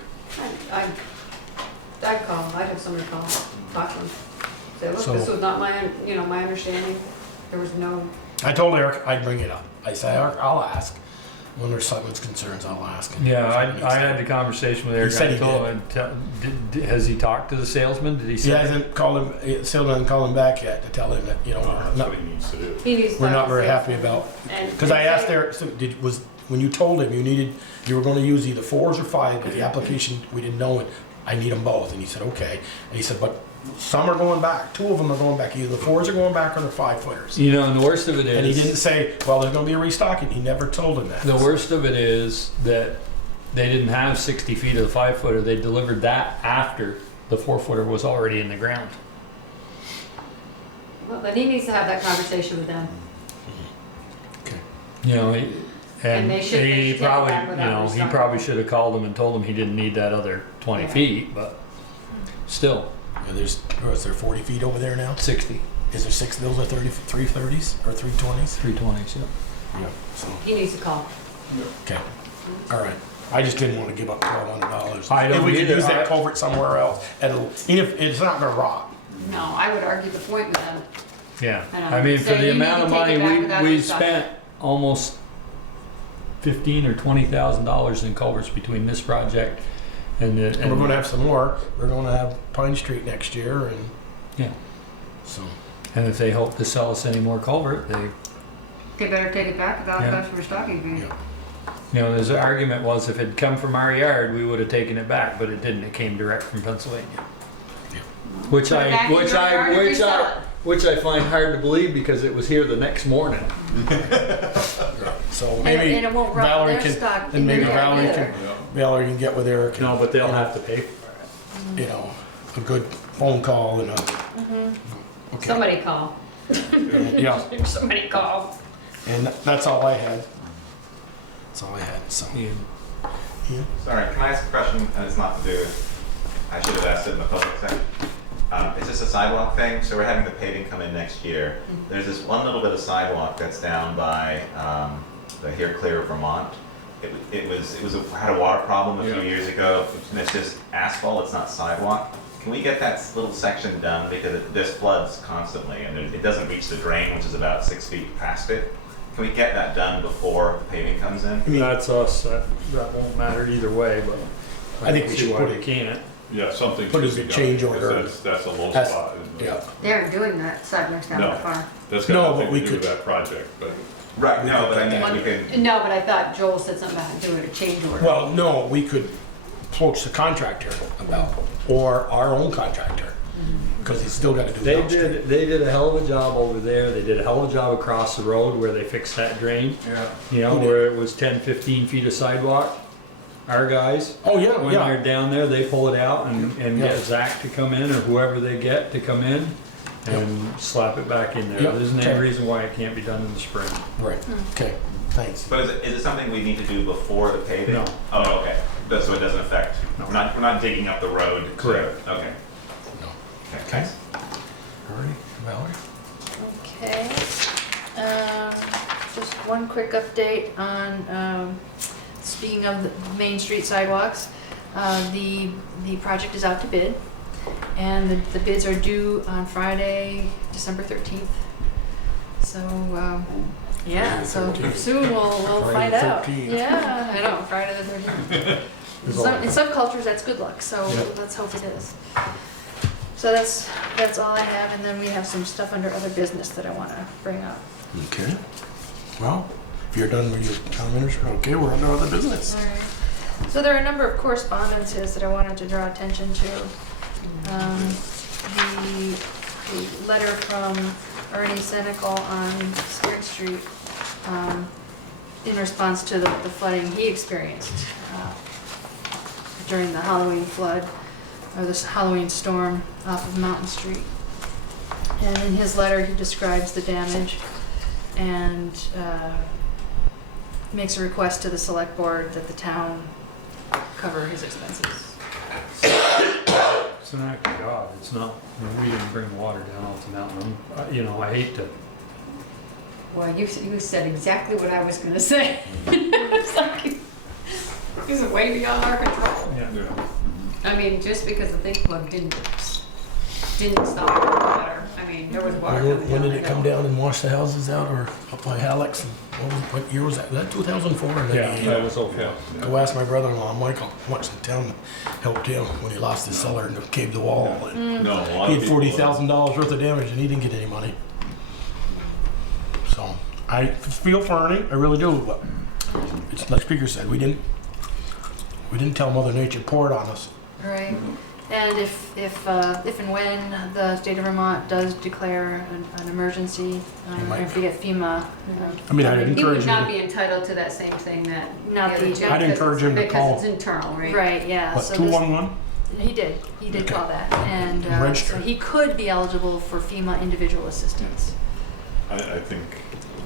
I'd call him, I'd have somebody call him, talk to him. Say, look, So- this was not my understanding. There was no, I told Eric I'd bring it up. I said Eric, I'll ask. When there's someone's concerns, I'll ask. And Yeah, if he needs I to- had the conversation with Eric. said I he told him, has he talked to the salesman? Did he He say? hasn't called him. Still hasn't called him back yet to tell him that That's we're not, what he needs to do. he needs to. we're not talk to very the happy salesman. about. And- Because I asked and- Eric, so when you told him you were going to use either 4s or 5, but the application we didn't know it. I need them both, and he said okay. And he said, but some are going back. 2 of them are going back. Either the 4s are going back or the 5-footers. You know, and the worst of it is. And he didn't say, well, there's going to be a restocking. He never told him that. The worst of it is that they didn't have 60 feet of the 5-footer. They delivered that after the 4-footer was already in the ground. Well, then he needs to have that conversation with them. You know, And they should- they he should take probably, that without he restocking. probably should have called him and told him he didn't need that other 20 Yeah. feet, but still, Yeah, is there 40 feet over there now? 60, Is there 6? Those are 330s or 320s? 320s, yeah. Yeah. So He needs to call. okay, all right. I just didn't want to give up $1,200. I don't If we could either. use that culvert somewhere else, even if it's not going to rot. No, I would argue the point with them. Yeah, I know. I mean, for So the you amount need of to take money it back without we restocking. spent almost $15,000 or $20,000 in culverts between this project and the. And we're going to have some more. We're going to have Pine Street next year, and Yeah. so And if they hope to sell us any more culvert, They better take it back without Yeah. a for stocking fee. you know, there's an argument was if it had come from our yard, we would have taken it back, but it didn't. It came direct from Pennsylvania. Which Put it back in your yard and resell it. which I find hard to believe because it was here the next morning. so maybe And it won't rot Valerie their can, stock and in maybe the yard either. Valerie can get with Eric. No, but they'll and, have to pay for it. a good phone call and a. Okay. Somebody call. Yeah, Somebody called. and that's all I had. That's all I had, so. Yeah. Sorry, can I ask a question? And it's not to do with, I should have asked it in the public section. It's just a sidewalk thing, so we're having the paving come in next year. There's this one little bit of sidewalk that's down by the Here Clear, Vermont. It had a water problem a few years ago, and it's just asphalt, it's not sidewalk. Can we get that little section done, because this floods constantly, and it doesn't reach the drain, which is about 6 feet past it? Can we get that done before the paving comes in? That's us, that won't matter either way, but I think we see should why put we it, can't. Yeah, something Put should as be a done, change because order. That's a low That's- spot. yeah. They aren't doing that sidewalks down No. the farm. That's No, got but nothing we to do with could- that project, but Right, We no, could but I get mean, we could, No, but I thought Joel said something about doing a change order. well, no, we could approach the contractor about, or our own contractor, because he's still gotta do They downstream. did a hell of a job over there. They did a hell of a job across the road where they fixed that drain. yeah. You know, Who did? where it was 10, 15 feet of sidewalk. Our guys, Oh, yeah, when yeah. they're down there, they pull it out and Yeah. get Zach to come in or whoever they get to come in and slap it back in there. Yep. There isn't Okay. any reason why it can't be done in the spring. Right, okay, thanks. But is it something we need to do before the paving? No. Oh, okay. So it doesn't affect, No. we're not digging up the road? to- Correct. Okay. No. Okay, Okay. thanks. Alrighty, Valerie? Okay. Just one quick update on, speaking of the Main Street sidewalks, the project is out to bid, and the bids are due on Friday, December 13th. So, yeah, so soon we'll Friday find the out. 13th. Yeah, I know, Friday the 13th. In some cultures, that's good luck, so Yeah. let's hope it is. So that's all I have, and then we have some stuff under other business that I want to bring up. Okay. Well, if you're done with your town minister, okay, we're on to other business. All right. So there are a number of correspondences that I wanted to draw attention to. The letter from Ernie Senecal on Spirit Street in response to the flooding he experienced during the Halloween flood, or this Halloween storm off of Mountain Street. And in his letter, he describes the damage and makes a request to the select board that the town cover his expenses. It's an act of God. It's not, we didn't bring water down off the mountain. You know, I hate to, Well, you said exactly what I was gonna say. It's like, it's way beyond our control. yeah. I mean, just because the big plug didn't stop the water. I mean, there was water coming down. When did it the come hill. down and wash the houses out, or up by Halleck's? And what year was that? Was that 2004 or Yeah, 98? that was okay. Go ask my brother-in-law, Michael, how much the town helped him when he lost his cellar and caved the wall. And no, a lot he of had people. $40,000 worth of damage and he didn't get any money. So I feel for Ernie, I really do. But it's like Speaker said, we didn't tell Mother Nature pour it on us. Right. And if and when the state of Vermont does declare an emergency, might. if we get FEMA, I mean, I'd He would encourage not him. be entitled to that same thing that. Not other the- two, I'd because encourage him to because call. it's internal, right? right, yeah. What, so this- 211? He did Okay. call that, and And register. so he could be eligible for FEMA individual assistance. I think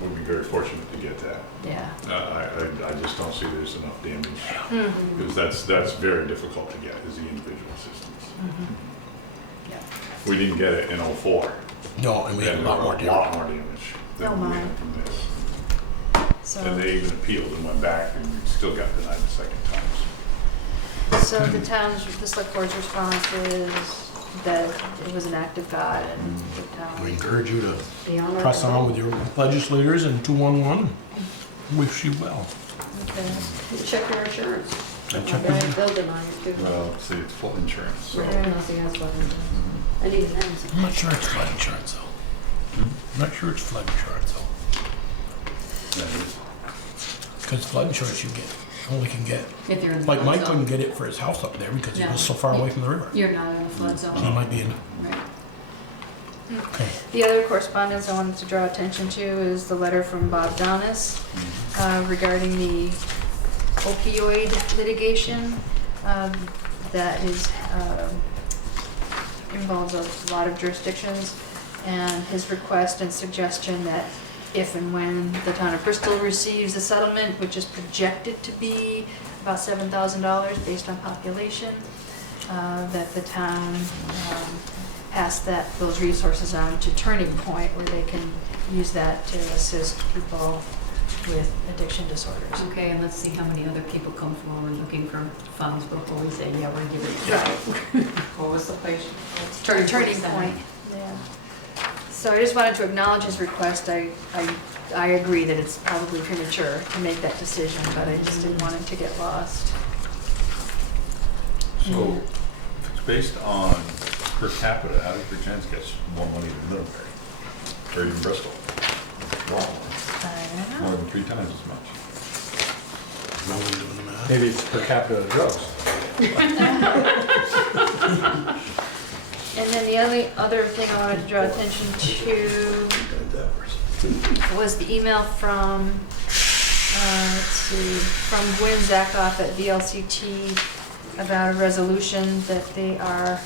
we'd be very fortunate to get that. Yeah. I just don't see there's enough damage, Mm-hmm. because that's very difficult to get, is the individual assistance. Mm-hmm. Yeah. We didn't get it in '04. No, and we had a lot more A damage. lot more damage Oh, than we my. had from this. So, And they even appealed and went back and still got denied the second time. so the select board's response is that it was an act of God, and the We town. encourage you to Beyond our press on control. with your legislators in 211. Wish you well. Okay. Check your insurance. And check Right, your- building on it too. Well, see, it's full insurance, so. Unless he has flood insurance. And even then, it's- I'm not sure it's flood insurance though. I'm not sure it's flood insurance though. Because flood insurance you only can get, if you're in the like flood Mike zone. couldn't get it for his house up there because he No. was so far away from the river. You're not in a flood He zone. might be in, Right. okay. The other correspondence I wanted to draw attention to is the letter from Bob Donis regarding the opioid litigation that is involves a lot of jurisdictions. and his request and suggestion that if and when the town of Bristol receives a settlement, which is projected to be about $7,000 based on population, that the town pass those resources on to Turning Point, where they can use that to assist people with addiction disorders. Okay, and let's see how many other people come forward looking for funds before we say, yeah, we're giving it. What was the place? Turning Point, yeah. So I just wanted to acknowledge his request. I agree that it's probably premature to make that decision, but I just didn't want it to get lost. So, if it's based on per capita, how does Virginia get more money than Middlebury? Or even Bristol? I don't know. More than 3 times as much. No one doing the math. Maybe it's per capita drugs. And then the only other thing I wanted to draw attention to was the email from, let's see, from Gwen Zakoff at VLCT about a resolution that they are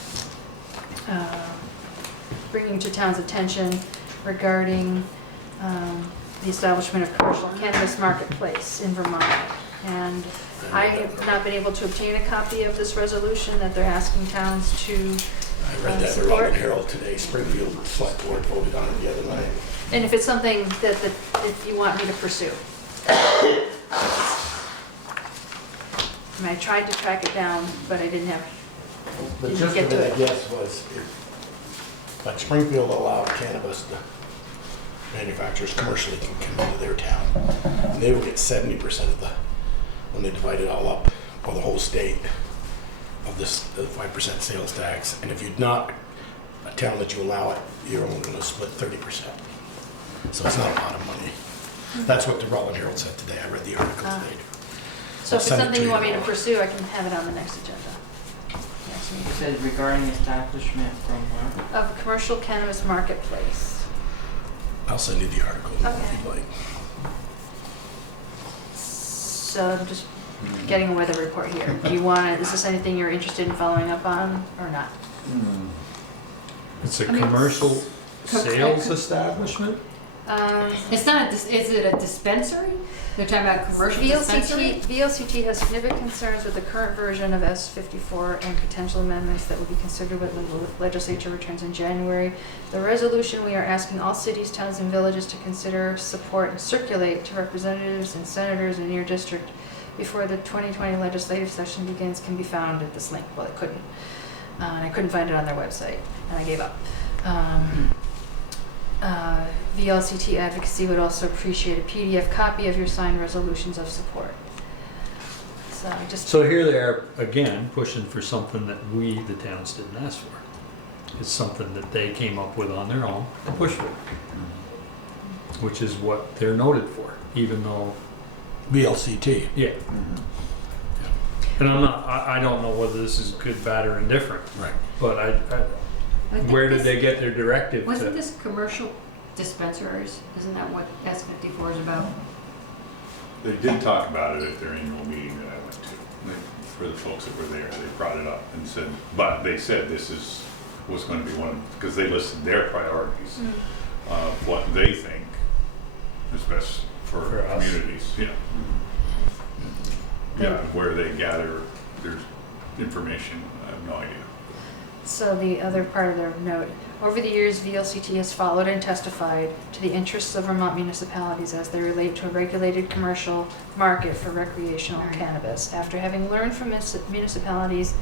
bringing to town's attention regarding the establishment of commercial cannabis marketplace in Vermont. And I have not been able to obtain a copy of this resolution that they're asking towns to I read that in the support. Rutland Herald today. Springfield Selectboard voted on it the other night. And if it's something that if you want me to pursue. And I tried to track it down, but I didn't have, The Didn't gist get of to it, it. I guess, was like Springfield allowed cannabis to manufacturers commercially can come into their town. And they will get 70% of the, when they divide it all up, or the whole state, of this, the 5% sales tax. And if you're not a town that you allow it, you're only gonna split 30%. So it's not a lot of money. That's what the Rutland Herald said today. I read the article today. so if it's Send it something to you want me to tomorrow. pursue, I can have it on the next agenda. Next You meeting. said regarding establishment from where? Of commercial cannabis marketplace. I'll send you the article if Okay. you'd like. So I'm just getting a weather report here. Do you want, is this anything you're interested in following up on or not? It's a I mean, commercial com- sales establishment? It's not, is it a dispensary? They're talking about commercial dispensary? VLCT has significant concerns with the current version of S54 and potential amendments that will be considered when the legislature returns in January. The resolution we are asking all cities, towns, and villages to consider, support, and circulate to representatives and senators in your district before the 2020 legislative session begins can be found at this link. Well, it couldn't. And I couldn't find it on their website, and I gave up. VLCT Advocacy would also appreciate a PDF copy of your signed resolutions of support. So I just, So here they are, again, pushing for something that we, the towns, didn't ask for. It's something that they came up with on their own and pushed for, which is what they're noted for, even though, VLCT. yeah. And I don't know whether this is good, bad, or indifferent, Right. but I think where did this- they get their directive Wasn't to? this commercial dispensaries? Isn't that what S54 is about? They did talk about it at their annual meeting that I went to. For the folks that were there, they brought it up and said, but they said this was going to be one, because they listed their priorities of what they think is best for For us. communities. Yeah. Yeah, where they gather their information, I have no idea. so the other part of their note, over the years, VLCT has followed and testified to the interests of Vermont municipalities as they relate to a regulated commercial market for recreational Right. cannabis. After having learned from municipalities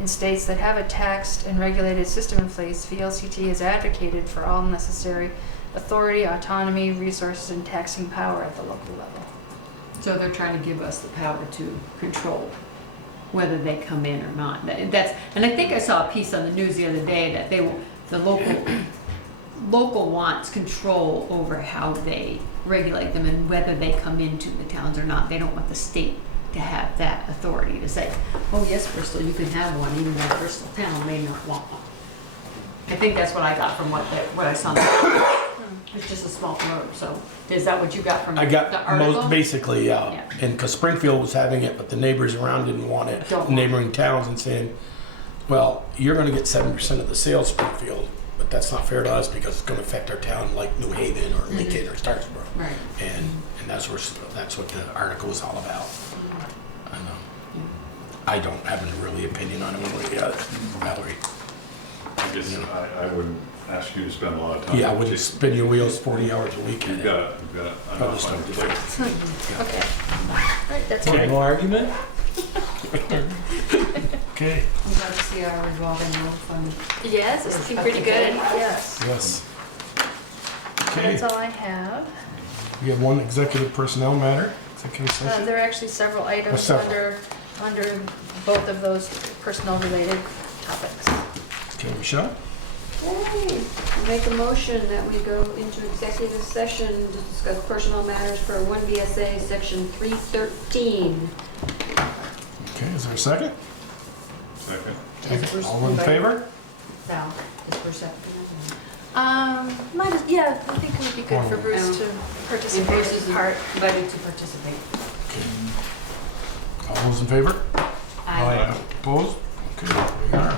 in states that have a taxed and regulated system in place, VLCT has advocated for all necessary authority, autonomy, resources, and taxing power at the local level. So they're trying to give us the power to control whether they come in or not. That's, and I think I saw a piece on the news the other day that the local wants control over how they regulate them and whether they come into the towns or not. They don't want the state to have that authority to say, oh yes, Bristol, you can have one, even though Bristol town may not want one. I think that's what I got from what I saw. It's just a small road, so is that what you got from the I got article? most, basically, Yeah. and because Springfield was having it, but the neighbors around didn't want it. Don't want it. Neighboring towns and saying, well, you're gonna get 7% of the sales, Springfield, but but that's not fair to us because it's gonna affect our town like New Haven or Lincoln or Starksboro. Right. And that's what the article is all about. I know. I don't have any really opinion on it one way or the other, Valerie. I guess I wouldn't ask you to spend a lot of time. Yeah, I wouldn't spin your wheels 40 hours a week at You've it. got Probably enough start time to to do do. it. Okay. Right, that's Okay. fine. No argument? Okay, I'm glad to see our revolving loan fund. Yes, it's looking pretty good, yes. yes. Okay, That's all I have. we have one executive personnel matter, executive session. There are actually several items several. under both of those personnel-related topics. Okay, Michelle? Okay, make a motion that we go into executive session to discuss personnel matters for 1 VSA Section 313. Okay, is there a second? Second. Yes, we're All in favor? Val, is for second. Yeah, I think it would be good for Bruce to participate Bruce in is part. invited to participate. All those in favor? Aye. Opposed? Okay, we are.